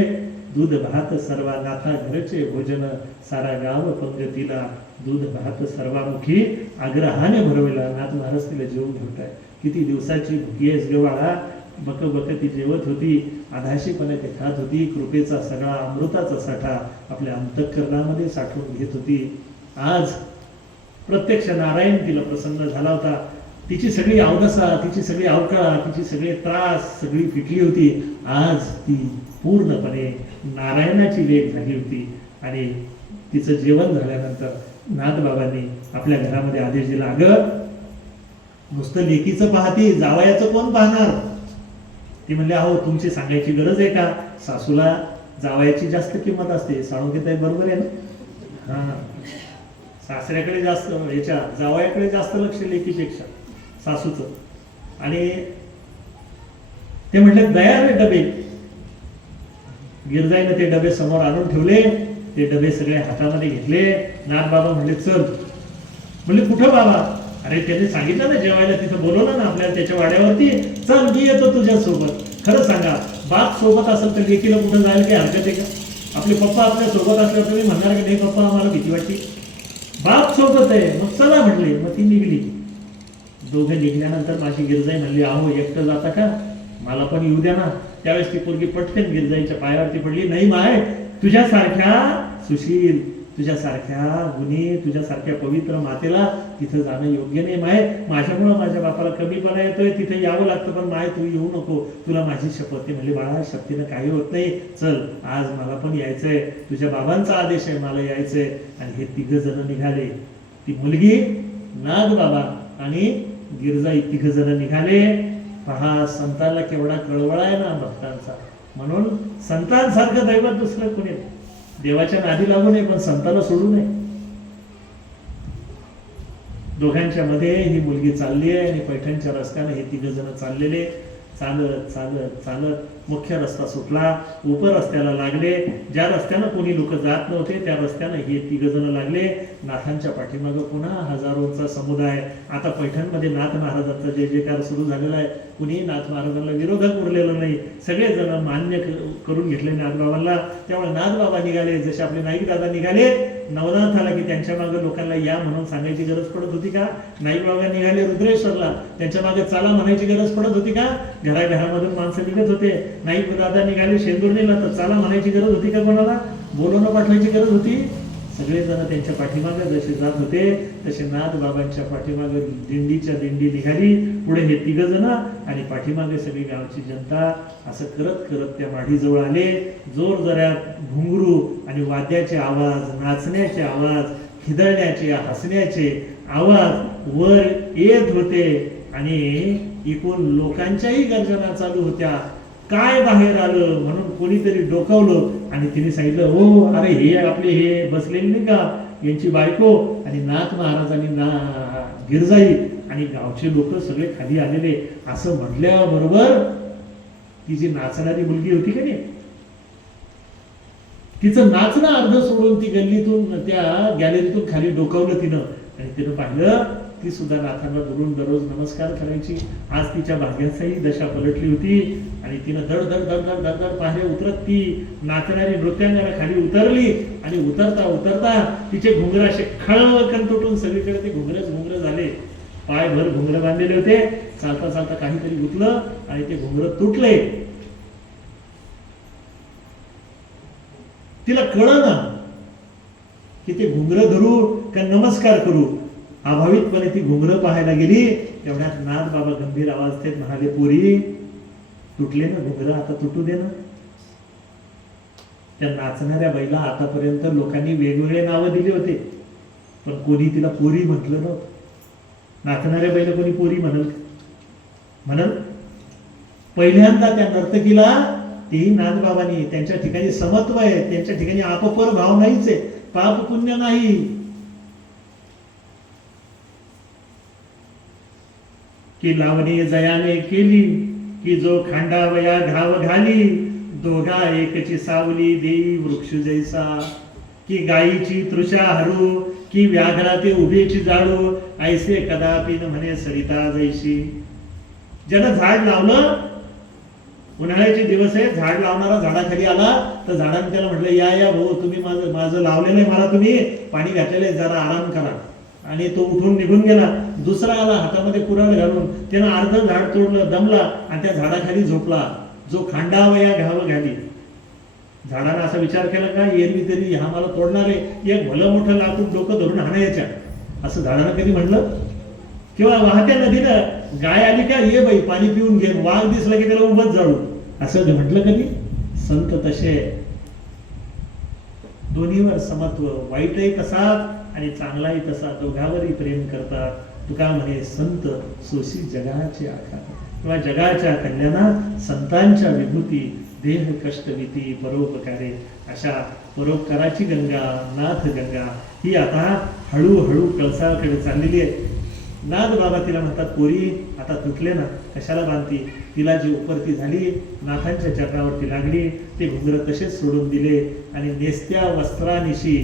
दूध भात सर्वा नाथा घरचे भोजन, सारा गाव पंगतीला दूध भात सर्वामुखी आग्रहाने भरवला. नाथ महाराज तिला जेवून घेवताय. किती दिवसाची भुकी आहेस ग बाळा. बक बक ती जेवत होती. आधाशीपणे ते खात होती. कृपेचा सगळा अमृताचा साठा आपल्या अंतःकरणामध्ये साठवून घेत होती. आज प्रत्यक्ष नारायण तिला प्रसन्न झाला होता. तिची सगळी अवदसा, तिची सगळी अवकाळ, तिची सगळे त्रास सगळी फिटली होती. आज ती पूर्णपणे नारायणाची लेक झाली होती. आणि तिचं जेवण झाल्यानंतर नाथबाबांनी आपल्या घरामध्ये आदेश दिला, अगं नुसतं लेकीचं पाहती, जावयाचं कोण पाहणार? ती म्हणले, अहो तुमची सांगायची गरज आहे का? सासूला जावयाची जास्त किंमत असते. साळुंखेताई बरोबर आहे ना? हा, सासऱ्याकडे जास्त, याच्या जावयाकडे जास्त लक्ष लेकीपेक्षा सासूचं. आणि ते म्हणले, दया रे डबे. गिरजाईने ते डबे समोर आणून ठेवले. ते डबे सगळे हातामध्ये घेतले. नाथबाबा म्हणले, चल. म्हणले, कुठं बाबा? अरे त्याने सांगितलं ना जेवायला, तिथं बोलवलं ना आपल्याला त्याच्या वाड्यावरती. चल मी येतो तुझ्या सोबत. खरं सांगा, बाप सोबत असेल तर लेकीला कुठं जायला काही हरकत आहे का? आपले पप्पा आपल्या सोबत असल्यावर तुम्ही म्हणणार की नाही पप्पा आम्हाला भीती वाटते? बाप सोबत आहे, मग चला म्हटले. मग ती निघली. दोघे निघल्यानंतर माझी गिरजाई म्हणली, अहो एकटं जाता का? मला पण येऊ द्या ना. त्यावेळेस ती पोरगी पटकन गिरजाईच्या पायावरती पडली. नाही माय, तुझ्यासारख्या सुशील, तुझ्यासारख्या गुणी, तुझ्यासारख्या पवित्र मातेला तिथं जाणं योग्य नाही माय. माझ्यामुळं माझ्या बापाला कमीपणा येतोय, तिथे यावं लागतं, पण माय तू येऊ नको, तुला माझी शपथ. ते म्हणले, बाळा शक्तीनं काही होत नाही, चल आज मला पण यायचंय, तुझ्या बाबांचा आदेश आहे, मला यायचंय. आणि हे तिघ जण निघाले. ती मुलगी, नागबाबा आणि गिरजाई तिघ जण निघाले. पहा संतांना केवढा कळवळा आहे ना भक्तांचा. म्हणून संतांसारखं दैवत दुसरं कोणी नाही. देवाच्या नादी लागू नये, पण संतांना सोडू नये. दोघांच्या मध्ये ही मुलगी चालली आहे आणि पैठणच्या रस्त्याने हे तिघ जण चाललेले. चालत चालत चालत मुख्य रस्ता सुटला, उपर रस्त्याला लागले. ज्या रस्त्यानं कोणी लोक जात नव्हते त्या रस्त्यानं हे तिघ जण लागले. नाथांच्या पाठीमागं पुन्हा हजारोंचा समुदाय. आता पैठणमध्ये नाथ महाराजांचा जय जयकार सुरू झालेला आहे. कुणी नाथ महाराजांना विरोधक उरलेलं नाही. सगळेजण मान्य करून घेतले नाथबाबांना. त्यामुळे नाथबाबा निघाले. जसे आपले नाईक दादा निघाले नवनाथ आला की त्यांच्या मागे लोकांना या म्हणून सांगायची गरज पडत होती का? नाईक बाबा निघाले रुद्रेश्वरला, त्यांच्या मागे चला म्हणायची गरज पडत होती का? घराघरामधून माणसं निघत होते. नाईक दादा निघाले शेंदुर्णीला, तर चला म्हणायची गरज होती का? कोणाला बोलवणं पाठवायची गरज होती? सगळेजण त्यांच्या पाठीमागे जसे जात होते तसे नाथ बाबांच्या पाठीमागे दिंडीच्या दिंडी निघाली. पुढे हे तिघ जण आणि पाठीमागे सगळी गावची जनता. असं करत करत त्या माढीजवळ आले. जोर जऱ्यात घुंगरू आणि वाद्याचे आवाज, नाचण्याचे आवाज, खिदळण्याचे, हसण्याचे आवाज वर येत होते आणि एकूण लोकांच्याही गर्जना चालू होत्या. काय बाहेर आलं म्हणून कोणीतरी डोकावलं आणि तिने सांगितलं, हो अरे हे आपले हे बसलेले नाही का, यांची बायको. आणि नाथ महाराजांनी गिरजाई आणि गावचे लोक सगळे खाली आलेले. असं म्हटल्याबरोबर ती जी नाचणारी मुलगी होती का नाही, तिचं नाचणं अर्ध सोडून ती गल्लीतून त्या गॅलरीतून खाली डोकावलं तिनं. आणि तिनं पाहिलं ती सुद्धा नाथांना दुरून दररोज नमस्कार करायची. आज तिच्या भाग्याचाही दशा पलटली होती आणि तिनं धड धड धड धड धड धड पायऱ्या उतरत ती नाचणारी नृत्यांगना खाली उतरली. आणि उतरता उतरता तिचे घुंगर असे खळकन तुटून सगळीकडे ते घुंगर झाले. पायभर घुंगर बांधलेले होते. चालता चालता काहीतरी गुतलं आणि ते घुंगर तुटले. तिला कळना की ते घुंगर धरू का नमस्कार करू. अभावितपणे ती घुंगरं पाहायला गेली. तेवढ्यात नाथ बाबा गंभीर आवाज देत म्हणाले, पोरी तुटले ना घुंगरं, आता तुटू दे ना. त्या नाचणाऱ्या बाईला आतापर्यंत लोकांनी वेगवेगळे नावं दिले होते, पण कोणी तिला पोरी म्हटलं नव्हतं. नाचणाऱ्या बाईला कोणी पोरी म्हणल पहिल्यांदा त्या नर्तकीला तेही नाथबाबांनी. त्यांच्या ठिकाणी समत्व आहे, त्यांच्या ठिकाणी आपपर भाव नाहीच आहे, पाप पुण्य नाही. की लावणी जयाने केली की जो खांडावया घाव घाली. दोघा एकची सावली देई वृक्ष जैसा. की गायीची तृषा हरू की व्याघ्रा ते उभेची जाळू. ऐसे कदापि न म्हणे सरिता जैशी. ज्यानं झाड लावलं, उन्हाळ्याचे दिवस आहे, झाड लावणारा झाडाखाली आला तर झाडाने त्याला म्हटलं, या या भाऊ तुम्ही माझं लावलेलं आहे, मला तुम्ही पाणी घातलेलं आहे, जरा आराम करा. आणि तो उठून निघून गेला. दुसरा आला हातामध्ये कुऱ्हाड घालून, त्यानं अर्ध झाड तोडलं, दमला आणि त्या झाडाखाली झोपला. जो खांडावया घाव घाली. झाडानं असा विचार केला का एरवी तरी हा मला तोडणार आहे, एक भलं मोठं लाकूड डोकं धरून हाणायच्या, असं झाडानं कधी म्हणलं? किंवा वाहत्या नदीनं गाय आली का, ये बाई पाणी पिऊन घे, वाघ दिसला की त्याला उभच जाळू, असं म्हटलं कधी? संत तसे दोन्हीवर समत्व, वाईटही तसाच आणि चांगलाही तसा, दोघांवरही प्रेम करतात. तुका म्हणे संत सोशी जगाचे आकार, किंवा जगाच्या कल्याणात संतांच्या विभूती, देह कष्टविती परोपकारे. अशा परोपकाराची गंगा, नाथ गंगा ही आता हळूहळू कळसाकडे चाललेली आहे. नाथ बाबा तिला म्हणतात, पोरी आता तुटले ना, कशाला बांधती? तिला जी उपरती झाली, नाथांच्या चरणावरती लागली, ते घुंगर तसेच सोडून दिले आणि नेसत्या वस्त्रानिशी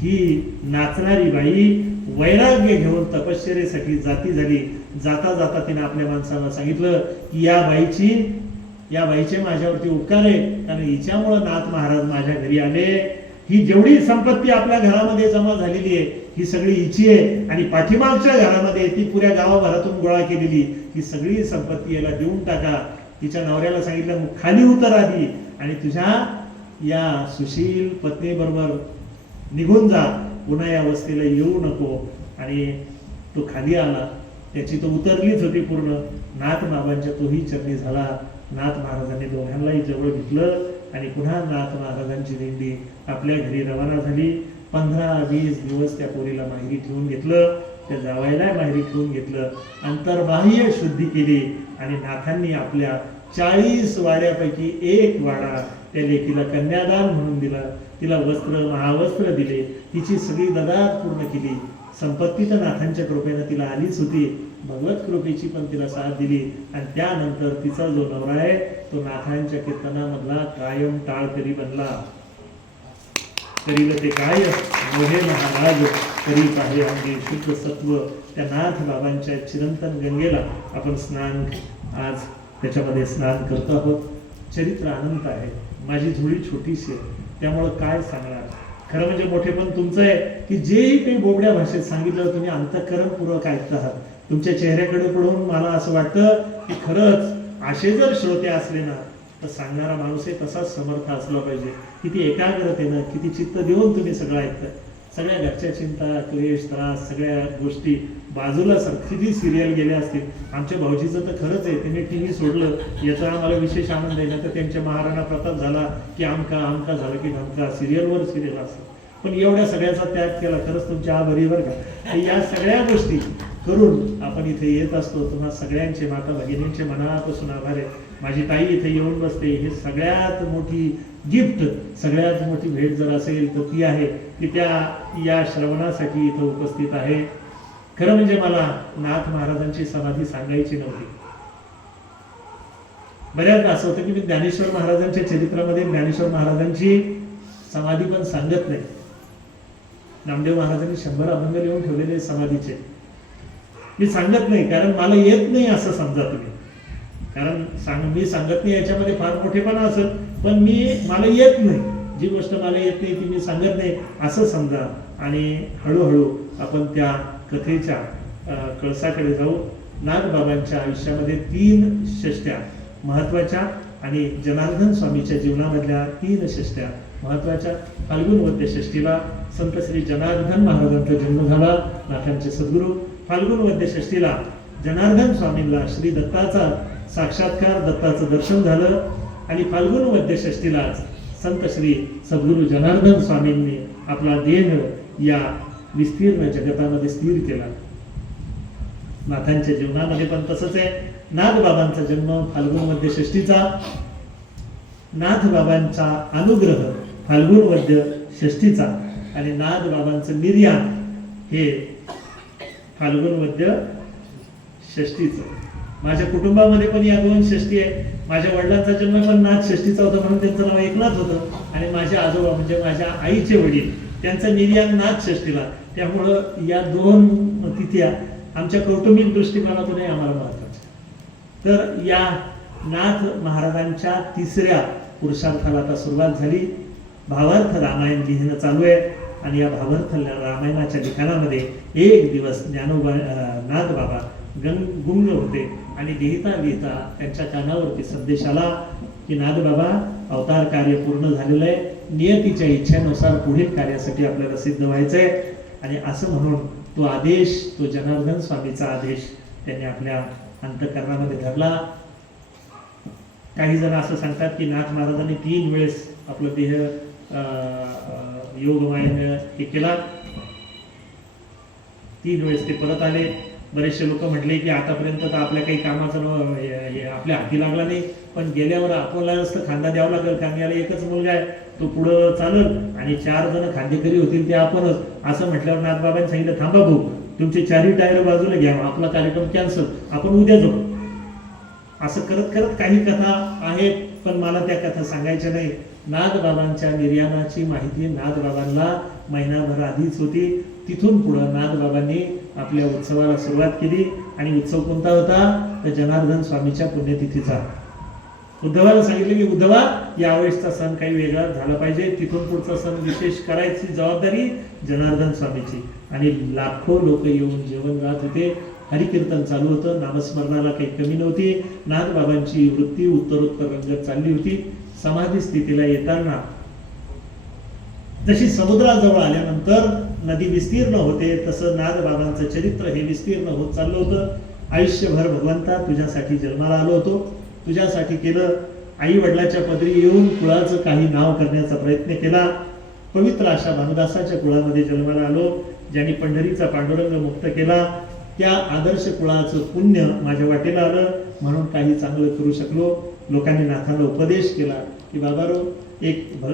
ही नाचणारी बाई वैराग्य घेऊन तपश्चर्येसाठी जाती झाली. जाता जाता तिने आपल्या माणसाला सांगितलं की या बाईचे माझ्यावरती उपकार आहे, कारण हिच्यामुळं नाथ महाराज माझ्या घरी आले. ही जेवढी संपत्ती आपल्या घरामध्ये जमा झालेली आहे ही सगळी हिची आहे, आणि पाठीमागच्या घरामध्ये ती पुऱ्या गावाभरातून गोळा केलेली ही सगळी संपत्ती याला देऊन टाका. तिच्या नवऱ्याला सांगितलं, मग खाली उतर आधी आणि तुझ्या या सुशील पत्नी बरोबर निघून जा, पुन्हा या वस्तीला येऊ नको. आणि तो खाली आला, त्याची तो उतरलीच होती पूर्ण. नाथ बाबांच्या तोही चरणी झाला. नाथ महाराजांनी दोघांनाही जवळ घेतलं आणि पुन्हा नाथ महाराजांची दिंडी आपल्या घरी रवाना झाली. 15-20 दिवस त्या पोरीला माहेरी ठेवून घेतलं, त्या जावायला माहेरी ठेवून घेतलं, अंतर्बाह्य शुद्धी केली आणि नाथांनी आपल्या 40 वाड्यापैकी एक वाडा त्या लेकीला कन्यादान म्हणून दिला. तिला वस्त्र, महावस्त्र दिले, तिची सगळी ददात पूर्ण केली. संपत्ती तर नाथांच्या कृपेनं तिला आलीच होती, भगवत कृपेची पण तिला साथ दिली. आणि त्यानंतर तिचा जो नवरा आहे तो नाथांच्या कीर्तनामधला कायम टाळकरी बनला. करील ते काय मोहे महाराज करी पाहे अंगे शुद्ध सत्व. त्या नाथ बाबांच्या चिरंतन गंगेला आपण स्नान, आज त्याच्यामध्ये स्नान करतो आहोत. चरित्र अनंत आहे, माझी झोळी छोटीशी आहे, त्यामुळं काय सांगणार. खरं म्हणजे मोठे पण तुमचं आहे की जेही काही बोबड्या भाषेत सांगितलं तुम्ही अंतःकरणपूर्वक ऐकत आहात. तुमच्या चेहऱ्याकडे पडून मला असं वाटतं की खरंच असे जर श्रोते असले ना तर सांगणारा माणूसही तसाच समर्थ असला पाहिजे. किती एकाग्रतेनं, किती चित्त देऊन तुम्ही सगळं ऐकताय. सगळ्या घरच्या चिंता, क्लेश, त्रास, सगळ्या गोष्टी बाजूला सर. किती सिरियल गेल्या असतील. आमच्या भाऊजीचं तर खरंच आहे, त्यांनी टी व्ही सोडलं याचा आम्हाला विशेष आनंद आहे. ना तर त्यांच्या महाराणा प्रताप झाला की आमका झालं की धमका, सिरियलवर सिरियल असतं. पण एवढ्या सगळ्याचा त्याग केला, खरंच तुमच्या आभारीवर का. या सगळ्या गोष्टी करून आपण इथे येत असतो. तुम्हा सगळ्यांचे, माता भगिनींचे मनापासून आभार आहे. माझी ताई इथे येऊन बसते, हे सगळ्यात मोठी गिफ्ट, सगळ्यात मोठी भेट जर असेल तर ती आहे की त्या या श्रवणासाठी इथं उपस्थित आहे. खरं म्हणजे मला नाथ महाराजांची समाधी सांगायची नव्हती. बऱ्याचदा असं होतं की मी ज्ञानेश्वर महाराजांच्या चरित्रामध्ये ज्ञानेश्वर महाराजांची समाधी पण सांगत नाही. नामदेव महाराजांनी 100 अभंग लिहून ठेवलेले समाधीचे मी सांगत नाही, कारण मला येत नाही असं समजा तुम्ही. कारण मी सांगत नाही याच्यामध्ये फार मोठेपणा असेल, पण मला येत नाही. जी गोष्ट मला येत नाही ती मी सांगत नाही असं समजा. आणि हळूहळू आपण त्या कथेच्या कळसाकडे जाऊ. नागबाबांच्या आयुष्यामध्ये 3 षष्ट्या महत्वाच्या आणि जनार्दन स्वामीच्या जीवनामधल्या 3 षष्ट्या महत्वाच्या. फाल्गुन वद्य षष्टीला संत श्री जनार्दन महाराजांचा जन्म झाला, नाथांचे सद्गुरू. फाल्गुन वद्य षष्टीला जनार्दन स्वामींना श्री दत्ताचा साक्षात्कार, दत्ताचं दर्शन झालं. आणि फाल्गुन वद्य षष्टीलाच संत श्री सद्गुरू जनार्दन स्वामींनी आपला देह या विस्तीर्ण जगतामध्ये स्थिर केला. नाथांच्या जीवनामध्ये पण तसंच आहे. नाथबाबांचा जन्म फाल्गुन वद्य षष्टीचा, नाथबाबांचा अनुग्रह फाल्गुन वद्य षष्टीचा आणि नाथबाबांचं निर्याण हे फाल्गुन वद्य षष्टीचं. माझ्या कुटुंबामध्ये पण या 2 षष्टी आहे. माझ्या वडिलांचा जन्म पण नाथ षष्टीचा होता म्हणून त्यांचं नाव एकनाथ होतं. आणि माझे आजोबा म्हणजे माझ्या आईचे वडील त्यांचं निर्याण नाथ षष्टीला. त्यामुळं या 2 तिथ्या आमच्या कौटुंबिक दृष्टिकोनातूनही आम्हाला महत्वाच्या. तर या नाथ महाराजांच्या 3ऱ्या पुरुषार्थाला आता सुरुवात झाली. भावार्थ रामायण लिहिणं चालू आहे. आणि या भावार्थ रामायणाच्या लिखाणामध्ये एक दिवस नाथ बाबा गुंग होते आणि लिहिता लिहिता त्यांच्या कानावरती संदेश आला की नाथ बाबा अवतार कार्य पूर्ण झालेलं आहे. नियतीच्या इच्छेनुसार पुढील कार्यासाठी आपल्याला सिद्ध व्हायचंय. आणि असं म्हणून तो आदेश, तो जनार्दन स्वामीचा आदेश त्यांनी आपल्या अंतःकरणामध्ये धरला. काही जण असं सांगतात की नाथ महाराजांनी 3 वेळेस आपलं देह योगमायेने हे केला, 3 वेळेस ते परत आले. बरेचसे लोक म्हटले की आतापर्यंत तर आपल्या काही कामाचं आपल्या हाती लागला नाही, पण गेल्यावर आपल्यालाच तर खांदा द्यावा लागेल, कारण याला एकच मुलगा आहे, तो पुढं चालल आणि 4 जण खांदेकरी होतील ते आपणच. असं म्हटल्यावर नाथबाबांनी सांगितलं, थांबा भाऊ, तुमचे 4ही टायर बाजूला घ्या, आपला कार्यक्रम कॅन्सल, आपण उद्या जाऊ. असं करत करत काही कथा आहेत, पण मला त्या कथा सांगायच्या नाही. नाथबाबांच्या निर्याणाची माहिती नाथबाबांना महिनाभर आधीच होती. तिथून पुढं नाथबाबांनी आपल्या उत्सवाला सुरुवात केली. आणि उत्सव कोणता होता? तर जनार्दन स्वामीच्या पुण्यतिथीचा. उद्धवाला सांगितलं की उद्धवा, यावेळेसचा सण काही वेगळा झाला पाहिजे, तिथून पुढचा सण विशेष करायची जबाबदारी जनार्दन स्वामीची. आणि लाखो लोक येऊन जेवण राहत होते, हरिकीर्तन चालू होतं, नामस्मरणाला काही कमी नव्हती. नाथबाबांची वृत्ती उत्तरोत्तर रंगत चालली होती. समाधी स्थितीला येताना जशी समुद्राजवळ आल्यानंतर नदी विस्तीर्ण होते, तसं नाथबाबांचं चरित्र हे विस्तीर्ण होत चाललं होतं. आयुष्यभर भगवंता तुझ्यासाठी जन्माला आलो होतो, तुझ्यासाठी केलं. आई वडिलाच्या पदरी येऊन कुळाचं काही नाव करण्याचा प्रयत्न केला. पवित्र अशा भानुदासाच्या कुळामध्ये जन्माला आलो. ज्यांनी पंढरीचा पांडुरंग मुक्त केला, त्या आदर्श कुळाचं पुण्य माझ्या वाटेला आलं, म्हणून काही चांगलं करू शकलो. लोकांनी नाथाला उपदेश केला की बाबारो,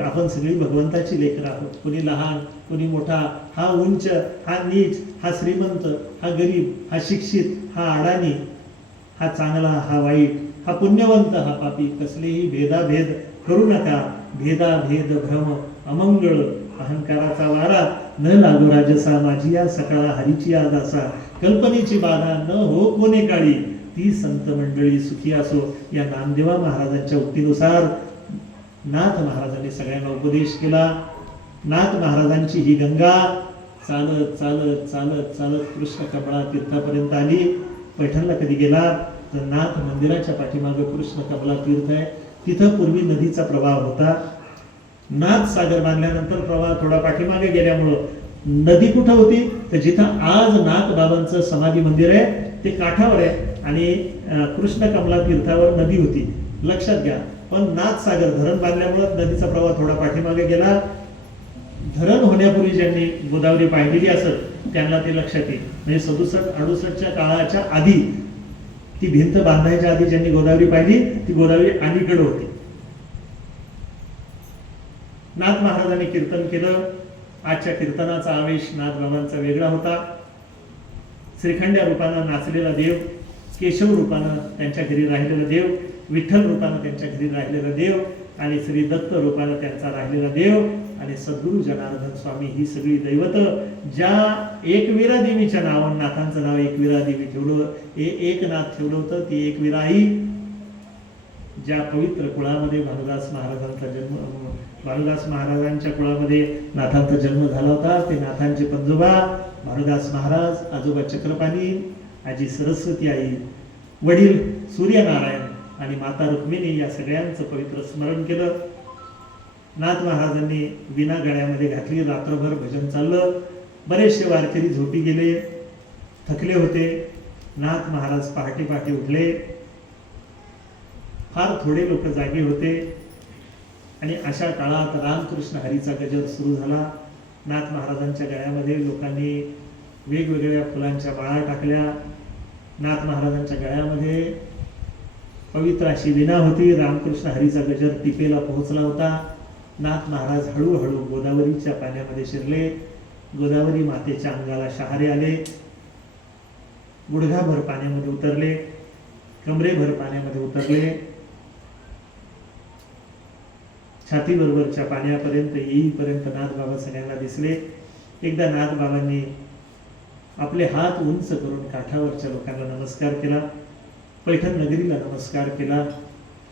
आपण सगळी भगवंताची लेकरं आहोत. कोणी लहान, कोणी मोठा, हा उंच, हा नीच, हा श्रीमंत, हा गरीब, हा शिक्षित, हा अडाणी, हा चांगला, हा वाईट, हा पुण्यवंत, हा पापी, कसलेही भेदाभेद करू नका. भेदाभेद भ्रम अमंगळ, अहंकाराचा वारा न लागो राजसा, माझी या सकाळा हरीची या दासा, कल्पनेची बाधा न हो कोणे काळी, ती संत मंडळी सुखी असो. या नामदेवा महाराजांच्या उक्तीनुसार नाथ महाराजांनी सगळ्यांना उपदेश केला. नाथ महाराजांची ही गंगा चालत चालत चालत चालत कृष्ण कमळा तीर्थापर्यंत आली. पैठणला कधी गेला तर नाथ मंदिराच्या पाठीमागे कृष्ण कमळा तीर्थ आहे, तिथं पूर्वी नदीचा प्रवाह होता. नाथ सागर बांधल्यानंतर प्रवाह थोडा पाठीमागे गेल्यामुळं नदी कुठं होती तर जिथं आज नाथ बाबांचं समाधी मंदिर आहे ते काठावर आहे, आणि कृष्ण कमला तीर्थावर नदी होती, लक्षात घ्या. पण नाथ सागर धरण बांधल्यामुळं नदीचा प्रवाह थोडा पाठीमागे गेला. धरण होण्यापूर्वी ज्यांनी गोदावरी पाहिलेली असत त्यांना ते लक्षात येईल. म्हणजे 67-68च्या काळाच्या आधी, ती भिंत बांधायच्या आधी ज्यांनी गोदावरी पाहिली, ती गोदावरी अलीकडे होती. नाथ महाराजांनी कीर्तन केलं. आजच्या कीर्तनाचा आवेश नाथ बाबांचा वेगळा होता. श्रीखंड्या रूपानं नाचलेला देव, केशव रूपानं त्यांच्या घरी राहिलेला देव, विठ्ठल रूपानं त्यांच्या घरी राहिलेला देव, आणि श्री दत्त रूपानं त्यांचा राहिलेला देव, आणि सद्गुरु जनार्दन स्वामी, ही सगळी दैवत ज्या एकविरा देवीच्या नावानं नाथांचं नाव एकविरा देवी ठेवलं, एक नाथ ठेवलं होतं. ती एकविरा आई ज्या पवित्र कुळामध्ये भानुदास महाराजांच्या कुळामध्ये नाथांचा जन्म झाला होता, ते नाथांचे पंजोबा भानुदास महाराज, आजोबा चक्रपाणी, आजी सरस्वती आई, वडील सूर्यनारायण आणि माता रुक्मिणी, या सगळ्यांचं पवित्र स्मरण केलं. नाथ महाराजांनी विना गळ्यामध्ये घातली. रात्रभर भजन चाललं. बरेचसे वारकरी झोपी गेले, थकले होते. नाथ महाराज पहाटे पहाटे उठले. फार थोडे लोक जागे होते. आणि अशा काळात रामकृष्ण हरीचा गजर सुरू झाला. नाथ महाराजांच्या गळ्यामध्ये लोकांनी वेगवेगळ्या फुलांच्या माळा टाकल्या. नाथ महाराजांच्या गळ्यामध्ये पवित्र अशी विना होती. रामकृष्ण हरीचा गजर टिपेला पोहोचला होता. नाथ महाराज हळूहळू गोदावरीच्या पाण्यामध्ये शिरले. गोदावरी मातेच्या अंगाला शहारे आले. गुडघाभर पाण्यामध्ये उतरले, कमरेभर पाण्यामध्ये उतरले, छातीबरोबरच्या पाण्यापर्यंत येईपर्यंत नाथ बाबा सगळ्यांना दिसले. एकदा नाथ बाबांनी आपले हात उंच करून काठावरच्या लोकांना नमस्कार केला. पैठण नगरीला नमस्कार केला.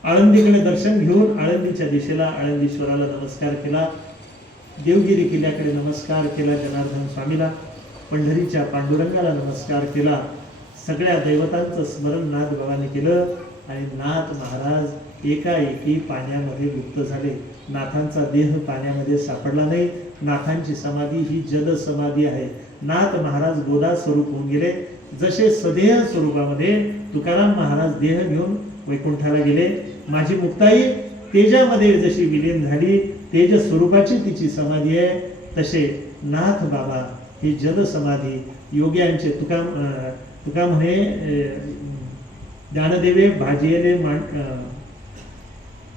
आळंदीकडे दर्शन घेऊन आळंदीच्या दिशेला आळंदीश्वराला नमस्कार केला. देवगिरी किल्ल्याकडे नमस्कार केला जनार्दन स्वामीला. पंढरीच्या पांडुरंगाला नमस्कार केला. सगळ्या दैवतांचं स्मरण नाथ बाबांनी केलं. आणि नाथ महाराज एकाएकी पाण्यामध्ये लुप्त झाले. नाथांचा देह पाण्यामध्ये सापडला नाही. नाथांची समाधी ही जल समाधी आहे. नाथ महाराज गोदा स्वरूप होऊन गेले. जसे सदेह स्वरूपामध्ये तुकाराम महाराज देह घेऊन वैकुंठाला गेले. माझी मुक्ताई तेजामध्ये जशी विलीन झाली, तेज स्वरूपाची तिची समाधी आहे, तसे नाथ बाबा ही जल समाधी योग्यांचे तुका म्हणे ज्ञानदेवे भाजियले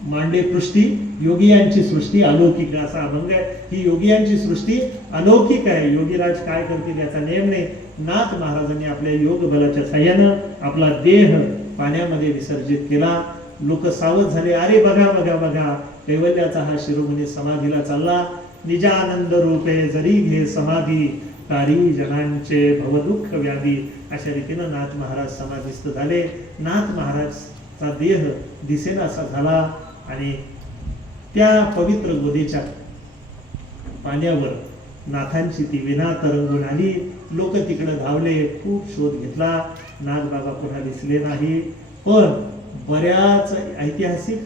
मांडे पृष्टी, योगियांची सृष्टी अलौकिक असा अभंग आहे. ही योगियांची सृष्टी अलौकिक आहे. योगीराज काय करतील याचा नियम नाही. नाथ महाराजांनी आपल्या योग बलाच्या साह्यानं आपला देह पाण्यामध्ये विसर्जित केला. लोक सावध झाले. अरे बघा बघा बघा, कैवल्याचा हा शिरोमणी समाधीला चालला. निजानंद रूपे जरी घे समाधी, तारी जनांचे भवदुःख व्याधी. अशा रीतीनं नाथ महाराज समाधीस्थ झाले. नाथ महाराजचा देह दिसेनासा झाला आणि त्या पवित्र गोदेच्या पाण्यावर नाथांची ती विना तरंगून आली. लोक तिकडे धावले. खूप शोध घेतला. नाथ बाबा पुन्हा दिसले नाही. पण बऱ्याच ऐतिहासिक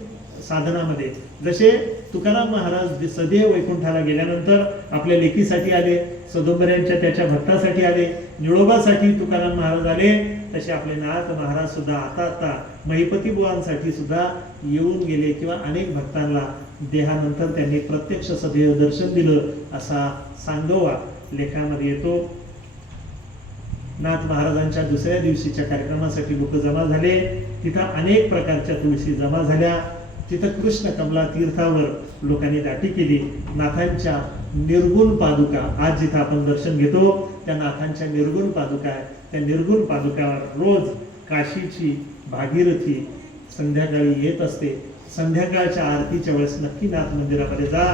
साधनामध्ये जसे तुकाराम महाराज सदैव वैकुंठाला गेल्यानंतर आपल्या लेकीसाठी आले, सदोबऱ्यांच्या त्याच्या भक्तासाठी आले, निळोबासाठी तुकाराम महाराज आले, तसे आपले नाथ महाराज सुद्धा आता महिपती बुवांसाठी सुद्धा येऊन गेले किंवा अनेक भक्तांना देहानंतर त्यांनी प्रत्यक्ष सदैव दर्शन दिलं असा सांगोवा लेखामध्ये येतो. नाथ महाराजांच्या दुसऱ्या दिवशीच्या कार्यक्रमासाठी लोक जमा झाले. तिथं अनेक प्रकारच्या तुळशी जमा झाल्या. तिथं कृष्ण कमला तीर्थावर लोकांनी दाटी केली. नाथांच्या निर्गुण पादुका, आज जिथं आपण दर्शन घेतो त्या नाथांच्या निर्गुण पादुका आहे. त्या निर्गुण पादुकावर रोज काशीची भागीरथी संध्याकाळी येत असते. संध्याकाळच्या आरतीच्या वेळेस नक्की नाथ मंदिरामध्ये जा.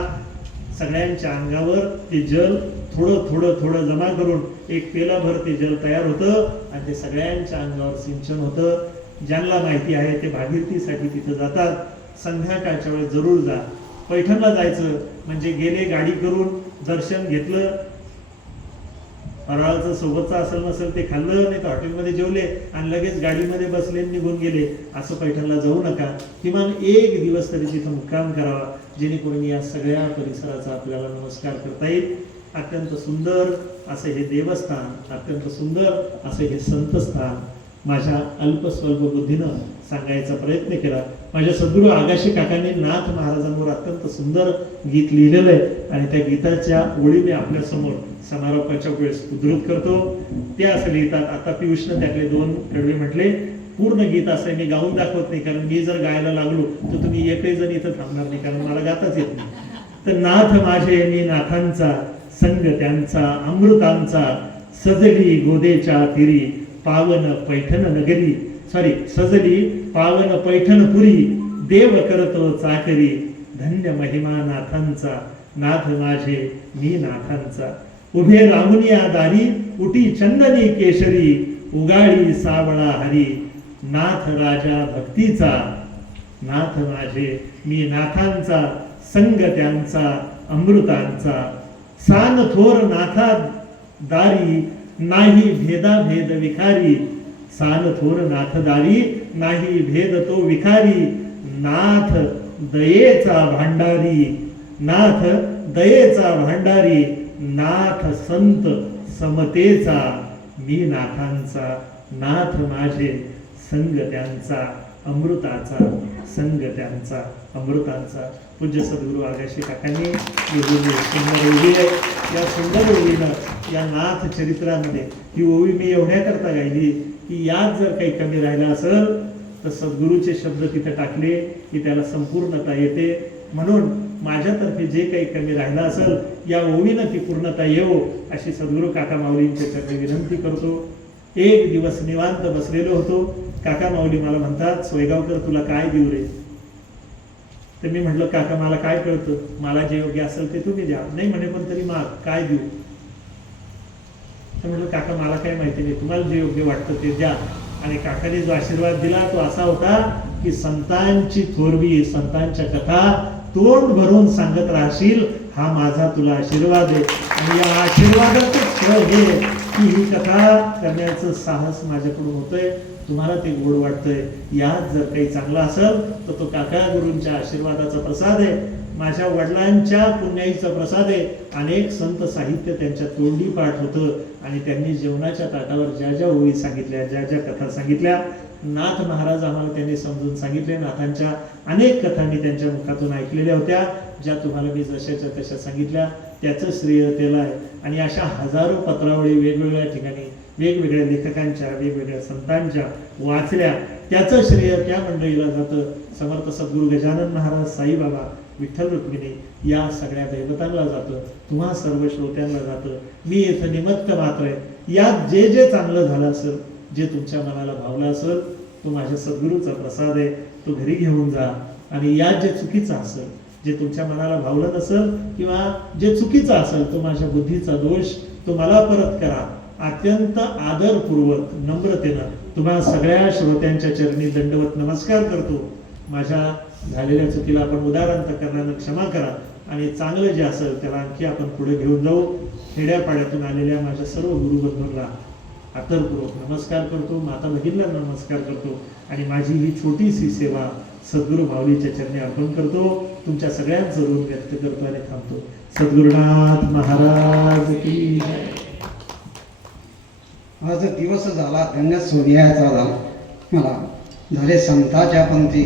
सगळ्यांच्या अंगावर ते जल थोडं थोडं थोडं जमा करून एक पेलाभर ते जल तयार होतं आणि ते सगळ्यांच्या अंगावर सिंचन होतं. ज्यांना माहिती आहे ते भागीरथीसाठी तिथं जातात. संध्याकाळच्या वेळेस जरूर जा. पैठणला जायचं म्हणजे गेले गाडी करून दर्शन घेतलं, फराळाचं सोबतचं असेल नसेल ते खाल्लं, नाही तर हॉटेलमध्ये जेवले आणि लगेच गाडीमध्ये बसले निघून गेले, असं पैठणला जाऊ नका. किमान एक दिवस तरी तिथं मुक्काम करावा, जेणेकरून या सगळ्या परिसराचा आपल्याला नमस्कार करता येईल. अत्यंत सुंदर असं हे देवस्थान, अत्यंत सुंदर असं हे संतस्थान माझ्या अल्पस्वल्प बुद्धीनं सांगायचा प्रयत्न केला. माझ्या सद्गुरू आगाशी काकांनी नाथ महाराजांवर अत्यंत सुंदर गीत लिहिलेलं आहे आणि त्या गीताच्या ओळी मी आपल्या समोर समारोपाच्या वेळेस उद्धृत करतो. ते असं लिहितात. आता पियुषनं त्यातले 2 कडवे म्हटले. पूर्ण गीत असं मी गाऊन दाखवत नाही, कारण मी जर गायला लागलो तर तुम्ही एकही जण इथं थांबणार नाही, कारण मला गाताच येत नाही. तर नाथ माझे मी नाथांचा, संग त्यांचा अमृतांचा, सजली गोदेच्या तिरी, पावन पैठण नगरी, सजली पावन पैठणपुरी, देव करतो चाकरी, धन्य महिमा नाथांचा, नाथ माझे मी नाथांचा. उभे रामुनिया दारी, उटी चंदनी केशरी, उगाळी सावळा हरी, नाथ राजा भक्तीचा, नाथ माझे मी नाथांचा, संग त्यांचा अमृतांचा. सान थोर नाथा दारी, नाही भेदा भेद विखारी, सान थोर नाथदारी, नाही भेद तो विखारी, नाथ दयेचा भांडारी, नाथ दयेचा भांडारी, नाथ संत समतेचा, मी नाथांचा, नाथ माझे संग त्यांचा अमृताचा, संग त्यांचा अमृतांचा. पूज्य सद्गुरू आगाशी काकांनी सुंदर ओवी आहे. या सुंदर ओवीनं या नाथ चरित्रामध्ये ही ओवी मी एवढ्याकरता गायली की यात जर काही कमी राहिला असेल तर सद्गुरूचे शब्द तिथे टाकले की त्याला संपूर्णता येते. म्हणून माझ्यातर्फे जे काही कमी राहिला असेल या ओवीनं ती पूर्णता येवो अशी सद्गुरू काका माऊलींच्या चरणी विनंती करतो. एक दिवस निवांत बसलेलो होतो. काका माऊली मला म्हणतात, सोयगावकर तुला काय देऊ रे? तर मी म्हटलं काका मला काय कळतं, मला जे योग्य असेल ते तुम्ही द्या. नाही म्हणे पण तरी माग काय देऊ? तर म्हटलं काका मला काय माहिती नाही, तुम्हाला जे योग्य वाटतं ते द्या. आणि काकाने जो आशीर्वाद दिला तो असा होता की संतांची थोरवी, संतांच्या कथा तोंड भरून सांगत राहशील हा माझा तुला आशीर्वाद आहे. आणि या आशीर्वादाचं फळ हे की ही कथा करण्याचं साहस माझ्याकडून होतंय. तुम्हाला ते गोड वाटतंय. यात जर काही चांगलं असेल तर तो काका गुरूंच्या आशीर्वादाचा प्रसाद आहे, माझ्या वडिलांच्या पुण्याईचा प्रसाद आहे. अनेक संत साहित्य त्यांच्या तोंडी पाठ होतं आणि त्यांनी जेवणाच्या ताटावर ज्या ज्या ओळी सांगितल्या, ज्या ज्या कथा सांगितल्या, नाथ महाराज आम्हाला त्यांनी समजून सांगितले. नाथांच्या अनेक कथा मी त्यांच्या मुखातून ऐकलेल्या होत्या, ज्या तुम्हाला मी जशाच्या तशा सांगितल्या. त्याचं श्रेय त्याला आहे. आणि अशा हजारो पत्रावळी वेगवेगळ्या ठिकाणी वेगवेगळ्या लेखकांच्या, वेगवेगळ्या संतांच्या वाचल्या, त्याचं श्रेय त्या मंडळीला जातं. समर्थ सद्गुरू गजानन महाराज, साईबाबा, विठ्ठल रुक्मिणी या सगळ्या दैवतांना जातं, तुम्हा सर्व श्रोत्यांना जातं. मी इथं निमित्त मात्र आहे. यात जे जे चांगलं झालं असेल, जे तुमच्या मनाला भावलं असेल, तो माझ्या सद्गुरूचा प्रसाद आहे, तो घरी घेऊन जा. आणि यात जे चुकीचं असेल, जे तुमच्या मनाला भावलं नसेल किंवा जे चुकीचं असेल, तो माझ्या बुद्धीचा दोष, तो मला परत करा. अत्यंत आदरपूर्वक नम्रतेनं तुम्हाला सगळ्या श्रोत्यांच्या चरणी दंडवत नमस्कार करतो. माझ्या झालेल्या चुकीला आपण उदाहरण क्षमा करा आणि चांगलं जे असेल त्याला आणखी आपण पुढे घेऊन जाऊ. खेड्यापाड्यातून आलेल्या माझ्या सर्व गुरुबंधूंना आदरपूर्वक नमस्कार करतो, माता भगिनींना नमस्कार करतो आणि माझी ही छोटीशी सेवा सद्गुरू माऊलीच्या चरणी अर्पण करतो. तुमच्या सगळ्यांचं ऋण व्यक्त करतो आणि थांबतो. सद्गुरुनाथ महाराज की जय. आज दिवस झाला धन्य सोनियाचा झाला, मला झाले संताच्या पंथी